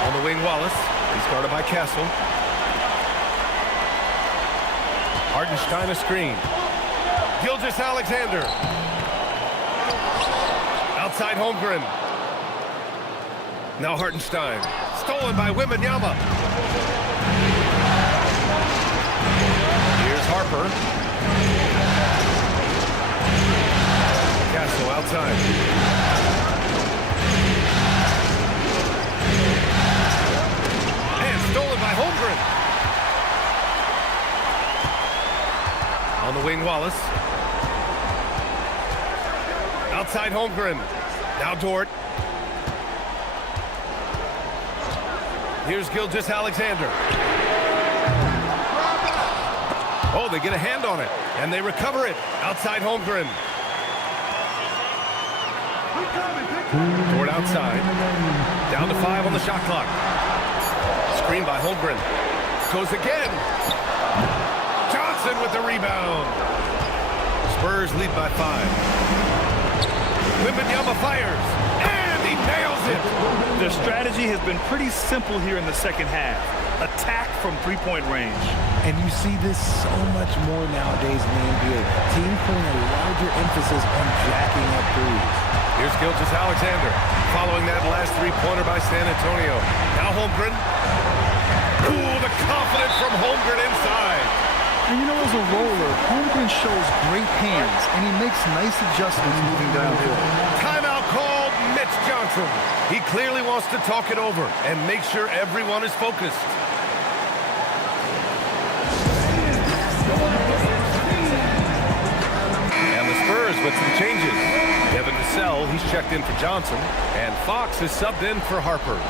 On the wing, Wallace. He's guarded by Castle. Hartenstein a screen. Gilgeous-Alexander. Outside Holmgren. Now Hartenstein. Stolen by Wembanyama. Here's Harper. Castle outside. And stolen by Holmgren. On the wing, Wallace. Outside Holmgren. Now Dort. Here's Gilgeous-Alexander. Oh, they get a hand on it, and they recover it. Outside Holmgren. Dort outside. Down to 5 on the shot clock. Screen by Holmgren. Goes again. Johnson with the rebound. Spurs lead by 5. Wembanyama fires. He nails it. Their strategy has been pretty simple here in the second half. Attack from three-point range. And you see this so much more nowadays in the NBA. Teams putting a larger emphasis on jacking up threes. Here's Gilgeous-Alexander following that last 3-pointer by San Antonio. Now Holmgren. Ooh, the confidence from Holmgren inside. And you know, as a roller, Holmgren shows great hands, and he makes nice adjustments moving downhill. Timeout called Mitch Johnson. He clearly wants to talk it over and make sure everyone is focused. And the Spurs with some changes. Devin Vassell, he's checked in for Johnson, and Fox is subbed in for Harper.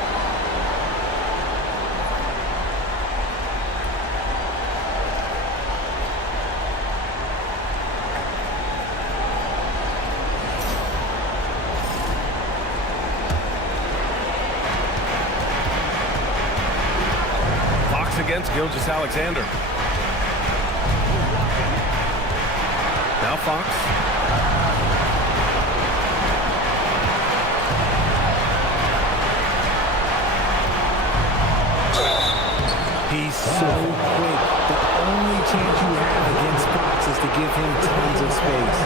Against Gilgeous-Alexander. Now Fox. He's so quick. The only chance you have against Fox is to give him tons of space.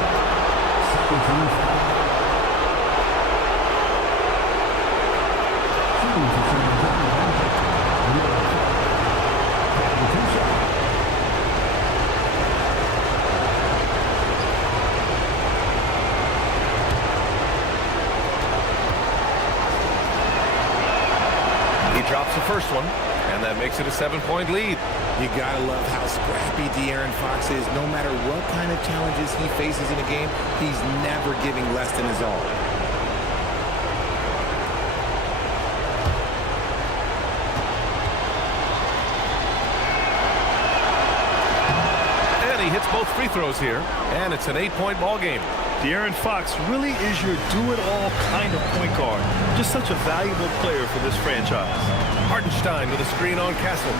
He drops the first one, and that makes it a 7-point lead. You gotta love how scrappy De'Aaron Fox is. No matter what kind of challenges he faces in a game, he's never giving less than his all. hits both free throws here, and it's an 8-point ball game. De'Aaron Fox really is your do-it-all kind of point guard. Just such a valuable player for this franchise. Hartenstein with a screen on Castle.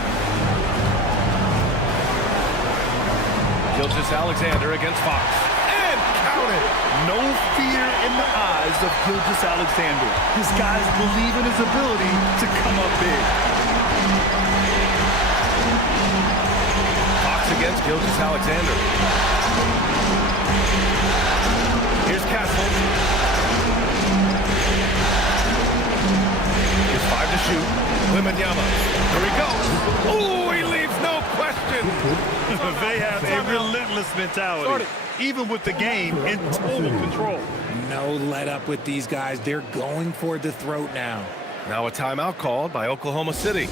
Gilgeous-Alexander against Fox. And count it! No fear in the eyes of Gilgeous-Alexander. His guys believe in his ability to come up big. Fox against Gilgeous-Alexander. Here's Castle. Here's 5 to shoot. Wembanyama. Here he goes. Oh, he leaves no question. They have a relentless mentality, even with the game in total control. No let up with these guys. They're going for the throat now. Now a timeout called by Oklahoma City.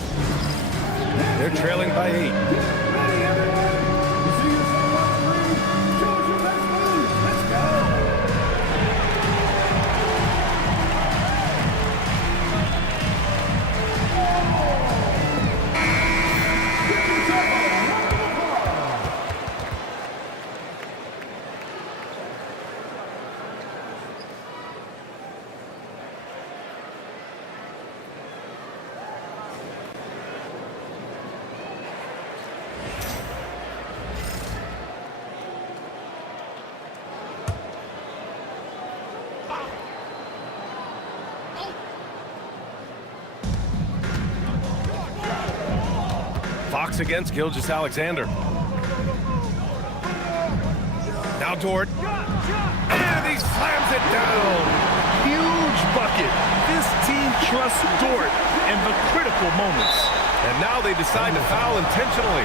They're trailing by 8. Fox against Gilgeous-Alexander. Now Dort. And he slams it down. Huge bucket. This team trusts Dort in the critical moments. And now they decide to foul intentionally.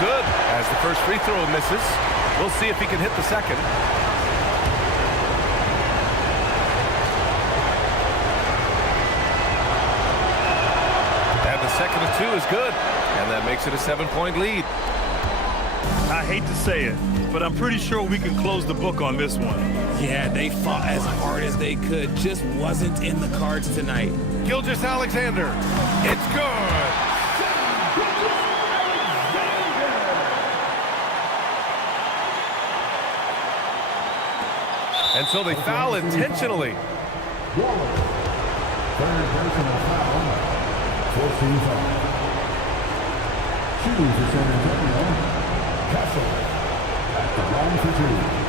Good, as the first free throw misses. We'll see if he can hit the second. And the second of 2 is good, and that makes it a 7-point lead. I hate to say it, but I'm pretty sure we can close the book on this one. Yeah, they fought as hard as they could. Just wasn't in the cards tonight. Gilgeous-Alexander. It's good. And so they foul intentionally. Third personal foul. 14 foul. Shooting for San Antonio. Castle at the line for 2.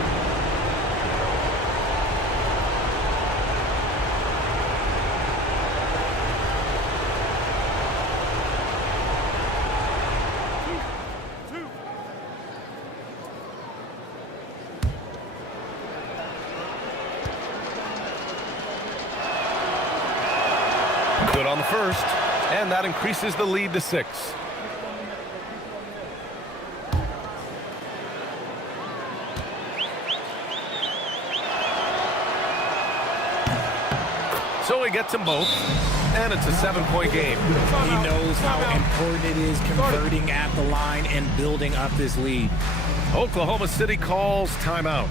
Good on the first, and that increases the lead to 6. So he gets them both, and it's a 7-point game. He knows how important it is converting at the line and building up this lead. Oklahoma City calls timeout.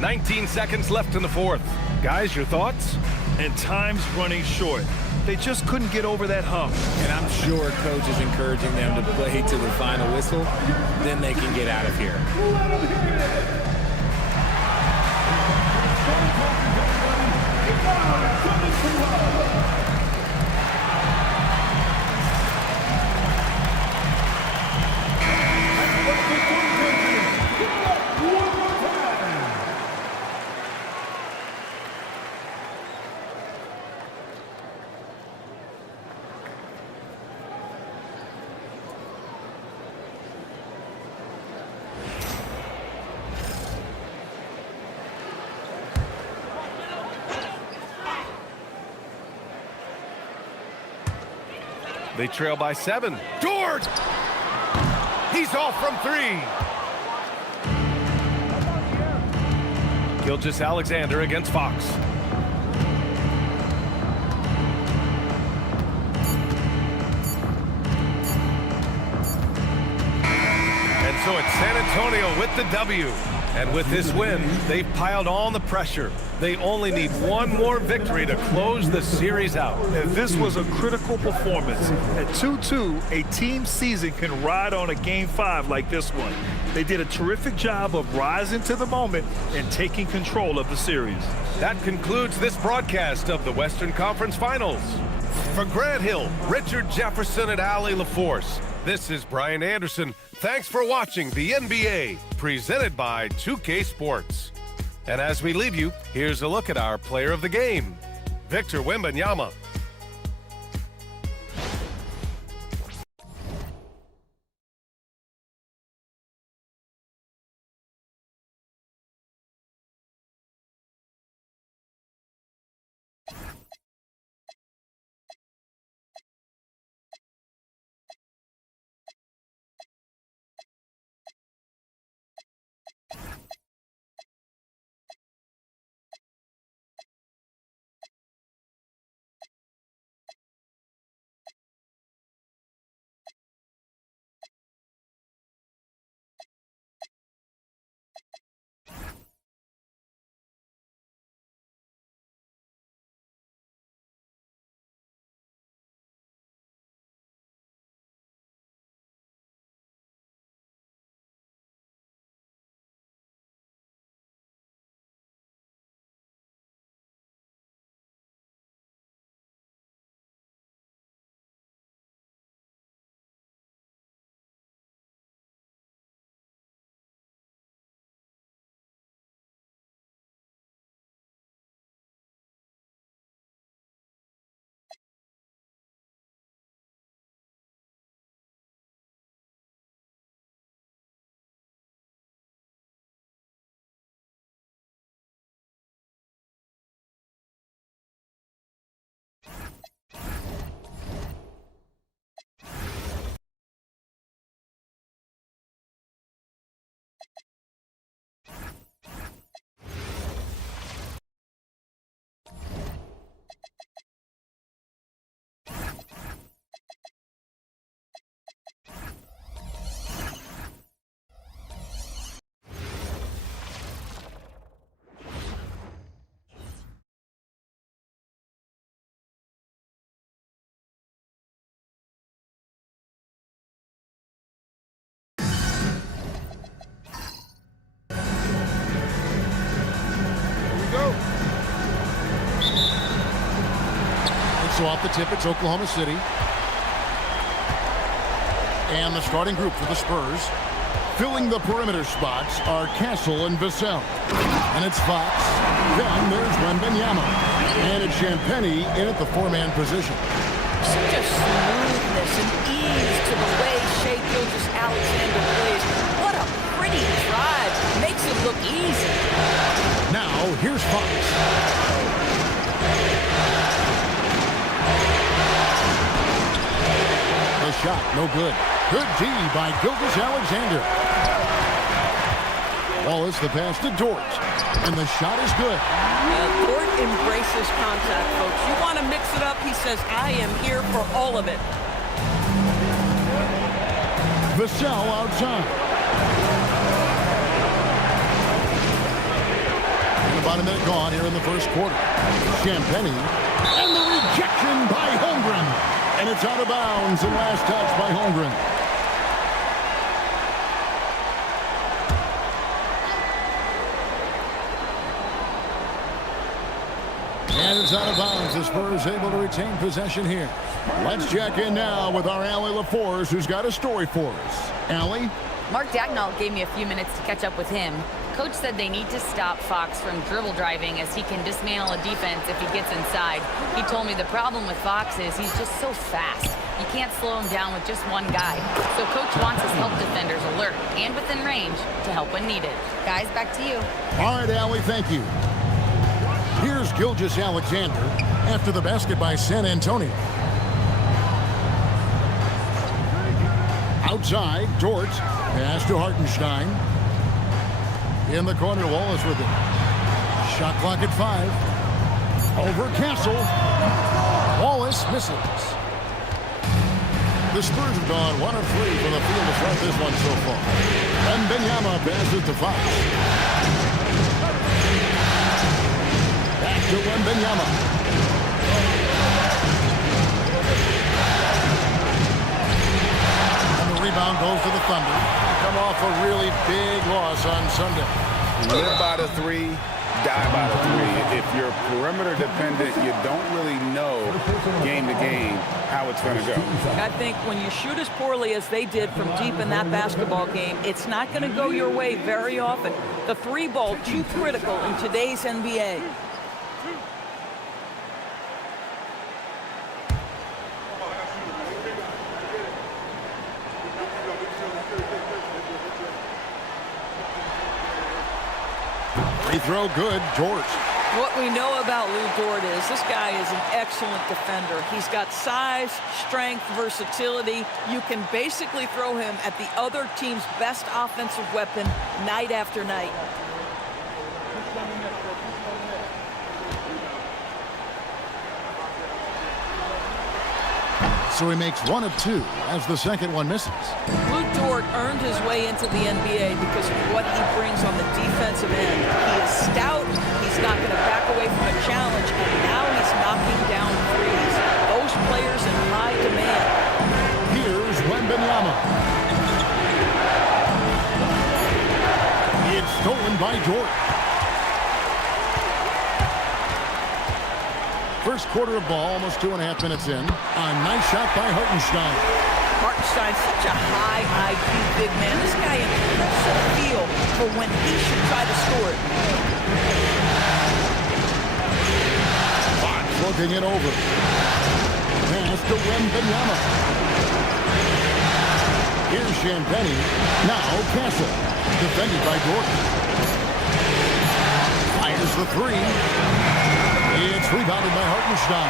19 seconds left in the fourth. Guys, your thoughts? And time's running short. They just couldn't get over that hump. And I'm sure coach is encouraging them to play to the final whistle. Then they can get out of here. They trail by 7. George! He's off from 3. Gilgeous-Alexander against Fox. And so it's San Antonio with the W. And with this win, they've piled on the pressure. They only need one more victory to close the series out. And this was a critical performance. At 2-2, a team season can ride on a Game 5 like this one. They did a terrific job of rising to the moment and taking control of the series. That concludes this broadcast of the Western Conference Finals. For Grant Hill, Richard Jefferson, and Allie LaForce, this is Brian Anderson. Thanks for watching the NBA, presented by 2K Sports. And as we leave you, here's a look at our player of the game, Victor Wembanyama. So off the tip, it's Oklahoma City. And the starting group for the Spurs. Filling the perimeter spots are Castle and Vassell. And it's Fox. Then there's Wembanyama. And it's Champagnie in at the 4-man position. Such a smoothness and ease to the way Shai Gilgeous-Alexander plays. What a pretty drive. Makes it look easy. Now, here's Fox. The shot, no good. Good D by Gilgeous-Alexander. Wallace, the pass to Dort. And the shot is good. Dort embraces contact, folks. You want to mix it up, he says, I am here for all of it. Vassell outside. And about a minute gone here in the first quarter. Champagnie. And the rejection by Holmgren. And it's out of bounds and last touch by Holmgren. And it's out of bounds. The Spurs able to retain possession here. Let's check in now with our Allie LaForce, who's got a story for us. Allie? Mark Dagnall gave me a few minutes to catch up with him. Coach said they need to stop Fox from dribble driving as he can dismantle a defense if he gets inside. He told me the problem with Fox is he's just so fast. You can't slow him down with just one guy. So Coach wants his help defenders alert and within range to help when needed. Guys, back to you. All right, Allie, thank you. Here's Gilgeous-Alexander after the basket by San Antonio. Outside, Dort. Pass to Hartenstein. In the corner, Wallace with it. Shot clock at 5. Over Castle. Wallace misses. The Spurs have gone 1 of 3 from the field to start this one so far. And Wembanyama passes to Fox. Back to Wembanyama. And the rebound goes to the Thunder. Come off a really big loss on Sunday. Live by the 3, die by the 3. If you're perimeter dependent, you don't really know game to game how it's going to go. I think when you shoot as poorly as they did from deep in that basketball game, it's not going to go your way very often. The 3 ball, too critical in today's NBA. Free throw good, Dort. What we know about Lou Dort is this guy is an excellent defender. He's got size, strength, versatility. You can basically throw him at the other team's best offensive weapon night after night. So he makes 1 of 2 as the second one misses. Lou Dort earned his way into the NBA because of what he brings on the defensive end. He is stout. He's not going to back away from a challenge, and now he's knocking down threes. Those players in high demand. Here's Wembanyama. It's stolen by Dort. First quarter of ball, almost 2.5 minutes in. A nice shot by Hartenstein. Hartenstein's such a high IQ big man. This guy has impressive feel for when he should try to score it. Fox looking it over. Pass to Wembanyama. Here's Champagny. Now Castle. Defended by Dort. Fires the 3. It's rebounded by Hartenstein.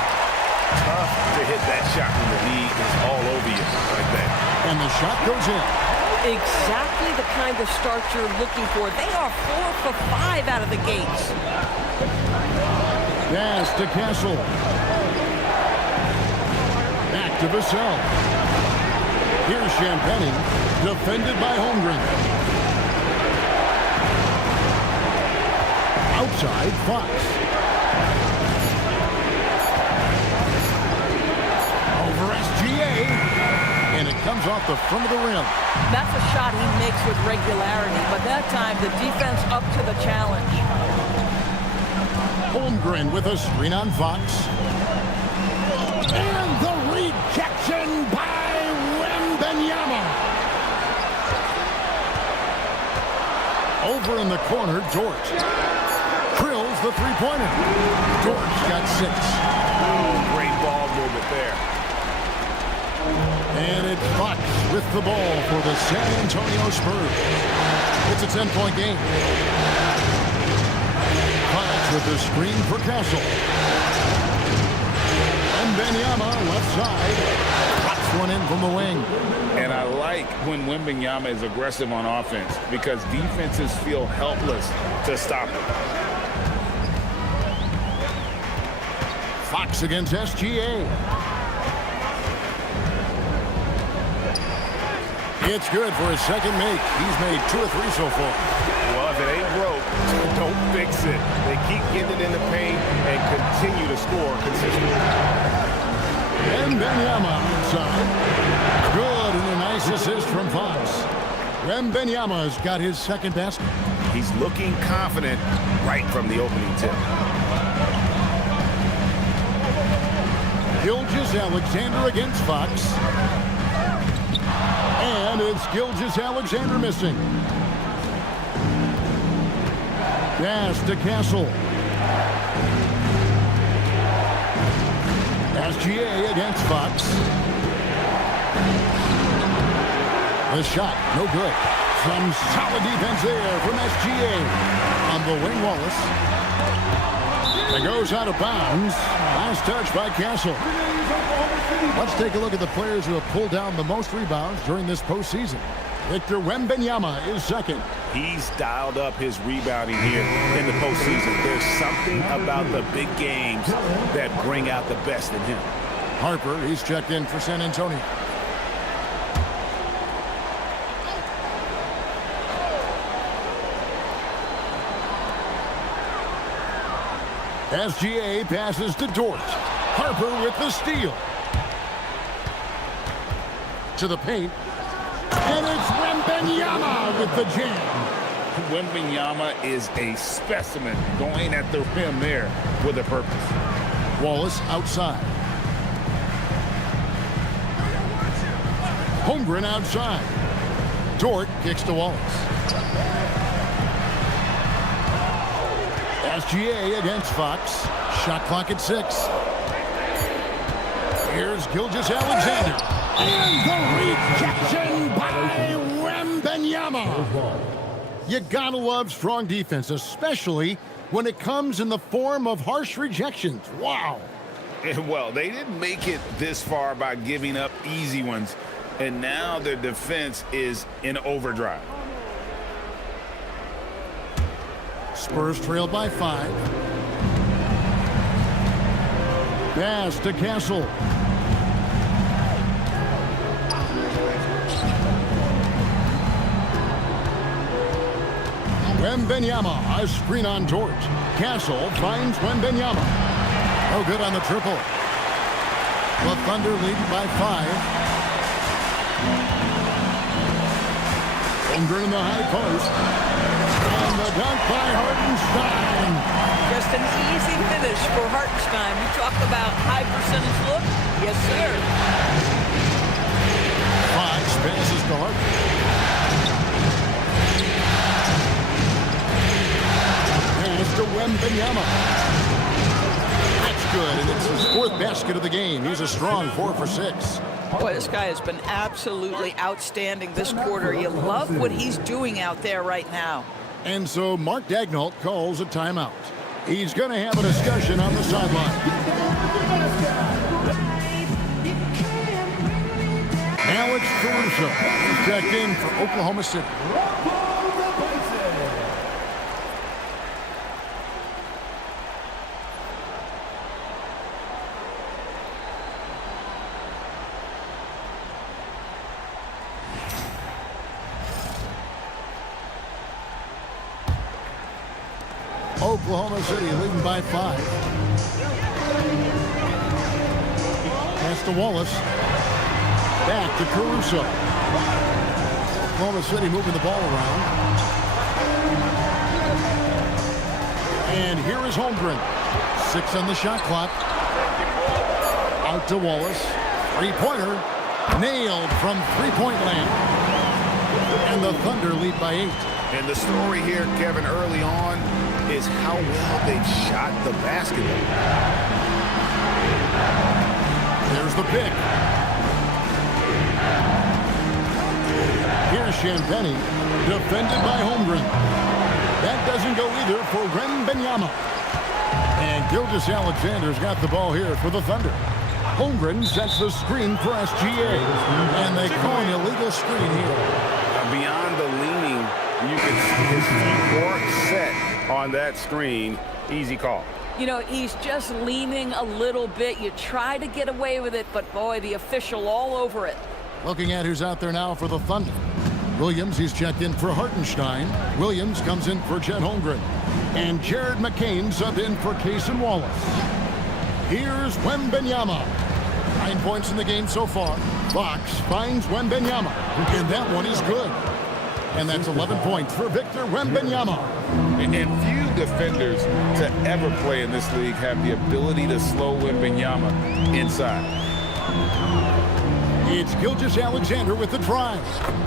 Tough to hit that shot when the lead is all over you like that. And the shot goes in. Exactly the kind of start you're looking for. They are 4 for 5 out of the gates. Pass to Castle. Back to Vassell. Here's Champagny. Defended by Holmgren. Outside, Fox. And it comes off the front of the rim. That's a shot he makes with regularity, but that time the defense up to the challenge. Holmgren with a screen on Fox. And the rejection by Wembanyama. Over in the corner, Dort. Drills the three-pointer. Dort's got 6. Oh, great ball movement there. And it's Fox with the ball for the San Antonio Spurs. It's a 10-point game. Fox with the screen for Castle. And Wembanyama left side. Pops one in from the wing. And I like when Wembanyama is aggressive on offense because defenses feel helpless to stop him. Fox against SGA. It's good for his second make. He's made 2 or 3 so far. Well, if it ain't broke, don't fix it. They keep getting it in the paint and continue to score consistently. And Wembanyama outside. Good, and a nice assist from Fox. Wembanyama's got his second basket. He's looking confident right from the opening tip. Gilgeous-Alexander against Fox. And it's Gilgeous-Alexander missing. Pass to Castle. SGA against Fox. The shot, no good. Some solid defense there from SGA. On the wing, Wallace. It goes out of bounds. Last touch by Castle. Let's take a look at the players who have pulled down the most rebounds during this postseason. Victor Wembanyama is second. He's dialed up his rebounding here in the postseason. There's something about the big games that bring out the best in him. Harper, he's checked in for San Antonio. SGA passes to Dort. Harper with the steal. To the paint. And it's Wembanyama with the jam. Wembanyama is a specimen going at the rim there with a purpose. Wallace outside. Holmgren outside. Dort kicks to Wallace. SGA against Fox. Shot clock at 6. Here's Gilgeous-Alexander. And the rejection by Wembanyama. You gotta love strong defense, especially when it comes in the form of harsh rejections. Wow. And well, they didn't make it this far by giving up easy ones. And now their defense is in overdrive. Spurs trail by 5. Pass to Castle. Wembanyama, a screen on Dort. Castle finds Wembanyama. No good on the triple. The Thunder lead by 5. Holmgren in the high post. And the dunk by Hartenstein. Just an easy finish for Hartenstein. We talked about high percentage look. Yes, sir. Fox passes to Harten. To Wembanyama. That's good, and it's his 4th basket of the game. He's a strong 4 for 6. Boy, this guy has been absolutely outstanding this quarter. You love what he's doing out there right now. And so Mark Daigneault calls a timeout. He's going to have a discussion on the sideline. Alex Caruso is checked in for Oklahoma City. Oklahoma City leading by 5. Pass to Wallace. Back to Caruso. Oklahoma City moving the ball around. And here is Holmgren. 6 on the shot clock. Out to Wallace. 3-pointer. Nailed from 3-point land. And the Thunder lead by 8. And the story here, Kevin, early on is how well they shot the basketball. There's the pick. Here's Champagnie, defended by Holmgren. That doesn't go either for Wembanyama. And Gilgeous-Alexander's got the ball here for the Thunder. Holmgren sets the screen for SGA. And they call an illegal screen here. Beyond the leaning, you can see his feet weren't set on that screen. Easy call. You know, he's just leaning a little bit. You try to get away with it, but boy, the official all over it. Looking at who's out there now for the Thunder. Williams, he's checked in for Hartenstein. Williams comes in for Chet Holmgren. And Jared McCain subbed in for Cason Wallace. Here's Wembanyama. 9 points in the game so far. Fox finds Wembanyama. And that one is good. And that's 11 points for Victor Wembanyama. And few defenders to ever play in this league have the ability to slow Wembanyama inside. It's Gilgeous-Alexander with the drive.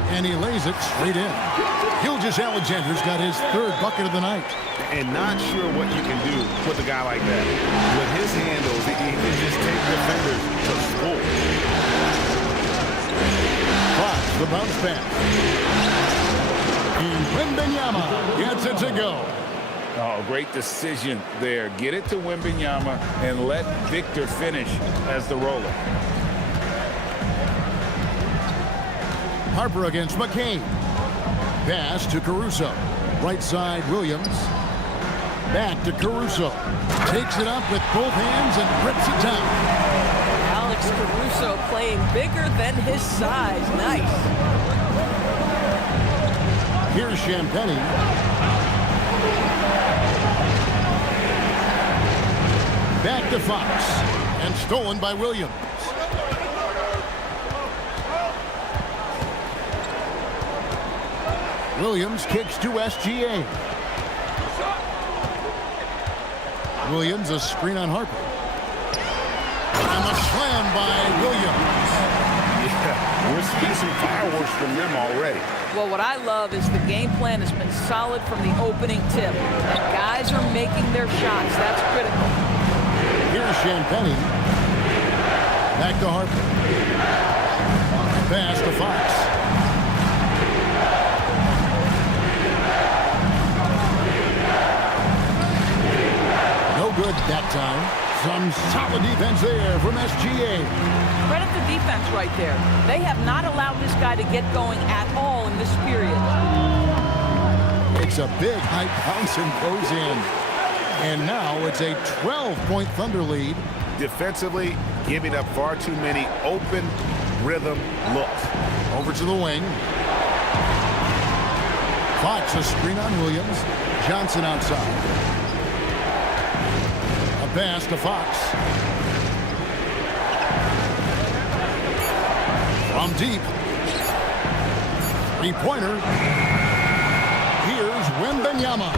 And he lays it straight in. Gilgeous-Alexander's got his 3rd bucket of the night. And not sure what you can do with a guy like that. With his handles, he can just take defenders to school. Fox, the bounce pass. And Wembanyama gets it to go. Oh, great decision there. Get it to Wembanyama and let Victor finish as the roller. Harper against McCain. Pass to Caruso. Right side, Williams. Back to Caruso. Takes it up with both hands and rips it down. Alex Caruso playing bigger than his size. Nice. Here's Champagny. Back to Fox. And stolen by Williams. Williams kicks to SGA. Williams, a screen on Harper. And the slam by Williams. Yeah, we're seeing some fireworks from them already. Well, what I love is the game plan has been solid from the opening tip. And guys are making their shots. That's critical. Here's Champagny. Back to Harper. Pass to Fox. Good that time. Some solid defense there from SGA. Credit the defense right there. They have not allowed this guy to get going at all in this period. It's a big high bounce and goes in. And now it's a 12-point Thunder lead. Defensively, giving up far too many open rhythm looks. Over to the wing. Fox a screen on Williams. Johnson outside. Pass to Fox. From deep. Three-pointer. Here's Wembanyama.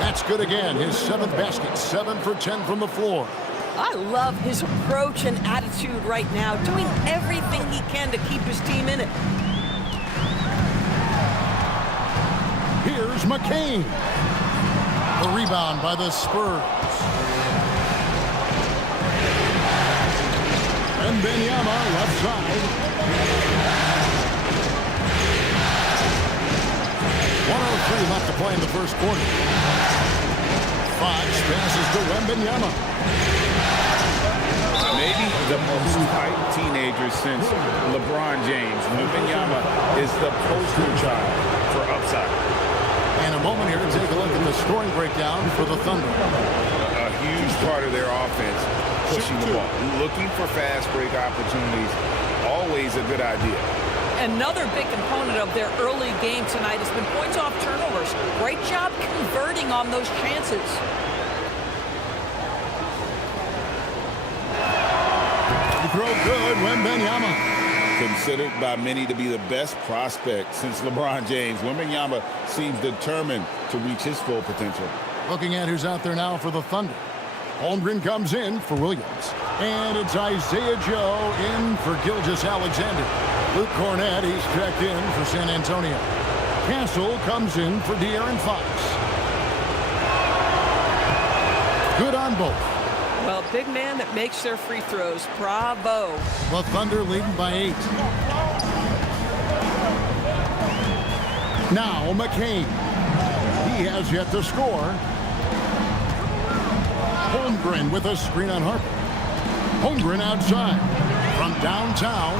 That's good again. His 7th basket. 7 for 10 from the floor. I love his approach and attitude right now, doing everything he can to keep his team in it. Here's McCain. The rebound by the Spurs. Wembanyama left side. 1:03 left to play in the first quarter. Fox passes to Wembanyama. Maybe the most hyped teenager since LeBron James. Wembanyama is the poster child for upside. And a moment here to take a look at the scoring breakdown for the Thunder. A huge part of their offense, pushing the ball, looking for fast break opportunities, always a good idea. Another big component of their early game tonight has been points off turnovers. Great job converting on those chances. Throw good, Wembanyama. Considered by many to be the best prospect since LeBron James, Wembanyama seems determined to reach his full potential. Looking at who's out there now for the Thunder. Holmgren comes in for Williams. And it's Isaiah Joe in for Gilgeous-Alexander. Luke Cornett, he's checked in for San Antonio. Castle comes in for De'Aaron Fox. Good on both. Well, big man that makes their free throws. Bravo. The Thunder leading by 8. Now McCain. He has yet to score. Holmgren with a screen on Harper. Holmgren outside. From downtown.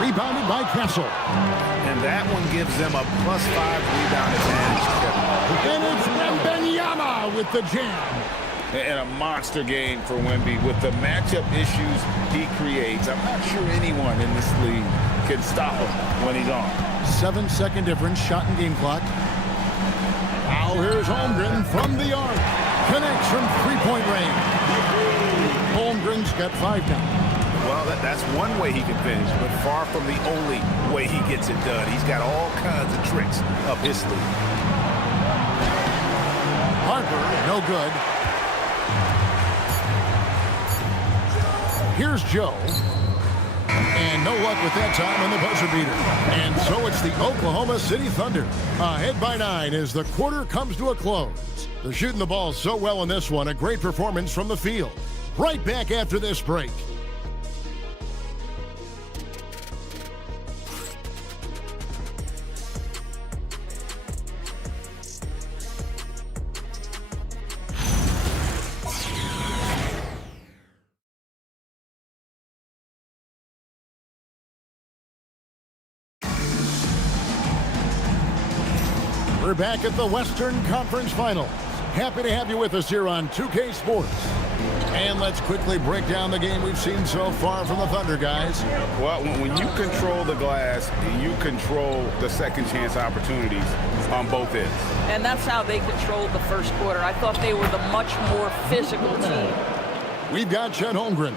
Rebounded by Castle. And that one gives them a +5 rebound advantage. And it's Wembanyama with the jam. And a monster game for Wemby with the matchup issues he creates. I'm not sure anyone in this league can stop him when he's on. 7-second difference, shot and game clock. Now here's Holmgren from the arc. Connects from three-point range. Holmgren's got 5 now. Well, that's one way he can finish, but far from the only way he gets it done. He's got all kinds of tricks up his sleeve. Harper, no good. Here's Joe. And no luck with that time on the buzzer beater. And so it's the Oklahoma City Thunder ahead by 9 as the quarter comes to a close. They're shooting the ball so well in this one. A great performance from the field. Right back after this break. We're back at the Western Conference Finals. Happy to have you with us here on 2K Sports. And let's quickly break down the game we've seen so far from the Thunder, guys. Well, when you control the glass, you control the second chance opportunities on both ends. And that's how they controlled the first quarter. I thought they were the much more physical team. We've got Chet Holmgren.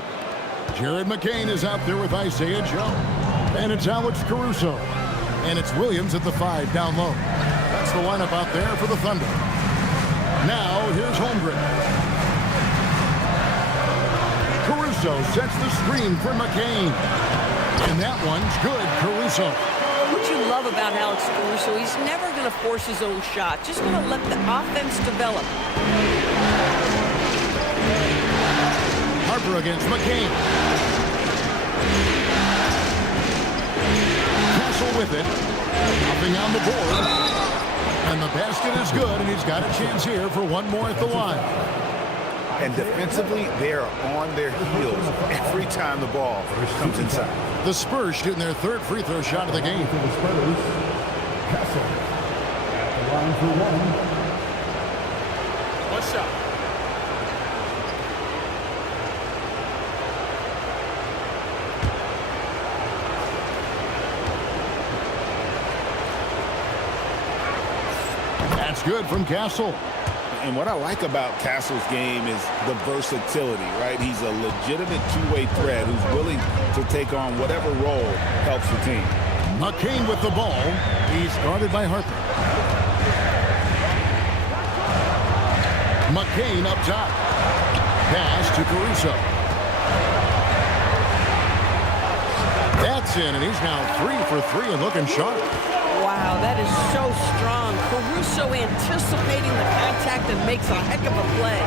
Jared McCain is out there with Isaiah Joe. And it's Alex Caruso. And it's Williams at the 5 down low. That's the lineup out there for the Thunder. Now, here's Holmgren. Caruso sets the screen for McCain. And that one's good, Caruso. What you love about Alex Caruso, he's never going to force his own shot. Just going to let the offense develop. Harper against McCain. Castle with it. Nothing on the board. And the basket is good, and he's got a chance here for one more at the line. And defensively, they are on their heels every time the ball comes inside. The Spurs shooting their third free throw shot of the game. For the Spurs, Castle at the line for one. What's up? That's good from Castle. And what I like about Castle's game is the versatility, right? He's a legitimate two-way threat who's willing to take on whatever role helps the team. McCain with the ball. He's guarded by Harper. McCain up top. Pass to Caruso. That's in, and he's now 3 for 3 and looking sharp. Wow, that is so strong. Caruso anticipating the contact and makes a heck of a play.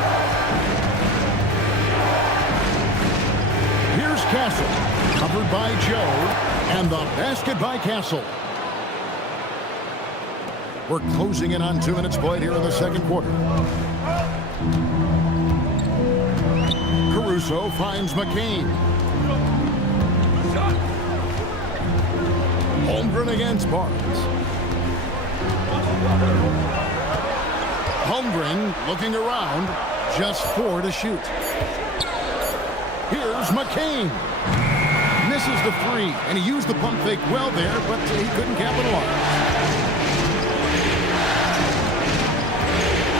Here's Castle, covered by Joe, and the basket by Castle. We're closing in on 2 minutes played here in the second quarter. Caruso finds McCain. Holmgren against Barnes. Holmgren looking around, just 4 to shoot. Here's McCain. Misses the 3, and he used the pump fake well there, but he couldn't capitalize.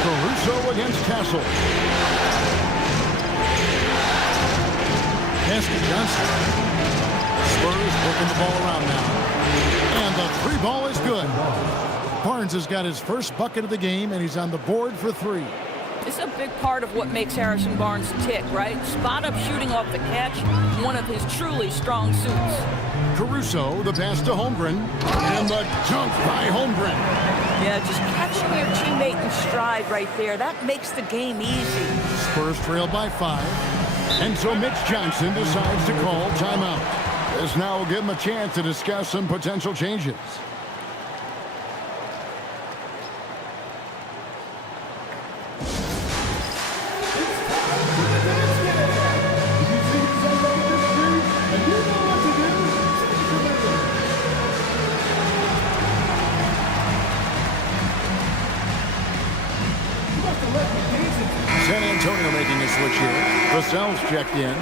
Caruso against Castle. Heskey Johnson. Spurs working the ball around now. And the 3 ball is good. Barnes has got his first bucket of the game, and he's on the board for 3. It's a big part of what makes Harrison Barnes tick, right? Spot up shooting off the catch, one of his truly strong suits. Caruso, the pass to Holmgren, and the dunk by Holmgren. Yeah, just catching your teammate in stride right there, that makes the game easy. Spurs trail by 5, and so Mitch Johnson decides to call timeout. This now will give him a chance to discuss some potential changes. San Antonio making a switch here. Vassell's checked in.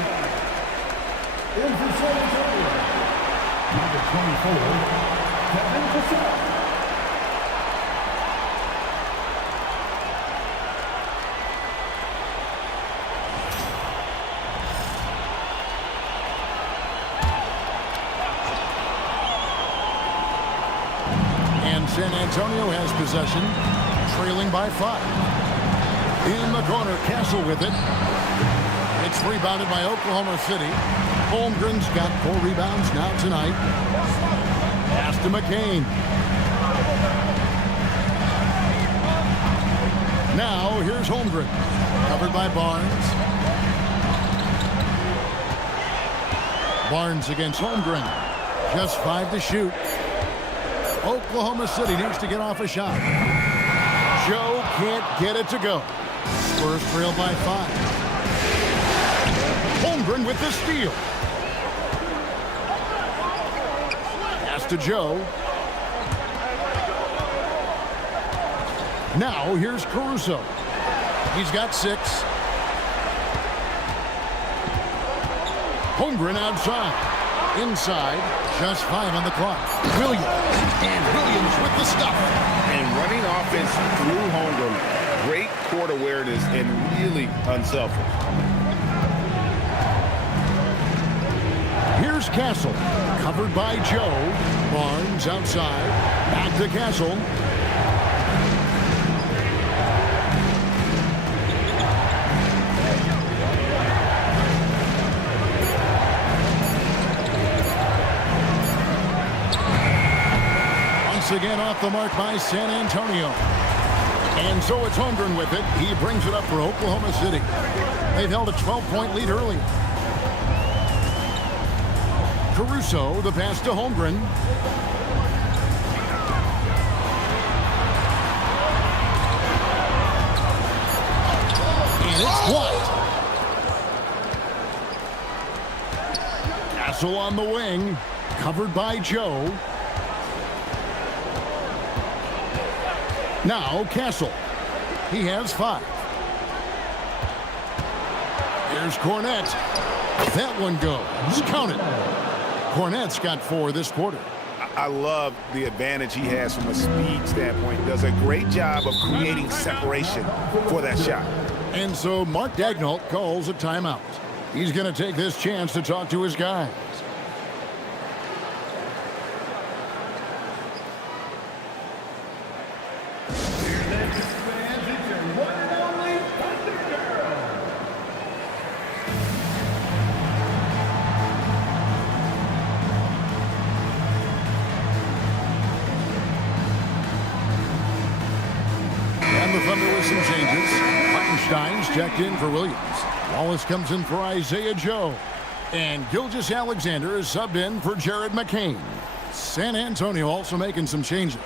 In for San Antonio, number 24, Kevin Vassell. And San Antonio has possession, trailing by 5. In the corner, Castle with it. It's rebounded by Oklahoma City. Holmgren's got 4 rebounds now tonight. Pass to McCain. Now, here's Holmgren. Covered by Barnes. Barnes against Holmgren. Just 5 to shoot. Oklahoma City needs to get off a shot. Joe can't get it to go. Spurs trail by 5. Holmgren with the steal. Pass to Joe. Now here's Caruso. He's got 6. Holmgren outside. Inside, just 5 on the clock. Williams. And Williams with the stuff. And running offense through Holmgren. Great court awareness and really unselfish. Here's Castle. Covered by Joe. Barnes outside. Back to Castle. Again off the mark by San Antonio. And so it's Holmgren with it. He brings it up for Oklahoma City. They've held a 12-point lead earlier. Caruso, the pass to Holmgren. And it's White. Castle on the wing. Covered by Joe. Now Castle. He has 5. Here's Cornette. That one goes. Count it. Cornette's got 4 this quarter. I love the advantage he has from a speed standpoint. Does a great job of creating separation for that shot. And so Mark Daigneault calls a timeout. He's going to take this chance to talk to his guys. The Thunder with some changes. Hartenstein's checked in for Williams. Wallace comes in for Isaiah Joe. And Gilgeous-Alexander is subbed in for Jared McCain. San Antonio also making some changes.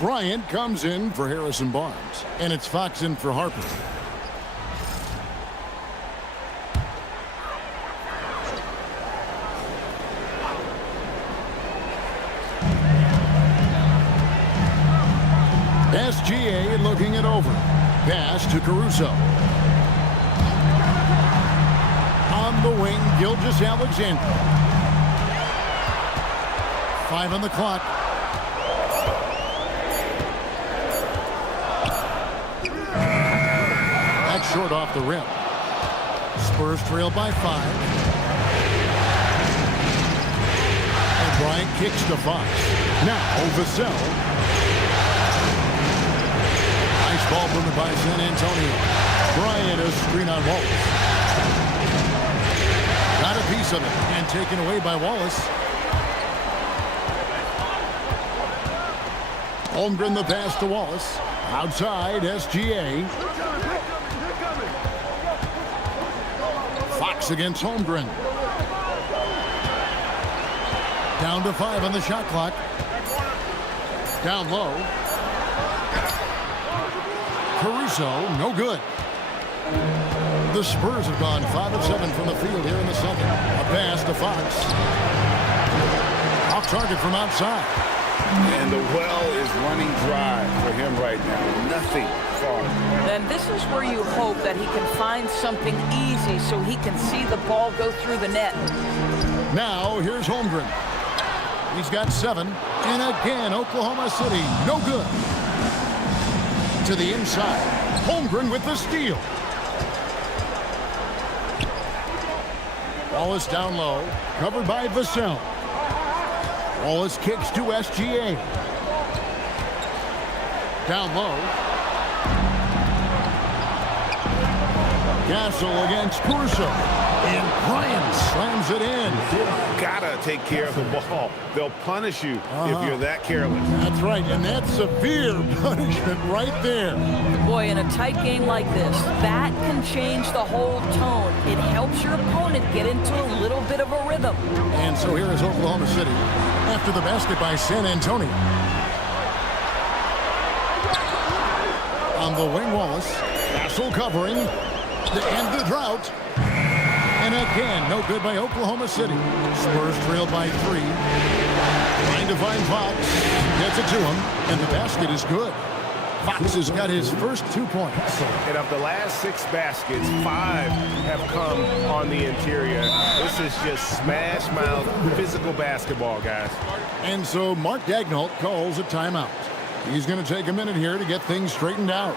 Bryant comes in for Harrison Barnes. And it's Fox in for Harper. SGA looking it over. Pass to Caruso. On the wing, Gilgeous-Alexander. 5 on the clock. That's short off the rim. Spurs trail by 5. And Bryant kicks to Fox. Now Vassell. Nice ball movement by San Antonio. Bryant a screen on Wallace. Got a piece of it and taken away by Wallace. Holmgren the pass to Wallace. Outside SGA. Fox against Holmgren. Down to 5 on the shot clock. Down low. Caruso, no good. The Spurs have gone 5 of 7 from the field here in the second. A pass to Fox. Off target from outside. And the well is running dry for him right now. Nothing falling. Then this is where you hope that he can find something easy so he can see the ball go through the net. Now here's Holmgren. He's got 7. And again, Oklahoma City, no good. To the inside. Holmgren with the steal. Wallace down low. Covered by Vassell. Wallace kicks to SGA. Down low. Castle against Caruso. And Bryant slams it in. Gotta take care of the ball. They'll punish you if you're that careless. That's right, and that's severe punishment right there. Boy, in a tight game like this, that can change the whole tone. It helps your opponent get into a little bit of a rhythm. And so here is Oklahoma City after the basket by San Antonio. On the wing, Wallace. Castle covering to end the drought. And again, no good by Oklahoma City. Spurs trailed by 3. Trying to find Fox. Gets it to him. And the basket is good. Fox has got his first 2 points. And of the last 6 baskets, 5 have come on the interior. This is just smash mouth physical basketball, guys. And so Mark Daigneault calls a timeout. He's going to take a minute here to get things straightened out.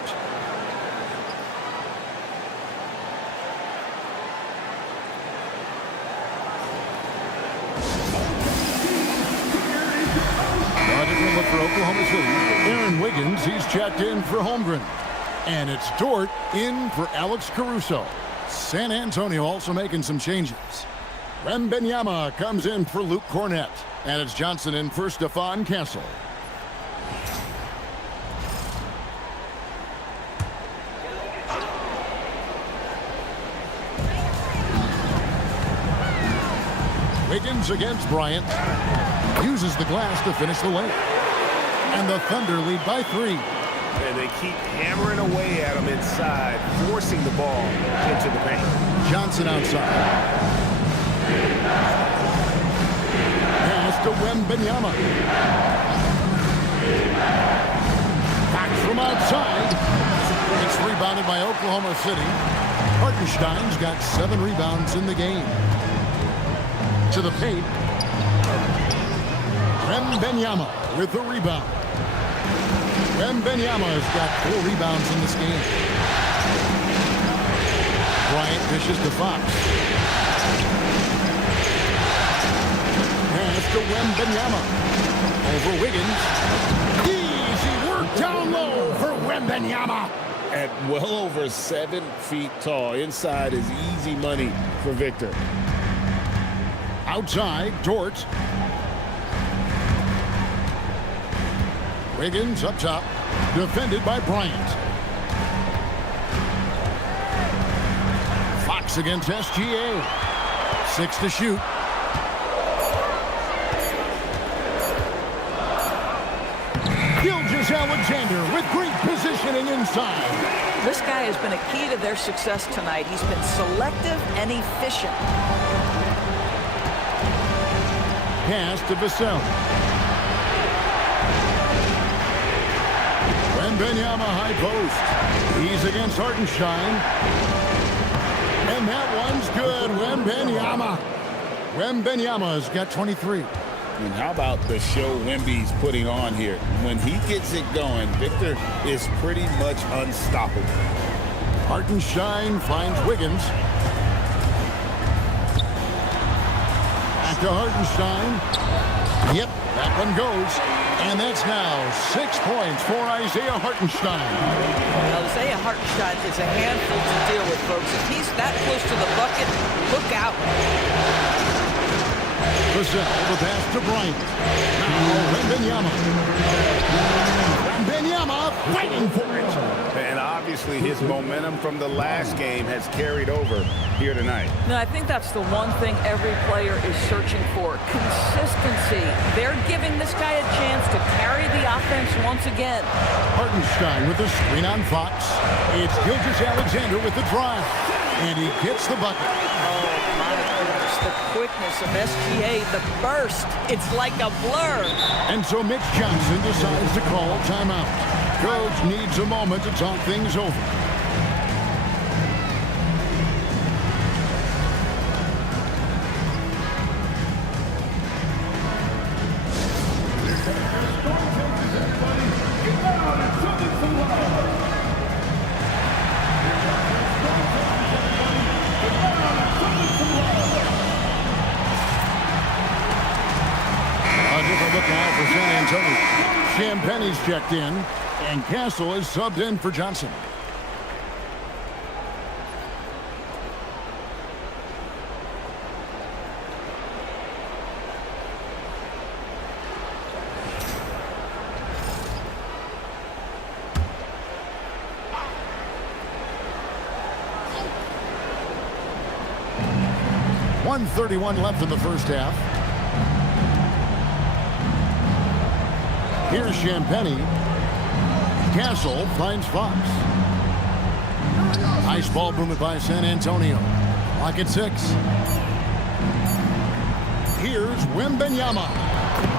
For Oklahoma City, Aaron Wiggins, he's checked in for Holmgren. And it's Dort in for Alex Caruso. San Antonio also making some changes. Wembanyama comes in for Luke Cornett. And it's Johnson in for Stephon Castle. Wiggins against Bryant. Uses the glass to finish the lane. And the Thunder lead by 3. And they keep hammering away at him inside, forcing the ball into the paint. Johnson outside. Pass to Wembanyama. Back from outside. It's rebounded by Oklahoma City. Hartenstein's got 7 rebounds in the game. To the paint. Wembanyama with the rebound. Wembanyama has got 4 rebounds in this game. Bryant dishes to Fox. Pass to Wembanyama. Over Wiggins. Easy work down low for Wembanyama. At well over 7 feet tall. Inside is easy money for Victor. Outside, Dort. Wiggins up top, defended by Bryant. Fox against SGA. 6 to shoot. Gilgeous-Alexander with great positioning inside. This guy has been a key to their success tonight. He's been selective and efficient. Pass to Vassell. Wembanyama high post. He's against Hartenstein. And that one's good. Wembanyama. Wembanyama's got 23. And how about the show Wemby's putting on here? When he gets it going, Victor is pretty much unstoppable. Hartenstein finds Wiggins. Back to Hartenstein. Yep, that one goes. And that's now 6 points for Isaiah Hartenstein. Now, Isaiah Hartenstein is a handful to deal with, folks. If he's that close to the bucket, look out. Vassell, the pass to Bryant. Now Wembanyama. Wembanyama fighting for it. And obviously his momentum from the last game has carried over here tonight. No, I think that's the one thing every player is searching for. Consistency. They're giving this guy a chance to carry the offense once again. Hartenstein with the screen on Fox. It's Gilgeous-Alexander with the drive. And he gets the bucket. Oh, my goodness. The quickness of SGA, the burst. It's like a blur. And so Mitch Johnson decides to call timeout. Coach needs a moment to talk things over. For San Antonio. Champagne's checked in, and Castle is subbed in for Johnson. .131 left in the first half. Here's Champagne. Castle finds Fox. Nice ball movement by San Antonio. Lock at 6. Here's Wembanyama.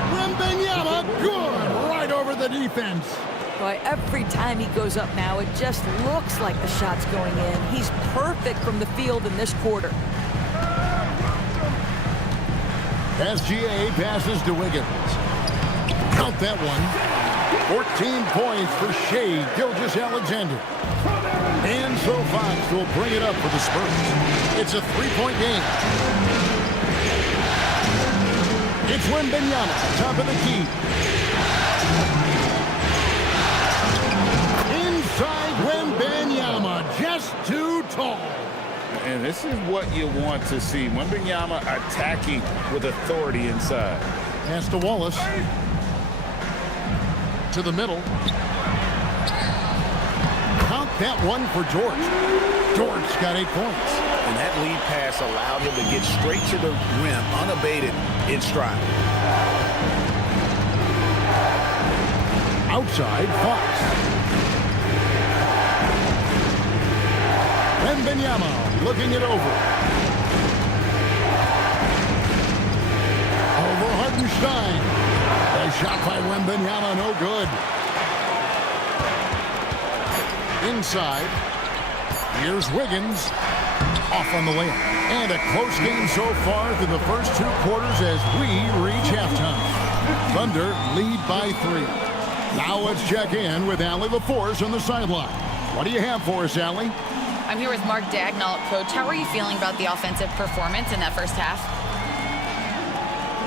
Wembanyama, good! Right over the defense. Boy, every time he goes up now, it just looks like the shot's going in. He's perfect from the field in this quarter. SGA passes to Wiggins. Count that one. 14 points for Shea Gilgeous-Alexander. And so Fox will bring it up for the Spurs. It's a three-point game. It's Wembanyama, top of the key. Inside Wembanyama, just too tall. And this is what you want to see. Wembanyama attacking with authority inside. Pass to Wallace. To the middle. Count that one for George. George got 8 points. And that lead pass allowed him to get straight to the rim, unabated, in stride. Outside, Fox. Wembanyama looking it over. Over Hartenstein. A shot by Wembanyama, no good. Inside. Here's Wiggins. Off on the layup. And a close game so far through the first 2 quarters as we reach halftime. Thunder lead by 3. Now let's check in with Allie LaForce on the sideline. What do you have for us, Allie? I'm here with Mark Dagnall. Coach, how are you feeling about the offensive performance in that first half?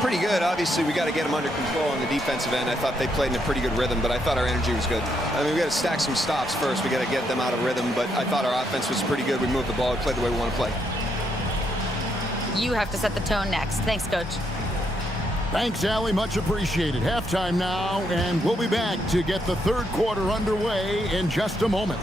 Pretty good. Obviously, we got to get them under control on the defensive end. I thought they played in a pretty good rhythm, but I thought our energy was good. I mean, we got to stack some stops first. We got to get them out of rhythm, but I thought our offense was pretty good. We moved the ball. We played the way we want to play. You have to set the tone next. Thanks, Coach. Thanks, Allie. Much appreciated. Halftime now, and we'll be back to get the third quarter underway in just a moment.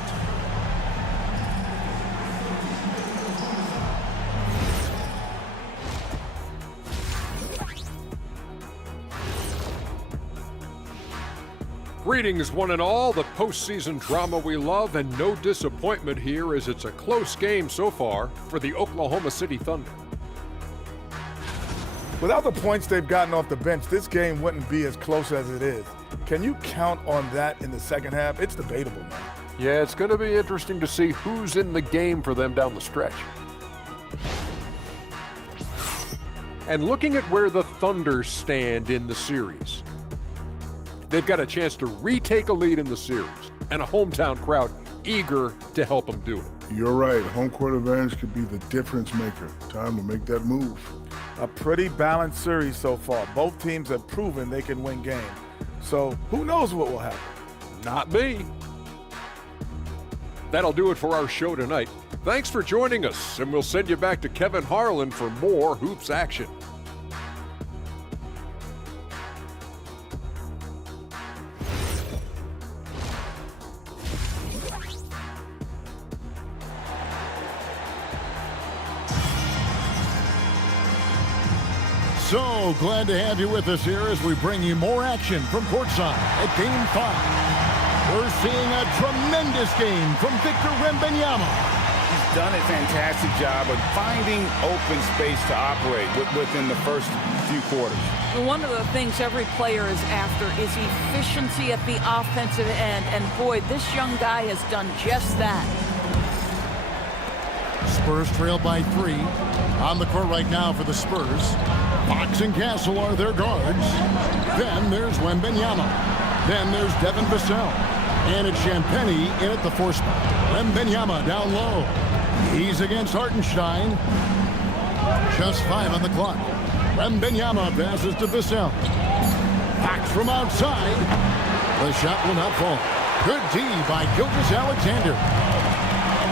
Greetings, one and all. The postseason drama we love, and no disappointment here as it's a close game so far for the Oklahoma City Thunder. Without the points they've gotten off the bench, this game wouldn't be as close as it is. Can you count on that in the second half? It's debatable, man. Yeah, it's going to be interesting to see who's in the game for them down the stretch. And looking at where the Thunder stand in the series, they've got a chance to retake a lead in the series, and a hometown crowd eager to help them do it. You're right. Home court advantage could be the difference maker. Time to make that move. A pretty balanced series so far. Both teams have proven they can win games. So who knows what will happen? Not me. That'll do it for our show tonight. Thanks for joining us, and we'll send you back to Kevin Harlan for more hoops action. So glad to have you with us here as we bring you more action from courtside at Game 5. We're seeing a tremendous game from Victor Wembanyama. He's done a fantastic job of finding open space to operate within the first few quarters. One of the things every player is after is efficiency at the offensive end, and boy, this young guy has done just that. Spurs trail by 3. On the court right now for the Spurs. Fox and Castle are their guards. Then there's Wembanyama. Then there's Devin Vassell. And it's Champagnie in at the 4 spot. Wembanyama down low. He's against Hartenstein. Just 5 on the clock. Wembanyama passes to Vassell. Fox from outside. The shot will not fall. Good D by Gilgeous-Alexander.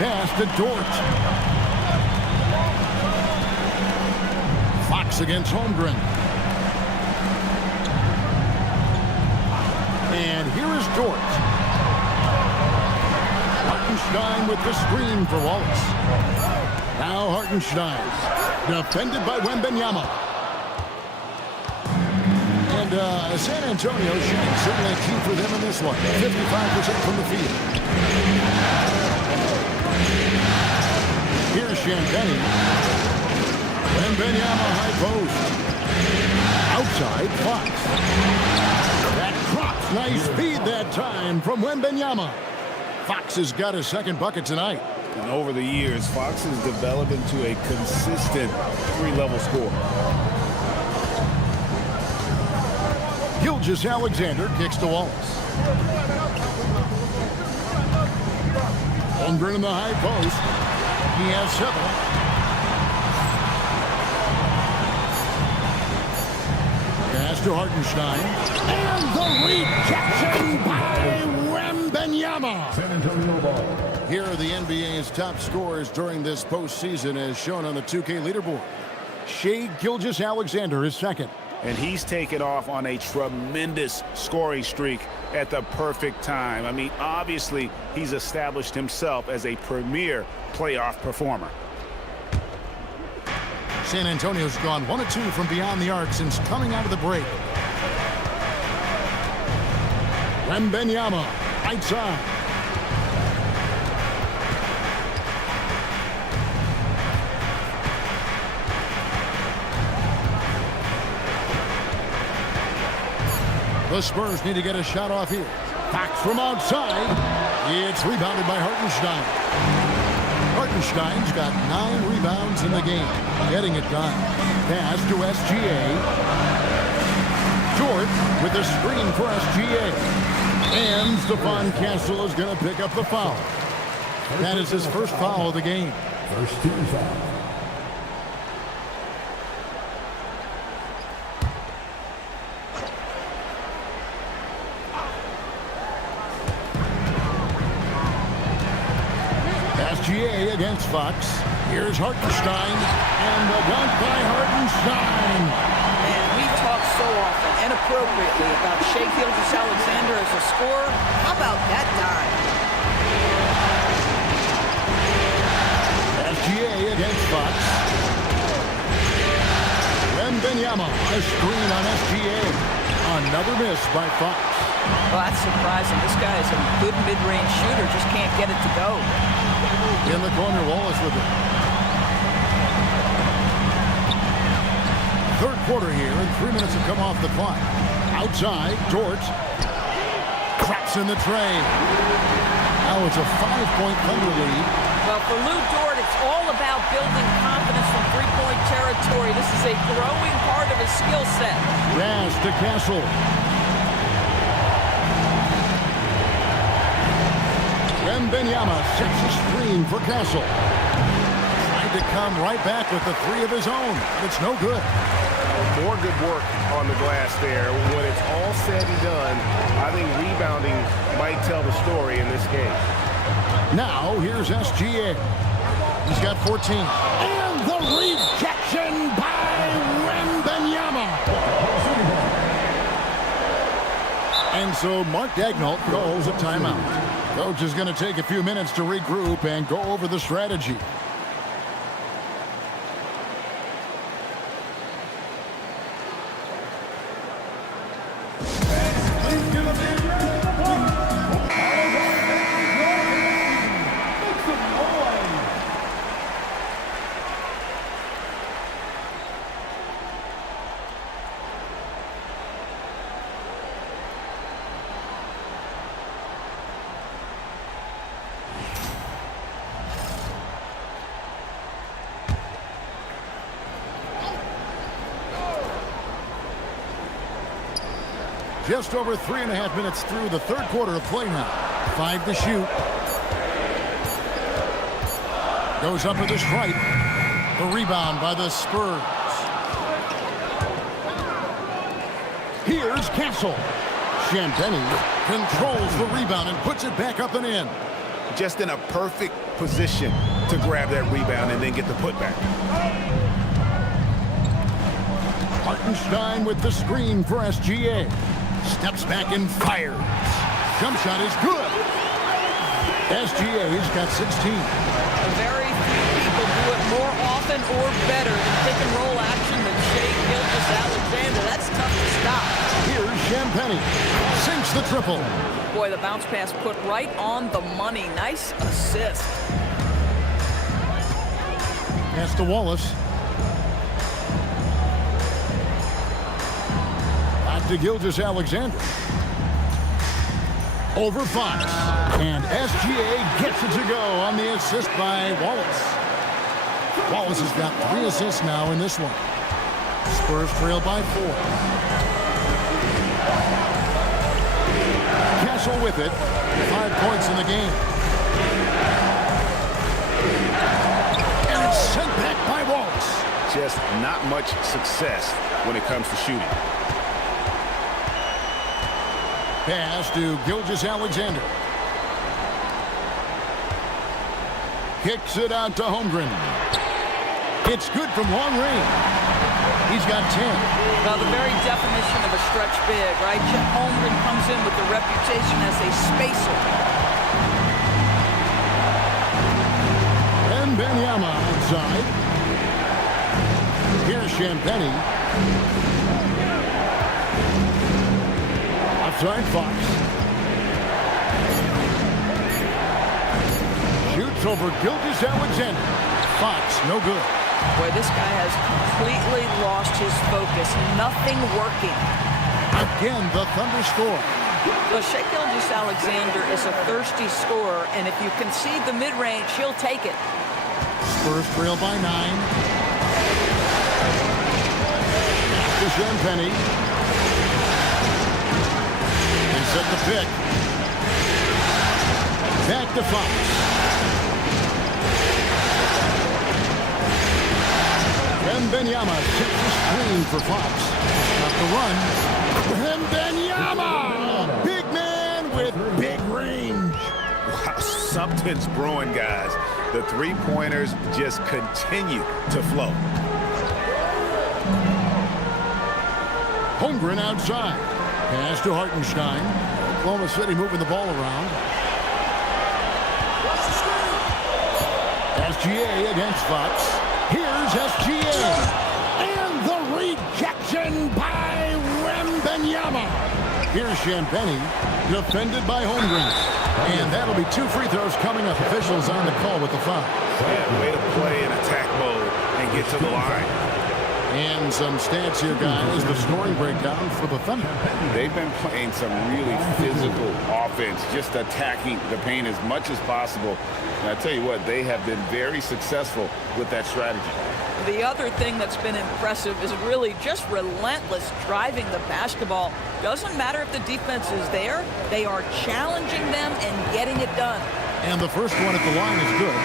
Pass to Dort. Fox against Holmgren. And here is Dort. Hartenstein with the screen for Wallace. Now Hartenstein. Defended by Wembanyama. And San Antonio shooting certainly a key for them in this one. 55% from the field. Here's Champagnie. Wembanyama high post. Outside, Fox. That drop Nice feed that time from Wembanyama. Fox has got his second bucket tonight. And over the years, Fox has developed into a consistent three-level scorer. Gilgeous-Alexander kicks to Wallace. Holmgren in the high post. He has 7. Pass to Hartenstein. And the rejection by Wembanyama. San Antonio ball. Here are the NBA's top scorers during this postseason as shown on the 2K leaderboard. Shai Gilgeous-Alexander is second. And he's taken off on a tremendous scoring streak at the perfect time. I mean, obviously, he's established himself as a premier playoff performer. San Antonio's gone 1 of 2 from beyond the arc since coming out of the break. Wembanyama, right side. The Spurs need to get a shot off here. Fox from outside. It's rebounded by Hartenstein. Hartenstein's got 9 rebounds in the game. Getting it done. Pass to SGA. George with the screen for SGA. And Stephon Castle is going to pick up the foul. That is his first foul of the game. First team foul. SGA against Fox. Here's Hartenstein, and the dunk by Hartenstein. And we talk so often and appropriately about Shai Gilgeous-Alexander as a scorer. How about that dime? SGA against Fox. Wembanyama, a screen on SGA. Another miss by Fox. Well, that's surprising. This guy is a good mid-range shooter, just can't get it to go. In the corner, Wallace with it. Third quarter here, and 3 minutes have come off the clock. Outside, Dort. Traps in the tray. Now it's a 5-point Thunder lead. Well, for Lou Dort, it's all about building confidence from three-point territory. This is a growing part of his skill set. Pass to Castle. Wembanyama sets a screen for Castle. Tried to come right back with the 3 of his own, but it's no good. More good work on the glass there. When it's all said and done, I think rebounding might tell the story in this game. Now, here's SGA. He's got 14. And the rejection by Wembanyama. And so Mark Daigneault calls a timeout. Coach is going to take a few minutes to regroup and go over the strategy. Just over 3.5 minutes through the third quarter of play now. 5 to shoot. Goes up with the strike. The rebound by the Spurs. Here's Castle. Champagnie controls the rebound and puts it back up and in. Just in a perfect position to grab that rebound and then get the putback. Hartenstein with the screen for SGA. Steps back and fires. Jump shot is good. SGA's got 16. Very few people do it more often or better than pick-and-roll action than Shai Gilgeous-Alexander. That's tough to stop. Here's Champagnie. Sinks the triple. Boy, the bounce pass put right on the money. Nice assist. Pass to Wallace. Back to Gilgeous-Alexander. over Fox. And SGA gets it to go on the assist by Wallace. Wallace has got 3 assists now in this one. Spurs trail by 4. Castle with it. 5 points in the game. And it's sent back by Wallace. Just not much success when it comes to shooting. Pass to Gilgeous-Alexander. Kicks it out to Holmgren. It's good from long range. He's got 10. Well, the very definition of a stretch big, right? Chet Holmgren comes in with the reputation as a spacer. And Benyama outside. Here's Champagnie. Outside Fox. Shoots over Gilgeous-Alexander. Fox, no good. Boy, this guy has completely lost his focus. Nothing working. Again, the Thunder score. So Shai Gilgeous-Alexander is a thirsty scorer, and if you concede the mid-range, he'll take it. Spurs trail by 9. To Champagnie. They set the pick. Back to Fox. And Benyama takes the screen for Fox. Got the run. And Benyama! Big man with big range. Wow, something's brewing, guys. The three-pointers just continue to flow. Holmgren outside. Pass to Hartenstein. Oklahoma City moving the ball around. SGA against Fox. Here's SGA. And the rejection by Wembanyama. Here's Champagnie, defended by Holmgren. And that'll be 2 free throws coming up. Officials on the call with the foul. Yeah, way to play in attack mode and get to the line. And some stats here, guys. The scoring breakdown for the Thunder. They've been playing some really physical offense, just attacking the paint as much as possible. And I tell you what, they have been very successful with that strategy. The other thing that's been impressive is really just relentless driving the basketball. Doesn't matter if the defense is there, they are challenging them and getting it done. And the first one at the line is good.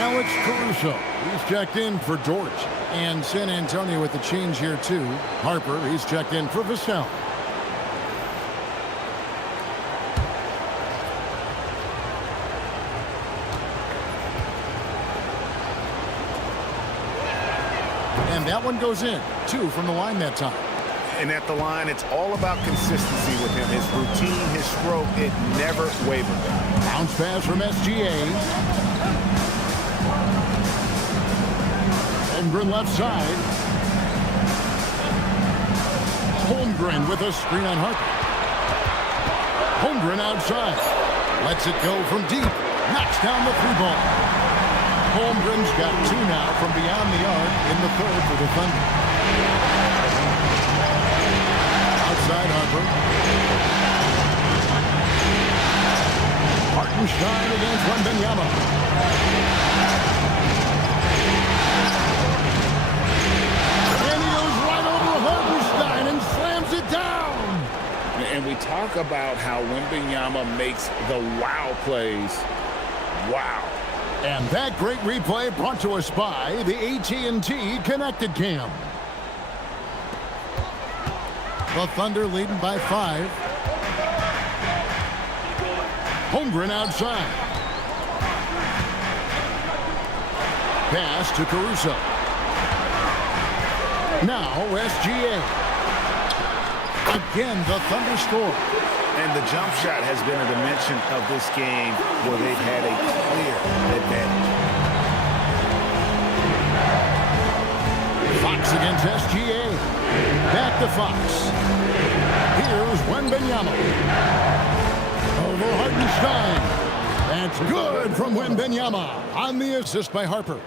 Alex Caruso. He's checked in for George. And San Antonio with the change here, too. Harper, he's checked in for Vassell. And that one goes in. 2 from the line that time. And at the line, it's all about consistency with him. His routine, his stroke, it never wavered. Bounce pass from SGA. Holmgren left side. Holmgren with a screen on Harper. Holmgren outside. Lets it go from deep. Knocks down the 3-ball. Holmgren's got 2 now from beyond the arc in the 3rd for the Thunder. Outside Harper. Hartenstein against Wembanyama. And we talk about how Wembanyama makes the wow plays. Wow. And that great replay brought to us by the AT&T Connected Cam. The Thunder leading by 5. Holmgren outside. Pass to Caruso. Now SGA. Again, the Thunder score. And the jump shot has been a dimension of this game where they've had a clear advantage. Fox against SGA. Back to Fox. Here's Wembanyama. Over Hartenstein. That's good from Wembanyama on the assist by Harper.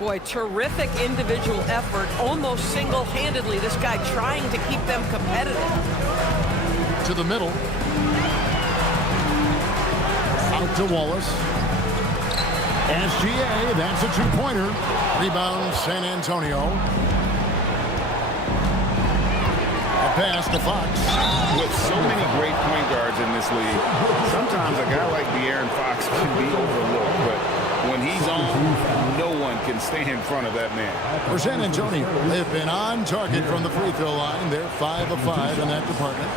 Boy, terrific individual effort, almost single-handedly. This guy trying to keep them competitive. To the middle. Out to Wallace. SGA, that's a two-pointer. Rebound, San Antonio. A pass to Fox. With so many great point guards in this league, sometimes a guy like De'Aaron Fox can be overlooked, but when he's on, no one can stay in front of that man. For San Antonio, they've been on target from the free throw line. They're 5 of 5 in that department.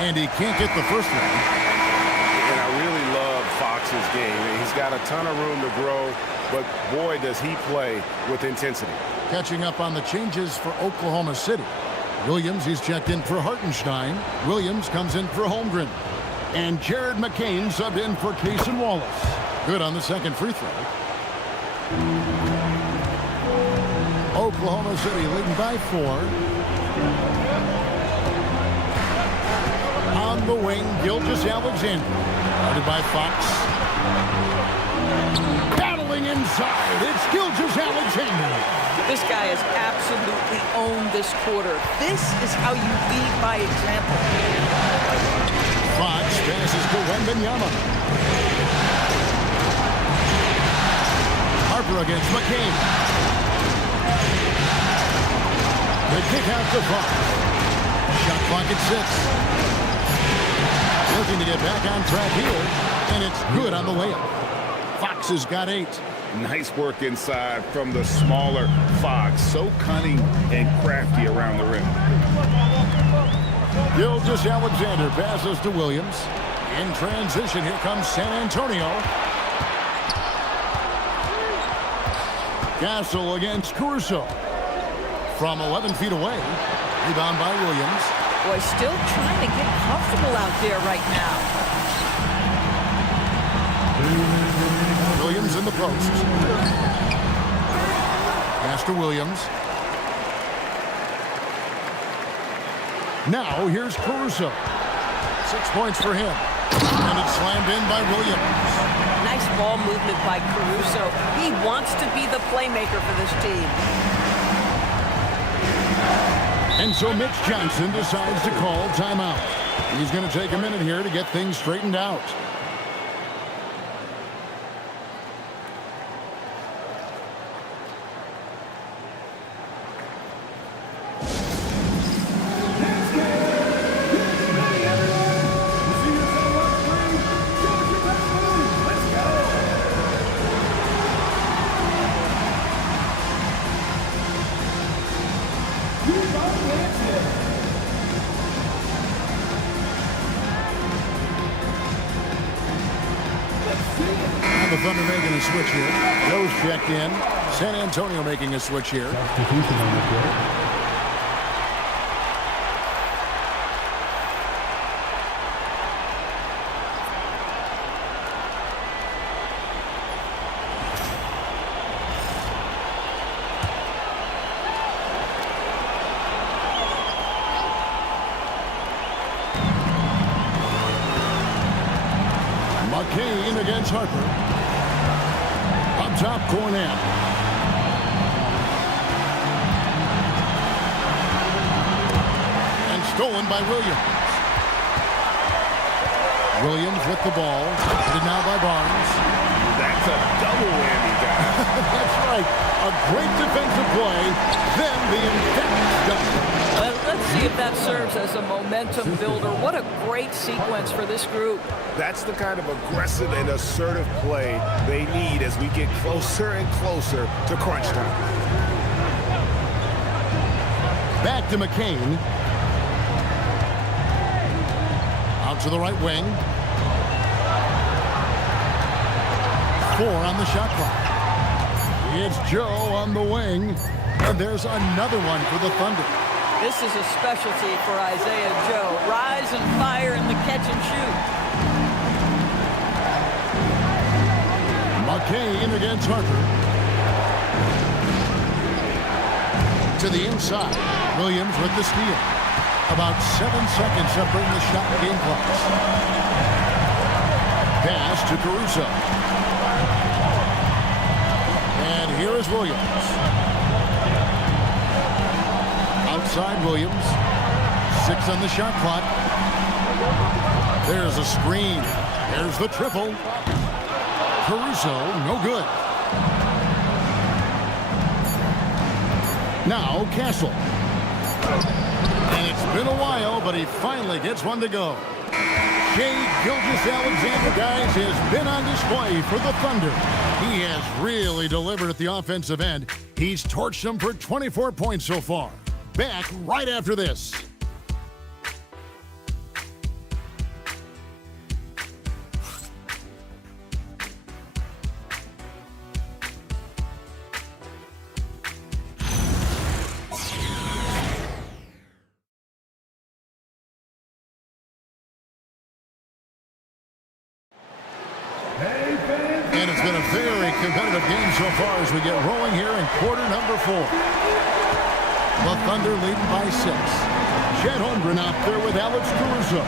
And he can't get the first one. And I really love Fox's game. He's got a ton of room to grow, but boy, does he play with intensity. Catching up on the changes for Oklahoma City. Williams, he's checked in for Hartenstein. Williams comes in for Holmgren. And Jared McCain subbed in for Cason Wallace. Good on the second free throw. Oklahoma City leading by 4. On the wing, Gilgeous-Alexander. Guarded by Fox. Battling inside, it's Gilgeous-Alexander. This guy has absolutely owned this quarter. This is how you lead by example. Fox passes to Wembanyama. Harper against McCain. The kick out to Fox. Shot clock at 6. Looking to get back on track here, and it's good on the layup. Fox has got 8. Nice work inside from the smaller Fox. So cunning and crafty around the rim. Gilgeous-Alexander passes to Williams. In transition, here comes San Antonio. Castle against Caruso. From 11 feet away. Rebound by Williams. Boy, still trying to get comfortable out there right now. Williams in the post. Pass to Williams. Now here's Caruso. 6 points for him. And it's slammed in by Williams. Nice ball movement by Caruso. He wants to be the playmaker for this team. And so Mitch Johnson decides to call timeout. He's going to take a minute here to get things straightened out. The Thunder making a switch here. Rose checked in. San Antonio making a switch here. McCain against Harper. Top Cornet. And stolen by Williams. Williams with the ball. Headed now by Barnes. That's a double whammy, guys. That's right. A great defensive play. Then the emphatic dunk. Let's see if that serves as a momentum builder. What a great sequence for this group. That's the kind of aggressive and assertive play they need as we get closer and closer to crunch time. Back to McCain. Out to the right wing. 4 on the shot clock. It's Joe on the wing. And there's another one for the Thunder. This is a specialty for Isaiah Joe. Rise and fire in the catch and shoot. McCain against Harper. To the inside. Williams with the steal. About 7 seconds separating the shot and game clocks. Pass to Caruso. Here is Williams. Outside Williams. 6 on the shot clock. There's a screen. There's the triple. Caruso, no good. Now Castle. And it's been a while, but he finally gets one to go. Shai Gilgeous-Alexander, guys, has been on display for the Thunder. He has really delivered at the offensive end. He's torched them for 24 points so far. Back right after this. And it's been a very competitive game so far as we get rolling here in quarter number 4. The Thunder leading by 6. Chet Holmgren out there with Alex Caruso.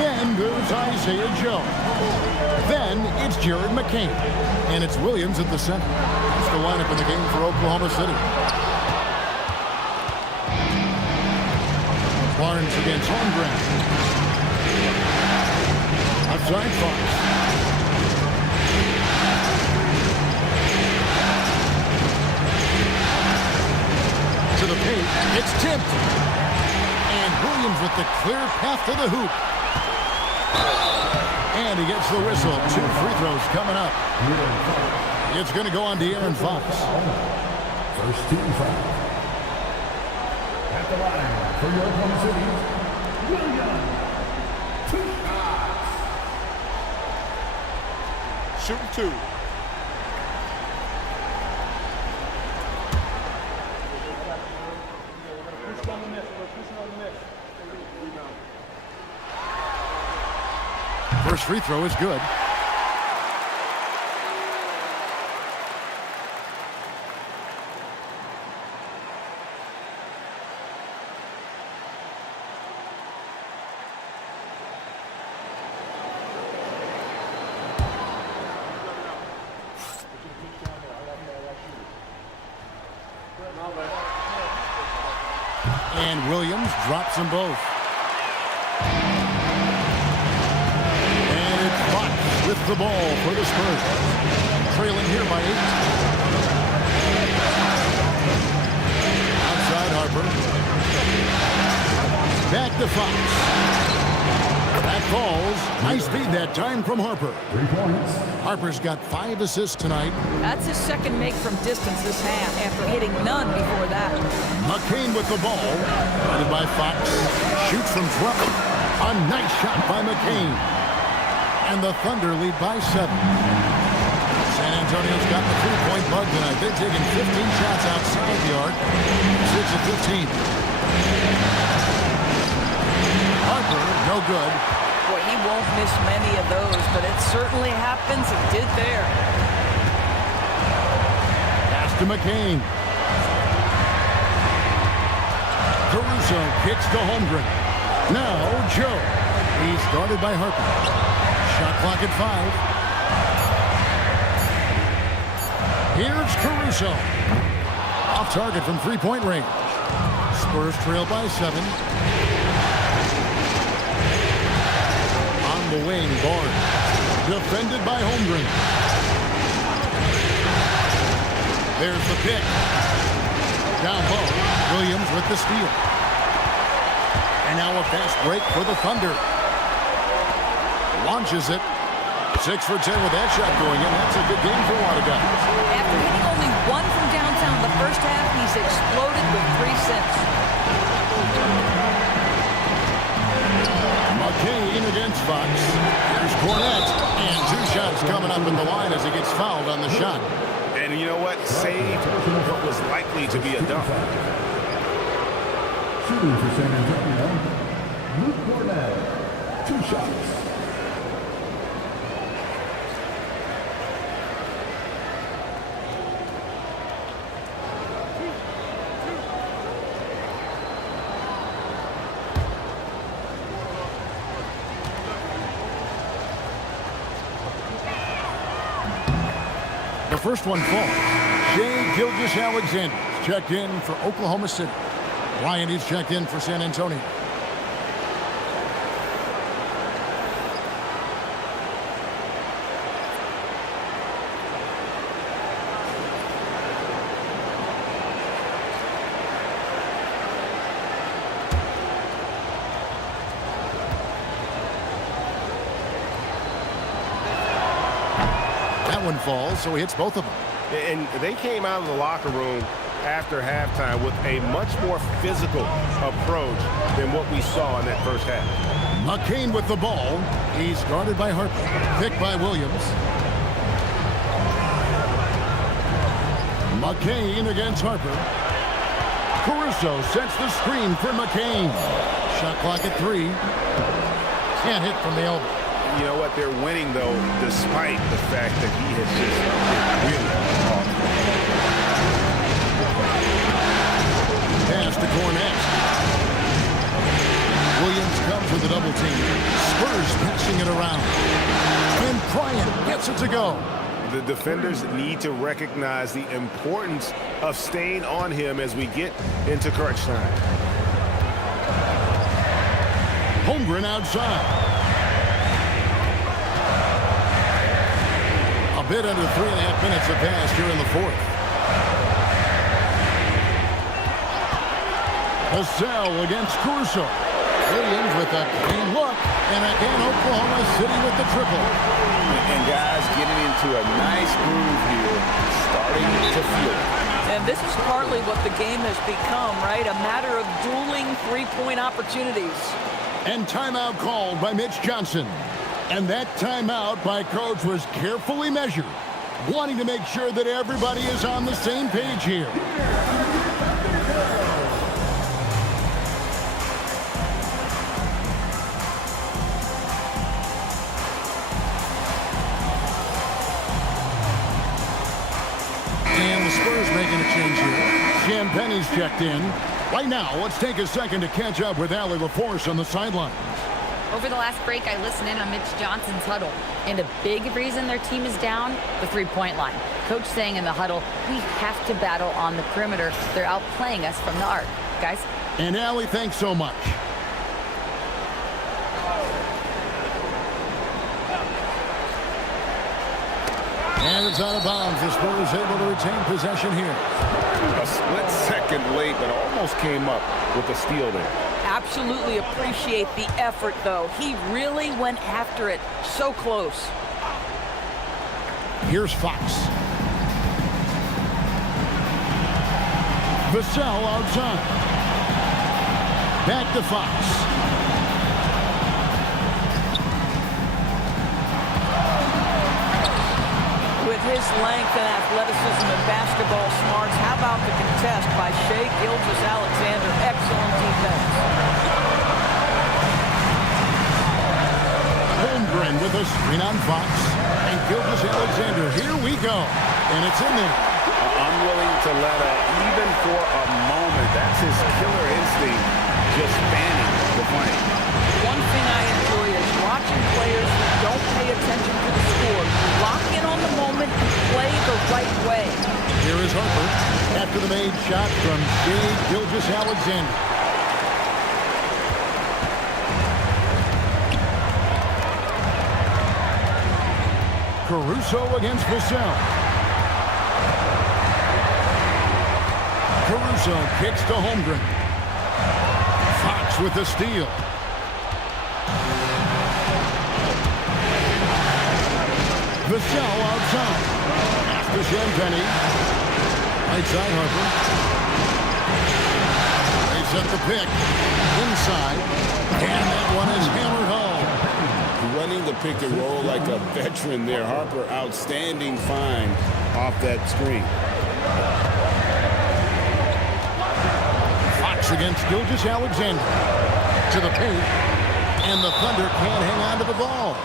Then there's Isaiah Joe. Then it's Jared McCain. And it's Williams at the center. That's the lineup in the game for Oklahoma City. Barnes against Holmgren. Outside Fox. To the paint, it's tipped. And Williams with the clear path to the hoop. And he gets the whistle. 2 free throws coming up. It's going to go on De'Aaron Fox. First team foul. At the line for your Oklahoma City, Williams. 2 shots. Shooting 2. First free throw is good. And Williams drops them both. And it's Fox with the ball for the Spurs. Trailing here by 8. Outside Harper. Back to Fox. That falls. Nice feed that time from Harper. 3 points. Harper's got 5 assists tonight. That's his second make from distance this half after hitting none before that. McCain with the ball. Guarded by Fox. Shoots from 12. A nice shot by McCain. And the Thunder lead by 7. San Antonio's got the 3-point bug tonight. They've taken 15 shots outside the arc. 6 of 15. Harper, no good. Boy, he won't miss many of those, but it certainly happens. It did there. Pass to McCain. Caruso kicks to Holmgren. Now Joe. He's guarded by Harper. Shot clock at 5. Here's Caruso. Off target from 3-point range. Spurs trail by 7. On the wing, Barnes. Defended by Holmgren. There's the pick. Down low, Williams with the steal. And now a fast break for the Thunder. Launches it. 6 for 10 with that shot going in. That's a good game for a lot of guys. After hitting only 1 from downtown the first half, he's exploded with 3 since. McCain against Fox. Here's Cornett. And 2 shots coming up in the line as he gets fouled on the shot. And you know what? Saved what was likely to be a dunk. Shooting for San Antonio, Luke Cornett. 2 shots. The first one falls. Shai Gilgeous-Alexander checked in for Oklahoma City. Ryan is checked in for San Antonio. That one falls, so he hits both of them. And they came out of the locker room after halftime with a much more physical approach than what we saw in that first half. McCain with the ball. He's guarded by Harper. Picked by Williams. McCain against Harper. Caruso sets the screen for McCain. Shot clock at 3. Can't hit from the elbow. You know what? They're winning, though, despite the fact that he has just been really awful. Pass to Cornette. Williams comes with a double team. Spurs passing it around. And Bryant gets it to go. The defenders need to recognize the importance of staying on him as we get into crunch time. Holmgren outside. A bit under 3.5 minutes have passed here in the fourth. Vassell against Caruso. Williams with a clean look. And again, Oklahoma City with the triple. And guys getting into a nice groove here, starting to feel it. And this is partly what the game has become, right? A matter of dueling three-point opportunities. And timeout called by Mitch Johnson. And that timeout by Coach was carefully measured, wanting to make sure that everybody is on the same page here. And the Spurs making a change here. Champagne's checked in. Right now, let's take a second to catch up with Allie LaForce on the sidelines. Over the last break, I listened in on Mitch Johnson's huddle. And a big reason their team is down, the three-point line. Coach saying in the huddle, we have to battle on the perimeter. They're outplaying us from the arc. Guys? And Allie, thanks so much. And it's out of bounds. The Spurs able to retain possession here. A split second late, but almost came up with a steal there. Absolutely appreciate the effort, though. He really went after it. So close. Here's Fox. Vassell outside. Back to Fox. With his length and athleticism and basketball smarts, how about the contest by Shai Gilgeous-Alexander? Excellent defense. Holmgren with a screen on Fox. And Gilgeous-Alexander, here we go. And it's in there. Unwilling to let up, even for a moment. That's his killer instinct, just fanning the fight. One thing I enjoy is watching players who don't pay attention to the score. Lock in on the moment and play the right way. Here is Harper after the made shot from Shai Gilgeous-Alexander. Caruso against Vassell. Caruso kicks to Holmgren. Fox with the steal. Vassell outside. Pass to Champagnie. Right side Harper. They set the pick. Inside. And that one is hammered home. Running the pick and roll like a veteran there. Harper, outstanding find off that screen. Fox against Gilgeous-Alexander. To the paint. And the Thunder can't hang on to the ball.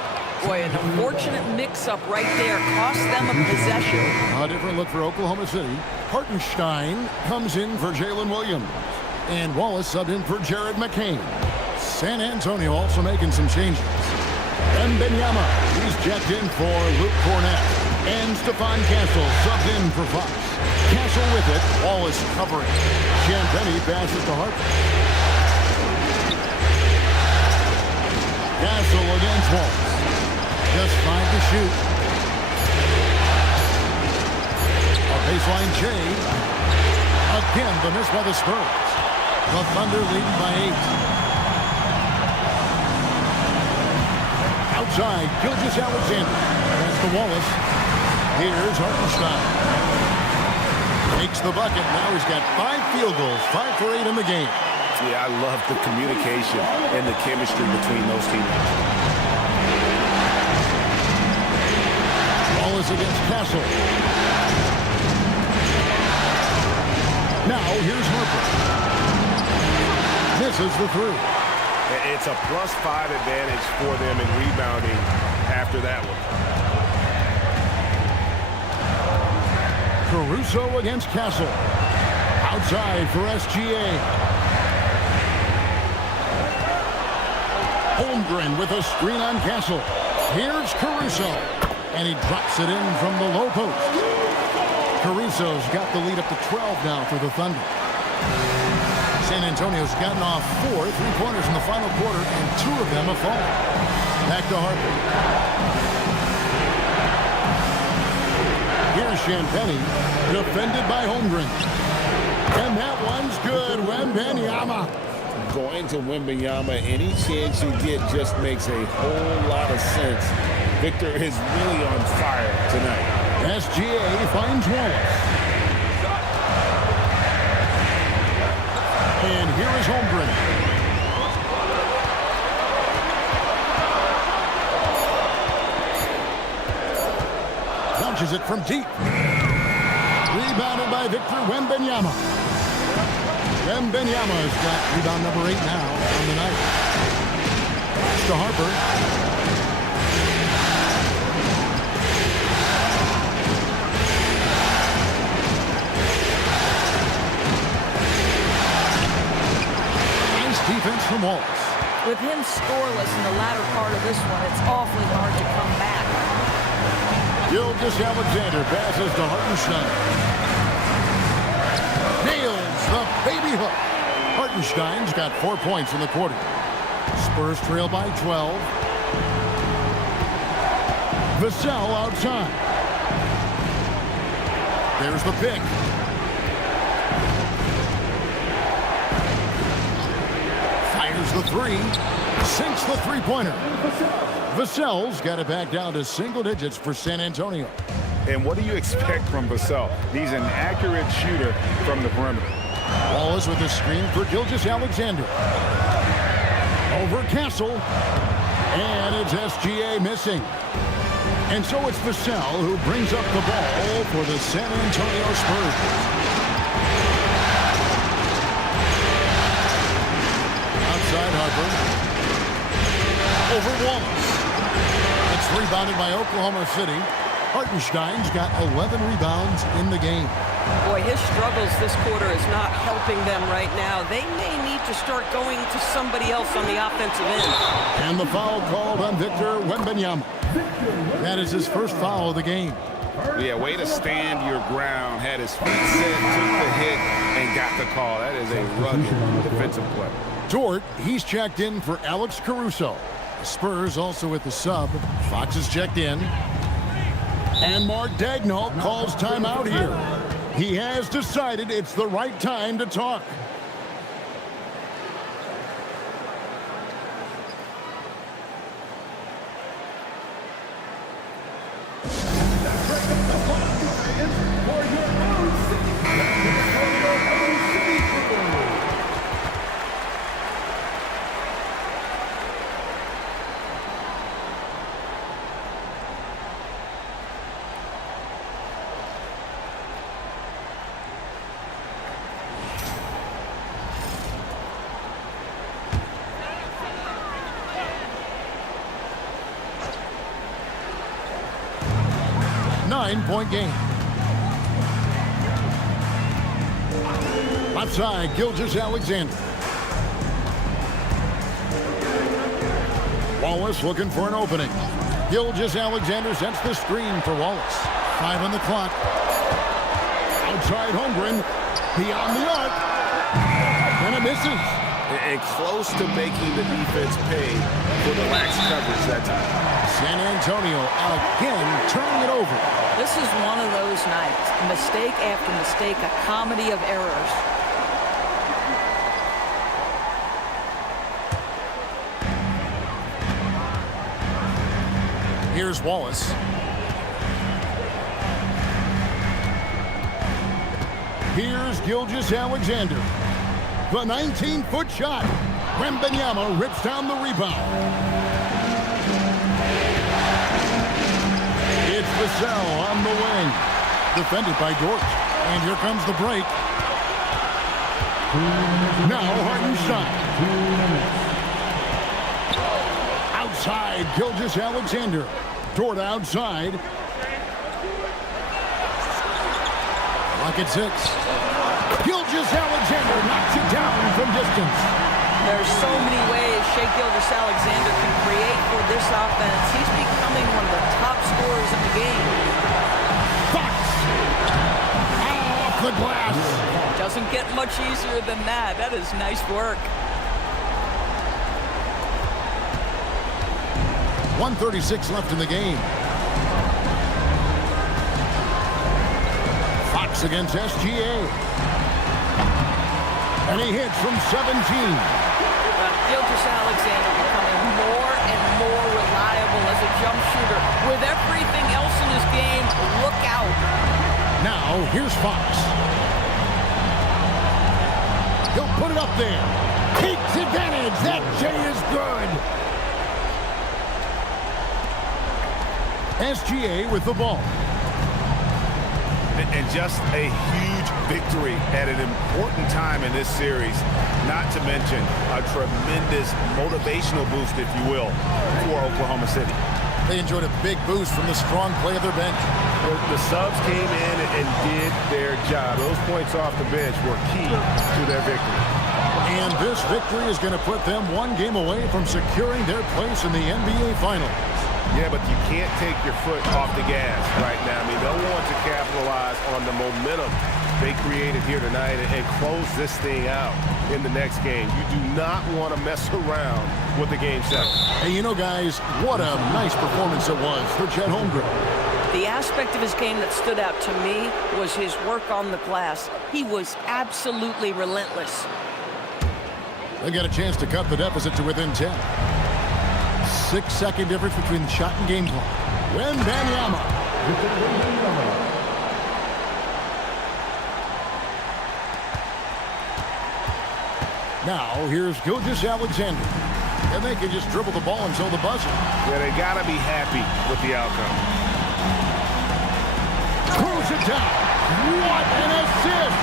Boy, an unfortunate mix-up right there. Cost them a possession. A different look for Oklahoma City. Hartenstein comes in for Jalen Williams. And Wallace subbed in for Jared McCain. San Antonio also making some changes. And Benyama, he's checked in for Luke Cornette. And Stephon Castle subbed in for Fox. Castle with it. Wallace covering. Champagnie passes to Harper. Castle against Wallace. Just 5 to shoot. A baseline J. Again, the miss by the Spurs. The Thunder leading by 8. Outside, Gilgeous-Alexander. That's to Wallace. Here's Hartenstein. Makes the bucket. Now he's got 5 field goals, 5 for 8 in the game. Yeah, I love the communication and the chemistry between those teammates. Wallace against Castle. Now here's Harper. Misses the 3. It's a +5 advantage for them in rebounding after that one. Caruso against Castle. Outside for SGA. Holmgren with a screen on Castle. Here's Caruso. And he drops it in from the low post. Caruso's got the lead up to 12 now for the Thunder. San Antonio's gotten off 4 3-pointers in the final quarter, and 2 of them have fallen. Back to Harper. Here's Champagnie, defended by Holmgren. And that one's good. Wembanyama. Going to Wembanyama, any chance you get just makes a whole lot of sense. Victor is really on fire tonight. SGA finds Wallace. And here is Holmgren. Launches it from deep. Rebounded by Victor Wembanyama. Wembanyama's got rebound number 8 now on the night. Pass to Harper. Defense from Wallace. With him scoreless in the latter part of this one, it's awfully hard to come back. Gilgeous-Alexander passes to Hartenstein. Nails the baby hook. Hartenstein's got 4 points in the quarter. Spurs trail by 12. Vassell outside. There's the pick. The 3, sinks the 3-pointer. Vassell's got it back down to single digits for San Antonio. And what do you expect from Vassell? He's an accurate shooter from the perimeter. Wallace with a screen for Gilgeous-Alexander. Over Castle. And it's SGA missing. And so it's Vassell who brings up the ball for the San Antonio Spurs. Harper. Over Wallace. It's rebounded by Oklahoma City. Hartenstein's got 11 rebounds in the game. Boy, his struggles this quarter is not helping them right now. They may need to start going to somebody else on the offensive end. And the foul called on Victor Wembanyama. That is his first foul of the game. Yeah, way to stand your ground. Had his feet set, took the hit, and got the call. That is a rugged defensive play. Dort, he's checked in for Alex Caruso. The Spurs also with the sub. Fox is checked in. And Mark Daigneault calls timeout here. He has decided it's the right time to talk. Nine-point game. Left side, Gilgeous-Alexander. Wallace looking for an opening. Gilgeous-Alexander sets the screen for Wallace. 5 on the clock. Outside Holmgren. Beyond the arc. And it misses. And close to making the defense pay for the lax coverage that time. San Antonio again turning it over. This is one of those nights. Mistake after mistake, a comedy of errors. Here's Wallace. Here's Gilgeous-Alexander. The 19-foot shot. Wembanyama rips down the rebound. It's Vassell on the wing. Defended by Dort. And here comes the break. Now Hartenstein. Outside, Gilgeous-Alexander. Dort outside. Lock at 6. Gilgeous-Alexander knocks it down from distance. There's so many ways Shai Gilgeous-Alexander can create for this offense. He's becoming one of the top scorers in the game. Fox! Off the glass. Doesn't get much easier than that. That is nice work. 1:36 left in the game. Fox against SGA. And he hits from 17. Gilgeous-Alexander becoming more and more reliable as a jump shooter. With everything else in his game, look out. Now, here's Fox. He'll put it up there. Takes advantage. That J is good. SGA with the ball. And just a huge victory at an important time in this series. Not to mention a tremendous motivational boost, if you will, for Oklahoma City. They enjoyed a big boost from the strong play of their bench. The subs came in and did their job. Those points off the bench were key to their victory. And this victory is going to put them one game away from securing their place in the NBA Finals. Yeah, but you can't take your foot off the gas right now. I mean, they'll want to capitalize on the momentum they created here tonight and close this thing out in the next game. You do not want to mess around with the Game 7. Hey, you know, guys, what a nice performance it was for Chet Holmgren. The aspect of his game that stood out to me was his work on the glass. He was absolutely relentless. They got a chance to cut the deficit to within 10. 6-second difference between the shot and game clock. Wembanyama. Now, here's Gilgeous-Alexander. And they can just dribble the ball until the buzzer. Yeah, they got to be happy with the outcome. Throws it down. What an assist!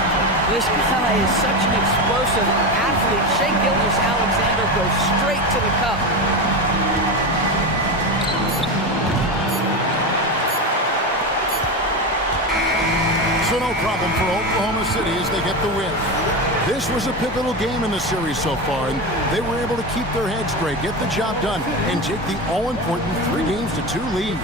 This guy is such an explosive athlete. Shai Gilgeous-Alexander goes straight to the cup. So no problem for Oklahoma City as they get the win. This was a pivotal game in the series so far, and they were able to keep their heads straight, get the job done, and take the all-important 3-2 lead.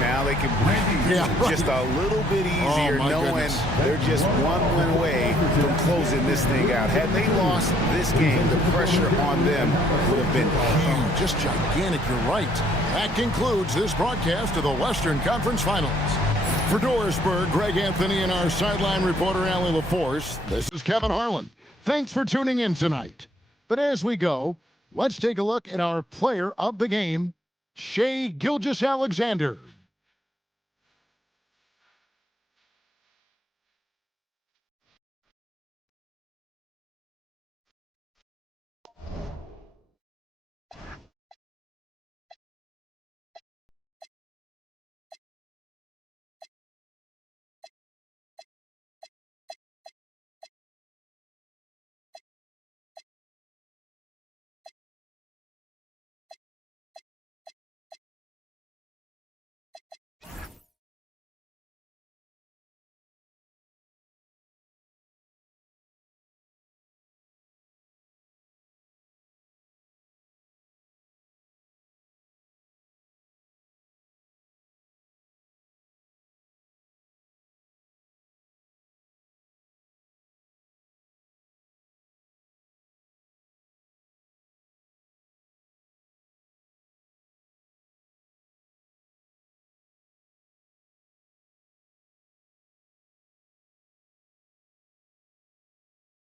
Now they can breathe just a little bit easier, knowing they're just one win away from closing this thing out. Had they lost this game, the pressure on them would have been huge. Just gigantic, you're right. That concludes this broadcast of the Western Conference Finals. For Dorisburg, Greg Anthony, and our sideline reporter, Allie LaForce, this is Kevin Harlan. Thanks for tuning in tonight. But as we go, let's take a look at our player of the game, Shai Gilgeous-Alexander.